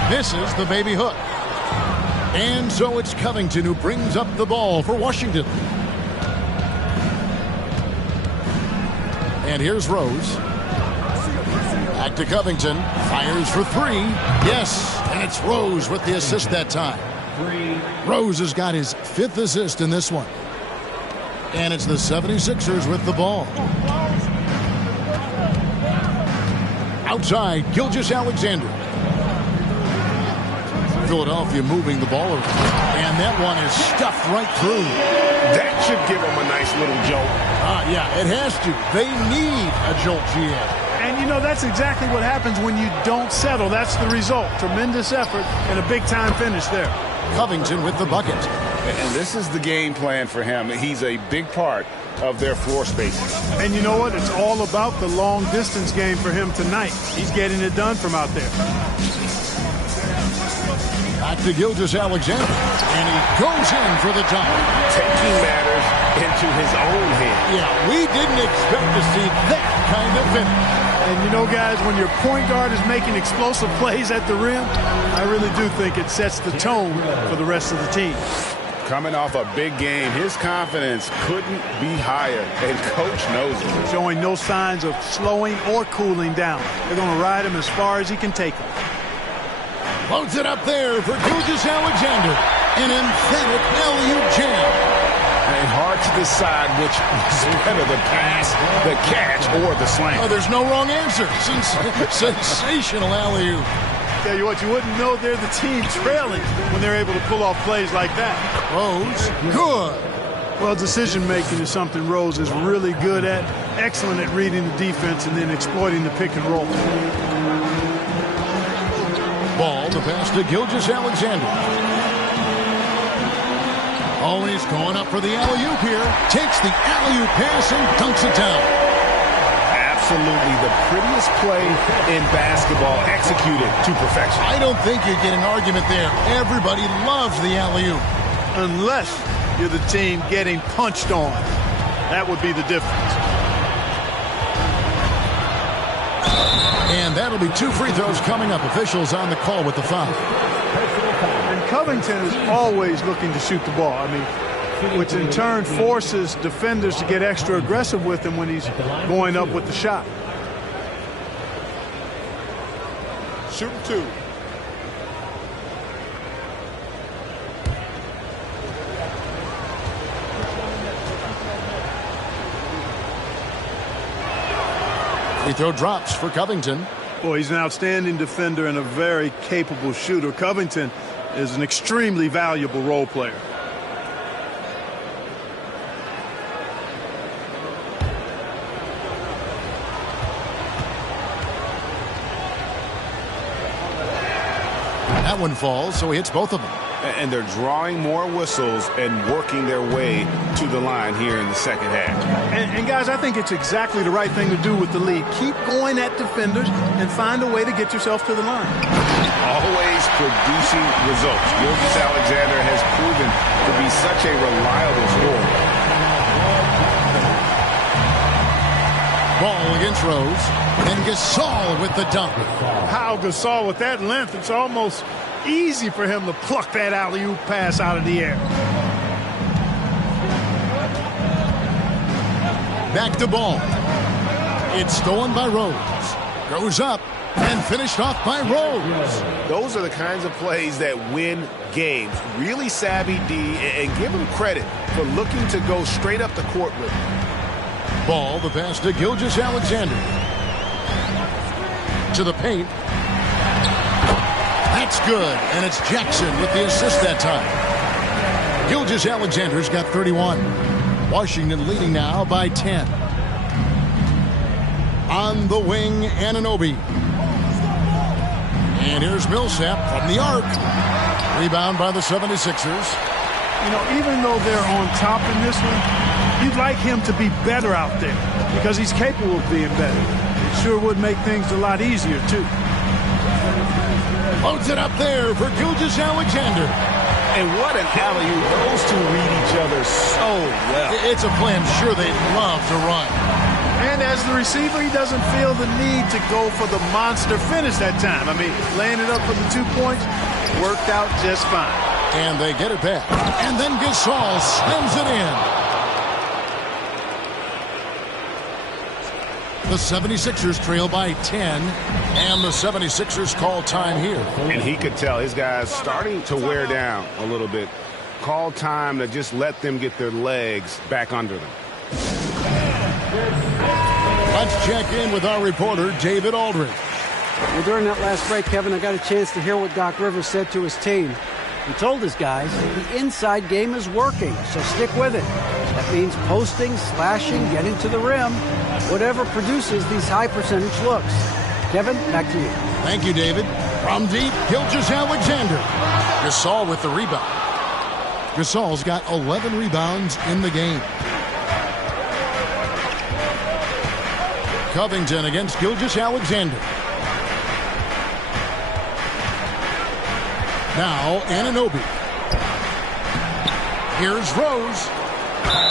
Misses the baby hook. And so it's Covington who brings up the ball for Washington. And here's Rose. Back to Covington. Fires for 3. Yes, and it's Rose with the assist that time. Rose has got his 5th assist in this one. And it's the 76ers with the ball. Outside, Gilgeous-Alexander. Philadelphia moving the ball over. And that one is stuffed right through. That should give them a nice little jolt. Yeah, it has to. They need a jolt, GM. And, you know, that's exactly what happens when you don't settle. That's the result. Tremendous effort and a big-time finish there. Covington with the bucket. And this is the game plan for him. He's a big part of their floor spaces. And you know what? It's all about the long-distance game for him tonight. He's getting it done from out there. Back to Gilgeous-Alexander. And he goes in for the dunk. Taking matters into his own hands. Yeah, we didn't expect to see that kind of finish. And you know, guys, when your point guard is making explosive plays at the rim, I really do think it sets the tone for the rest of the team. Coming off a big game, his confidence couldn't be higher, and Coach knows it. Showing no signs of slowing or cooling down. They're going to ride him as far as he can take him. Loads it up there for Gilgeous-Alexander. An emphatic alley-oop jam. And hard to decide which was better, the pass, the catch, or the slam. Oh, there's no wrong answer. Sensational alley-oop. Tell you what, you wouldn't know they're the team trailing when they're able to pull off plays like that. Rose, good. Well, decision-making is something Rose is really good at. Excellent at reading the defense and then exploiting the pick and roll. Ball to pass to Gilgeous-Alexander. Always going up for the alley-oop here. Takes the alley-oop pass and dunks it down. Absolutely the prettiest play in basketball, executed to perfection. I don't think you get an argument there. Everybody loves the alley-oop. Unless you're the team getting punched on. That would be the difference. And that'll be 2 free throws coming up. Officials on the call with the foul. And Covington is always looking to shoot the ball. I mean, which in turn forces defenders to get extra aggressive with him when he's going up with the shot. Shooting 2. Free throw drops for Covington. Boy, he's an outstanding defender and a very capable shooter. Covington is an extremely valuable role player. That one falls, so he hits both of them. And they're drawing more whistles and working their way to the line here in the second half. And guys, I think it's exactly the right thing to do with the lead. Keep going at defenders and find a way to get yourself to the line. Always producing results. Gilgeous-Alexander has proven to be such a reliable scorer. Ball against Rose. And Gasol with the dunk. How Gasol with that length, it's almost easy for him to pluck that alley-oop pass out of the air. Back to ball. It's stolen by Rose. Goes up and finished off by Rose. Those are the kinds of plays that win games. Really savvy D, and give him credit for looking to go straight up the court with him. Ball, the pass to Gilgeous-Alexander. To the paint. That's good, and it's Jackson with the assist that time. Gilgeous-Alexander's got 31. Washington leading now by 10. On the wing, Anunoby. And here's Millsap from the arc. Rebound by the 76ers. You know, even though they're on top in this one, you'd like him to be better out there because he's capable of being better. It sure would make things a lot easier, too. Loads it up there for Gilgeous-Alexander. And what an alley-oop. Those two read each other so well. It's a play I'm sure they'd love to run. And as the receiver, he doesn't feel the need to go for the monster finish that time. I mean, laying it up for the 2 points worked out just fine. And they get it back. And then Gasol slams it in. The 76ers trail by 10. And the 76ers call time here. And he could tell his guys starting to wear down a little bit. Call time to just let them get their legs back under them. Let's check in with our reporter, David Aldridge. Well, during that last break, Kevin, I got a chance to hear what Doc Rivers said to his team. He told his guys the inside game is working, so stick with it. That means posting, slashing, getting to the rim, whatever produces these high percentage looks. Kevin, back to you. Thank you, David. From deep, Gilgeous-Alexander. Gasol with the rebound. Gasol's got 11 rebounds in the game. Covington against Gilgeous-Alexander. Now Anunoby. Here's Rose.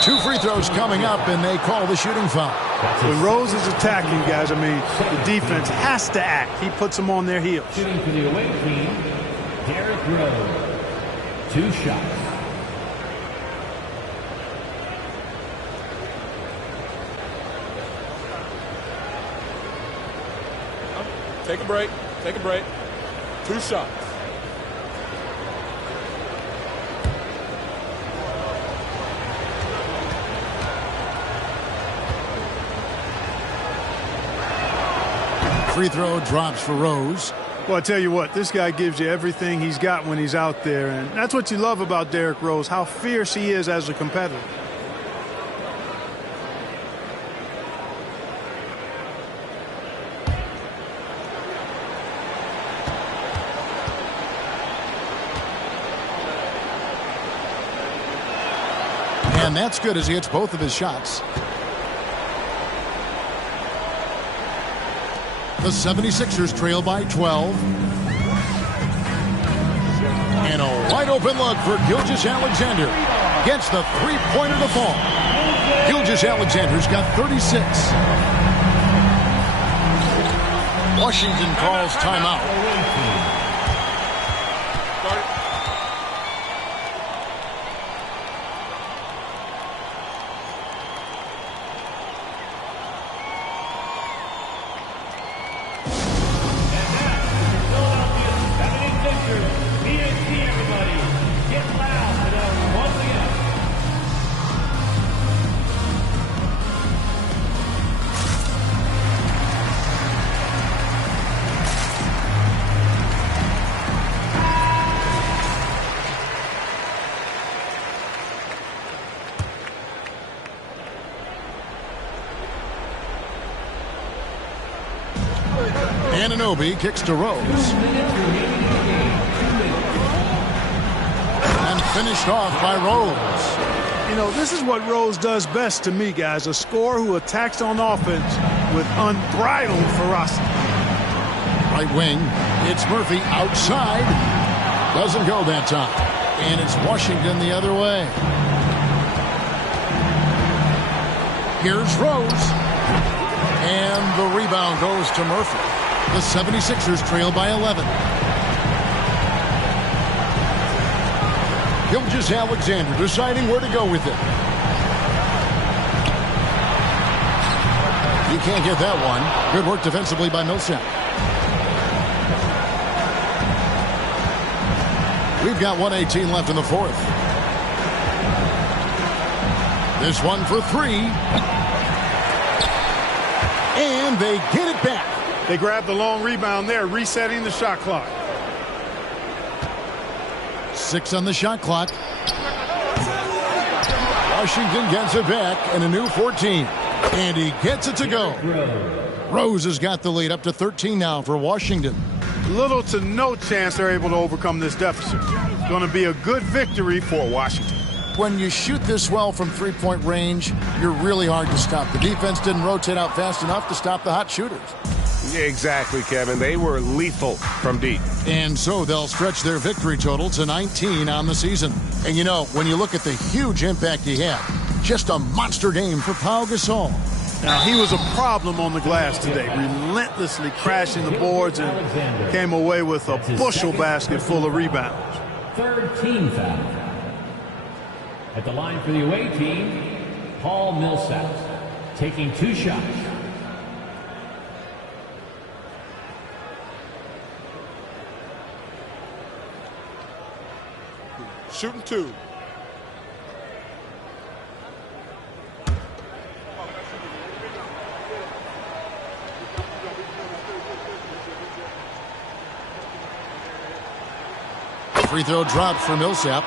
2 free throws coming up, and they call the shooting foul. When Rose is attacking, guys, I mean, the defense has to act. He puts them on their heels. Shooting for the away team, Derrick Rose. 2 shots. Take a break. Take a break. 2 shots. Free throw drops for Rose. Well, I tell you what, this guy gives you everything he's got when he's out there, and that's what you love about Derrick Rose, how fierce he is as a competitor. And that's good as he hits both of his shots. The 76ers trail by 12. And a wide open look for Gilgeous-Alexander. Gets the three-pointer to fall. Gilgeous-Alexander's got 36. Washington calls timeout. Anunoby kicks to Rose. And finished off by Rose. You know, this is what Rose does best to me, guys. A scorer who attacks on offense with unbridled ferocity. Right wing. It's Murphy outside. Doesn't go that time. And it's Washington the other way. Here's Rose. And the rebound goes to Murphy. The 76ers trail by 11. Gilgeous-Alexander deciding where to go with it. You can't get that one. Good work defensively by Millsap. We've got 1:18 left in the fourth. This one for three. And they get it back. They grabbed the long rebound there, resetting the shot clock. 6 on the shot clock. Washington gets it back and a new 14. And he gets it to go. Rose has got the lead up to 13 now for Washington. Little to no chance they're able to overcome this deficit. It's going to be a good victory for Washington. When you shoot this well from three-point range, you're really hard to stop. The defense didn't rotate out fast enough to stop the hot shooters. Exactly, Kevin. They were lethal from deep. And so they'll stretch their victory total to 19 on the season. And you know, when you look at the huge impact he had, just a monster game for Pau Gasol. Now, he was a problem on the glass today, relentlessly crashing the boards and came away with a bushel basket full of rebounds. Third team foul. At the line for the away team, Paul Millsap, taking 2 shots. Shooting 2. Free throw dropped for Millsap.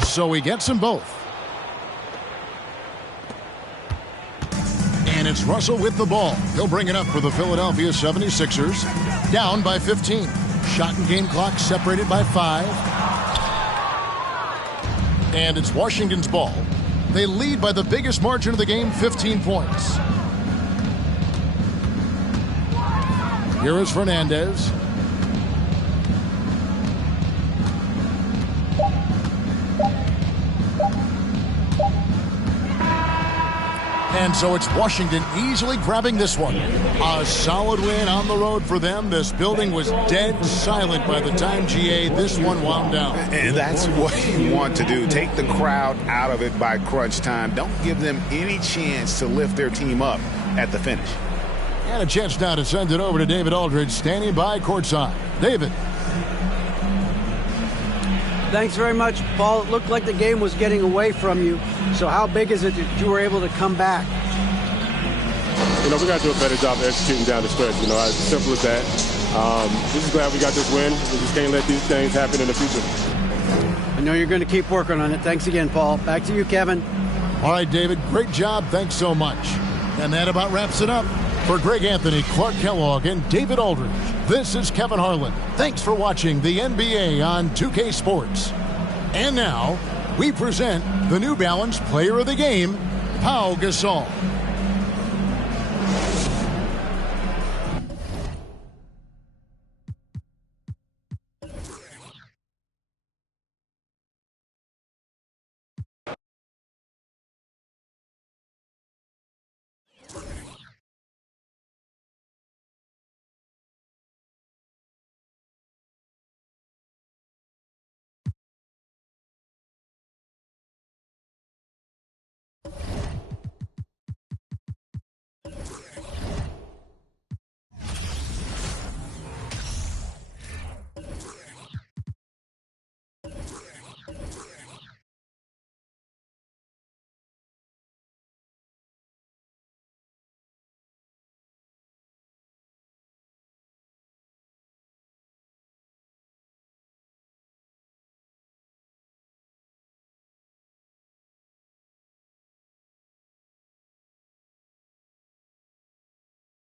So he gets them both. And it's Russell with the ball. He'll bring it up for the Philadelphia 76ers. Down by 15. Shot and game clock separated by 5. And it's Washington's ball. They lead by the biggest margin of the game, 15 points. Here is Fernandez. And so it's Washington easily grabbing this one. A solid win on the road for them. This building was dead silent by the time, GA, this one wound down. And that's what you want to do. Take the crowd out of it by crunch time. Don't give them any chance to lift their team up at the finish. And a chance now to send it over to David Aldridge, standing by courtside. David. Thanks very much, Paul. It looked like the game was getting away from you. So how big is it that you were able to come back? We got to do a better job of executing down the stretch. As simple as that. Just glad we got this win. We just can't let these things happen in the future. I know you're going to keep working on it. Thanks again, Paul. Back to you, Kevin. All right, David. Great job. Thanks so much. And that about wraps it up. For Greg Anthony, Clark Kellogg, and David Aldridge, this is Kevin Harlan. Thanks for watching the NBA on 2K Sports. And now, we present the New Balance Player of the Game, Pau Gasol.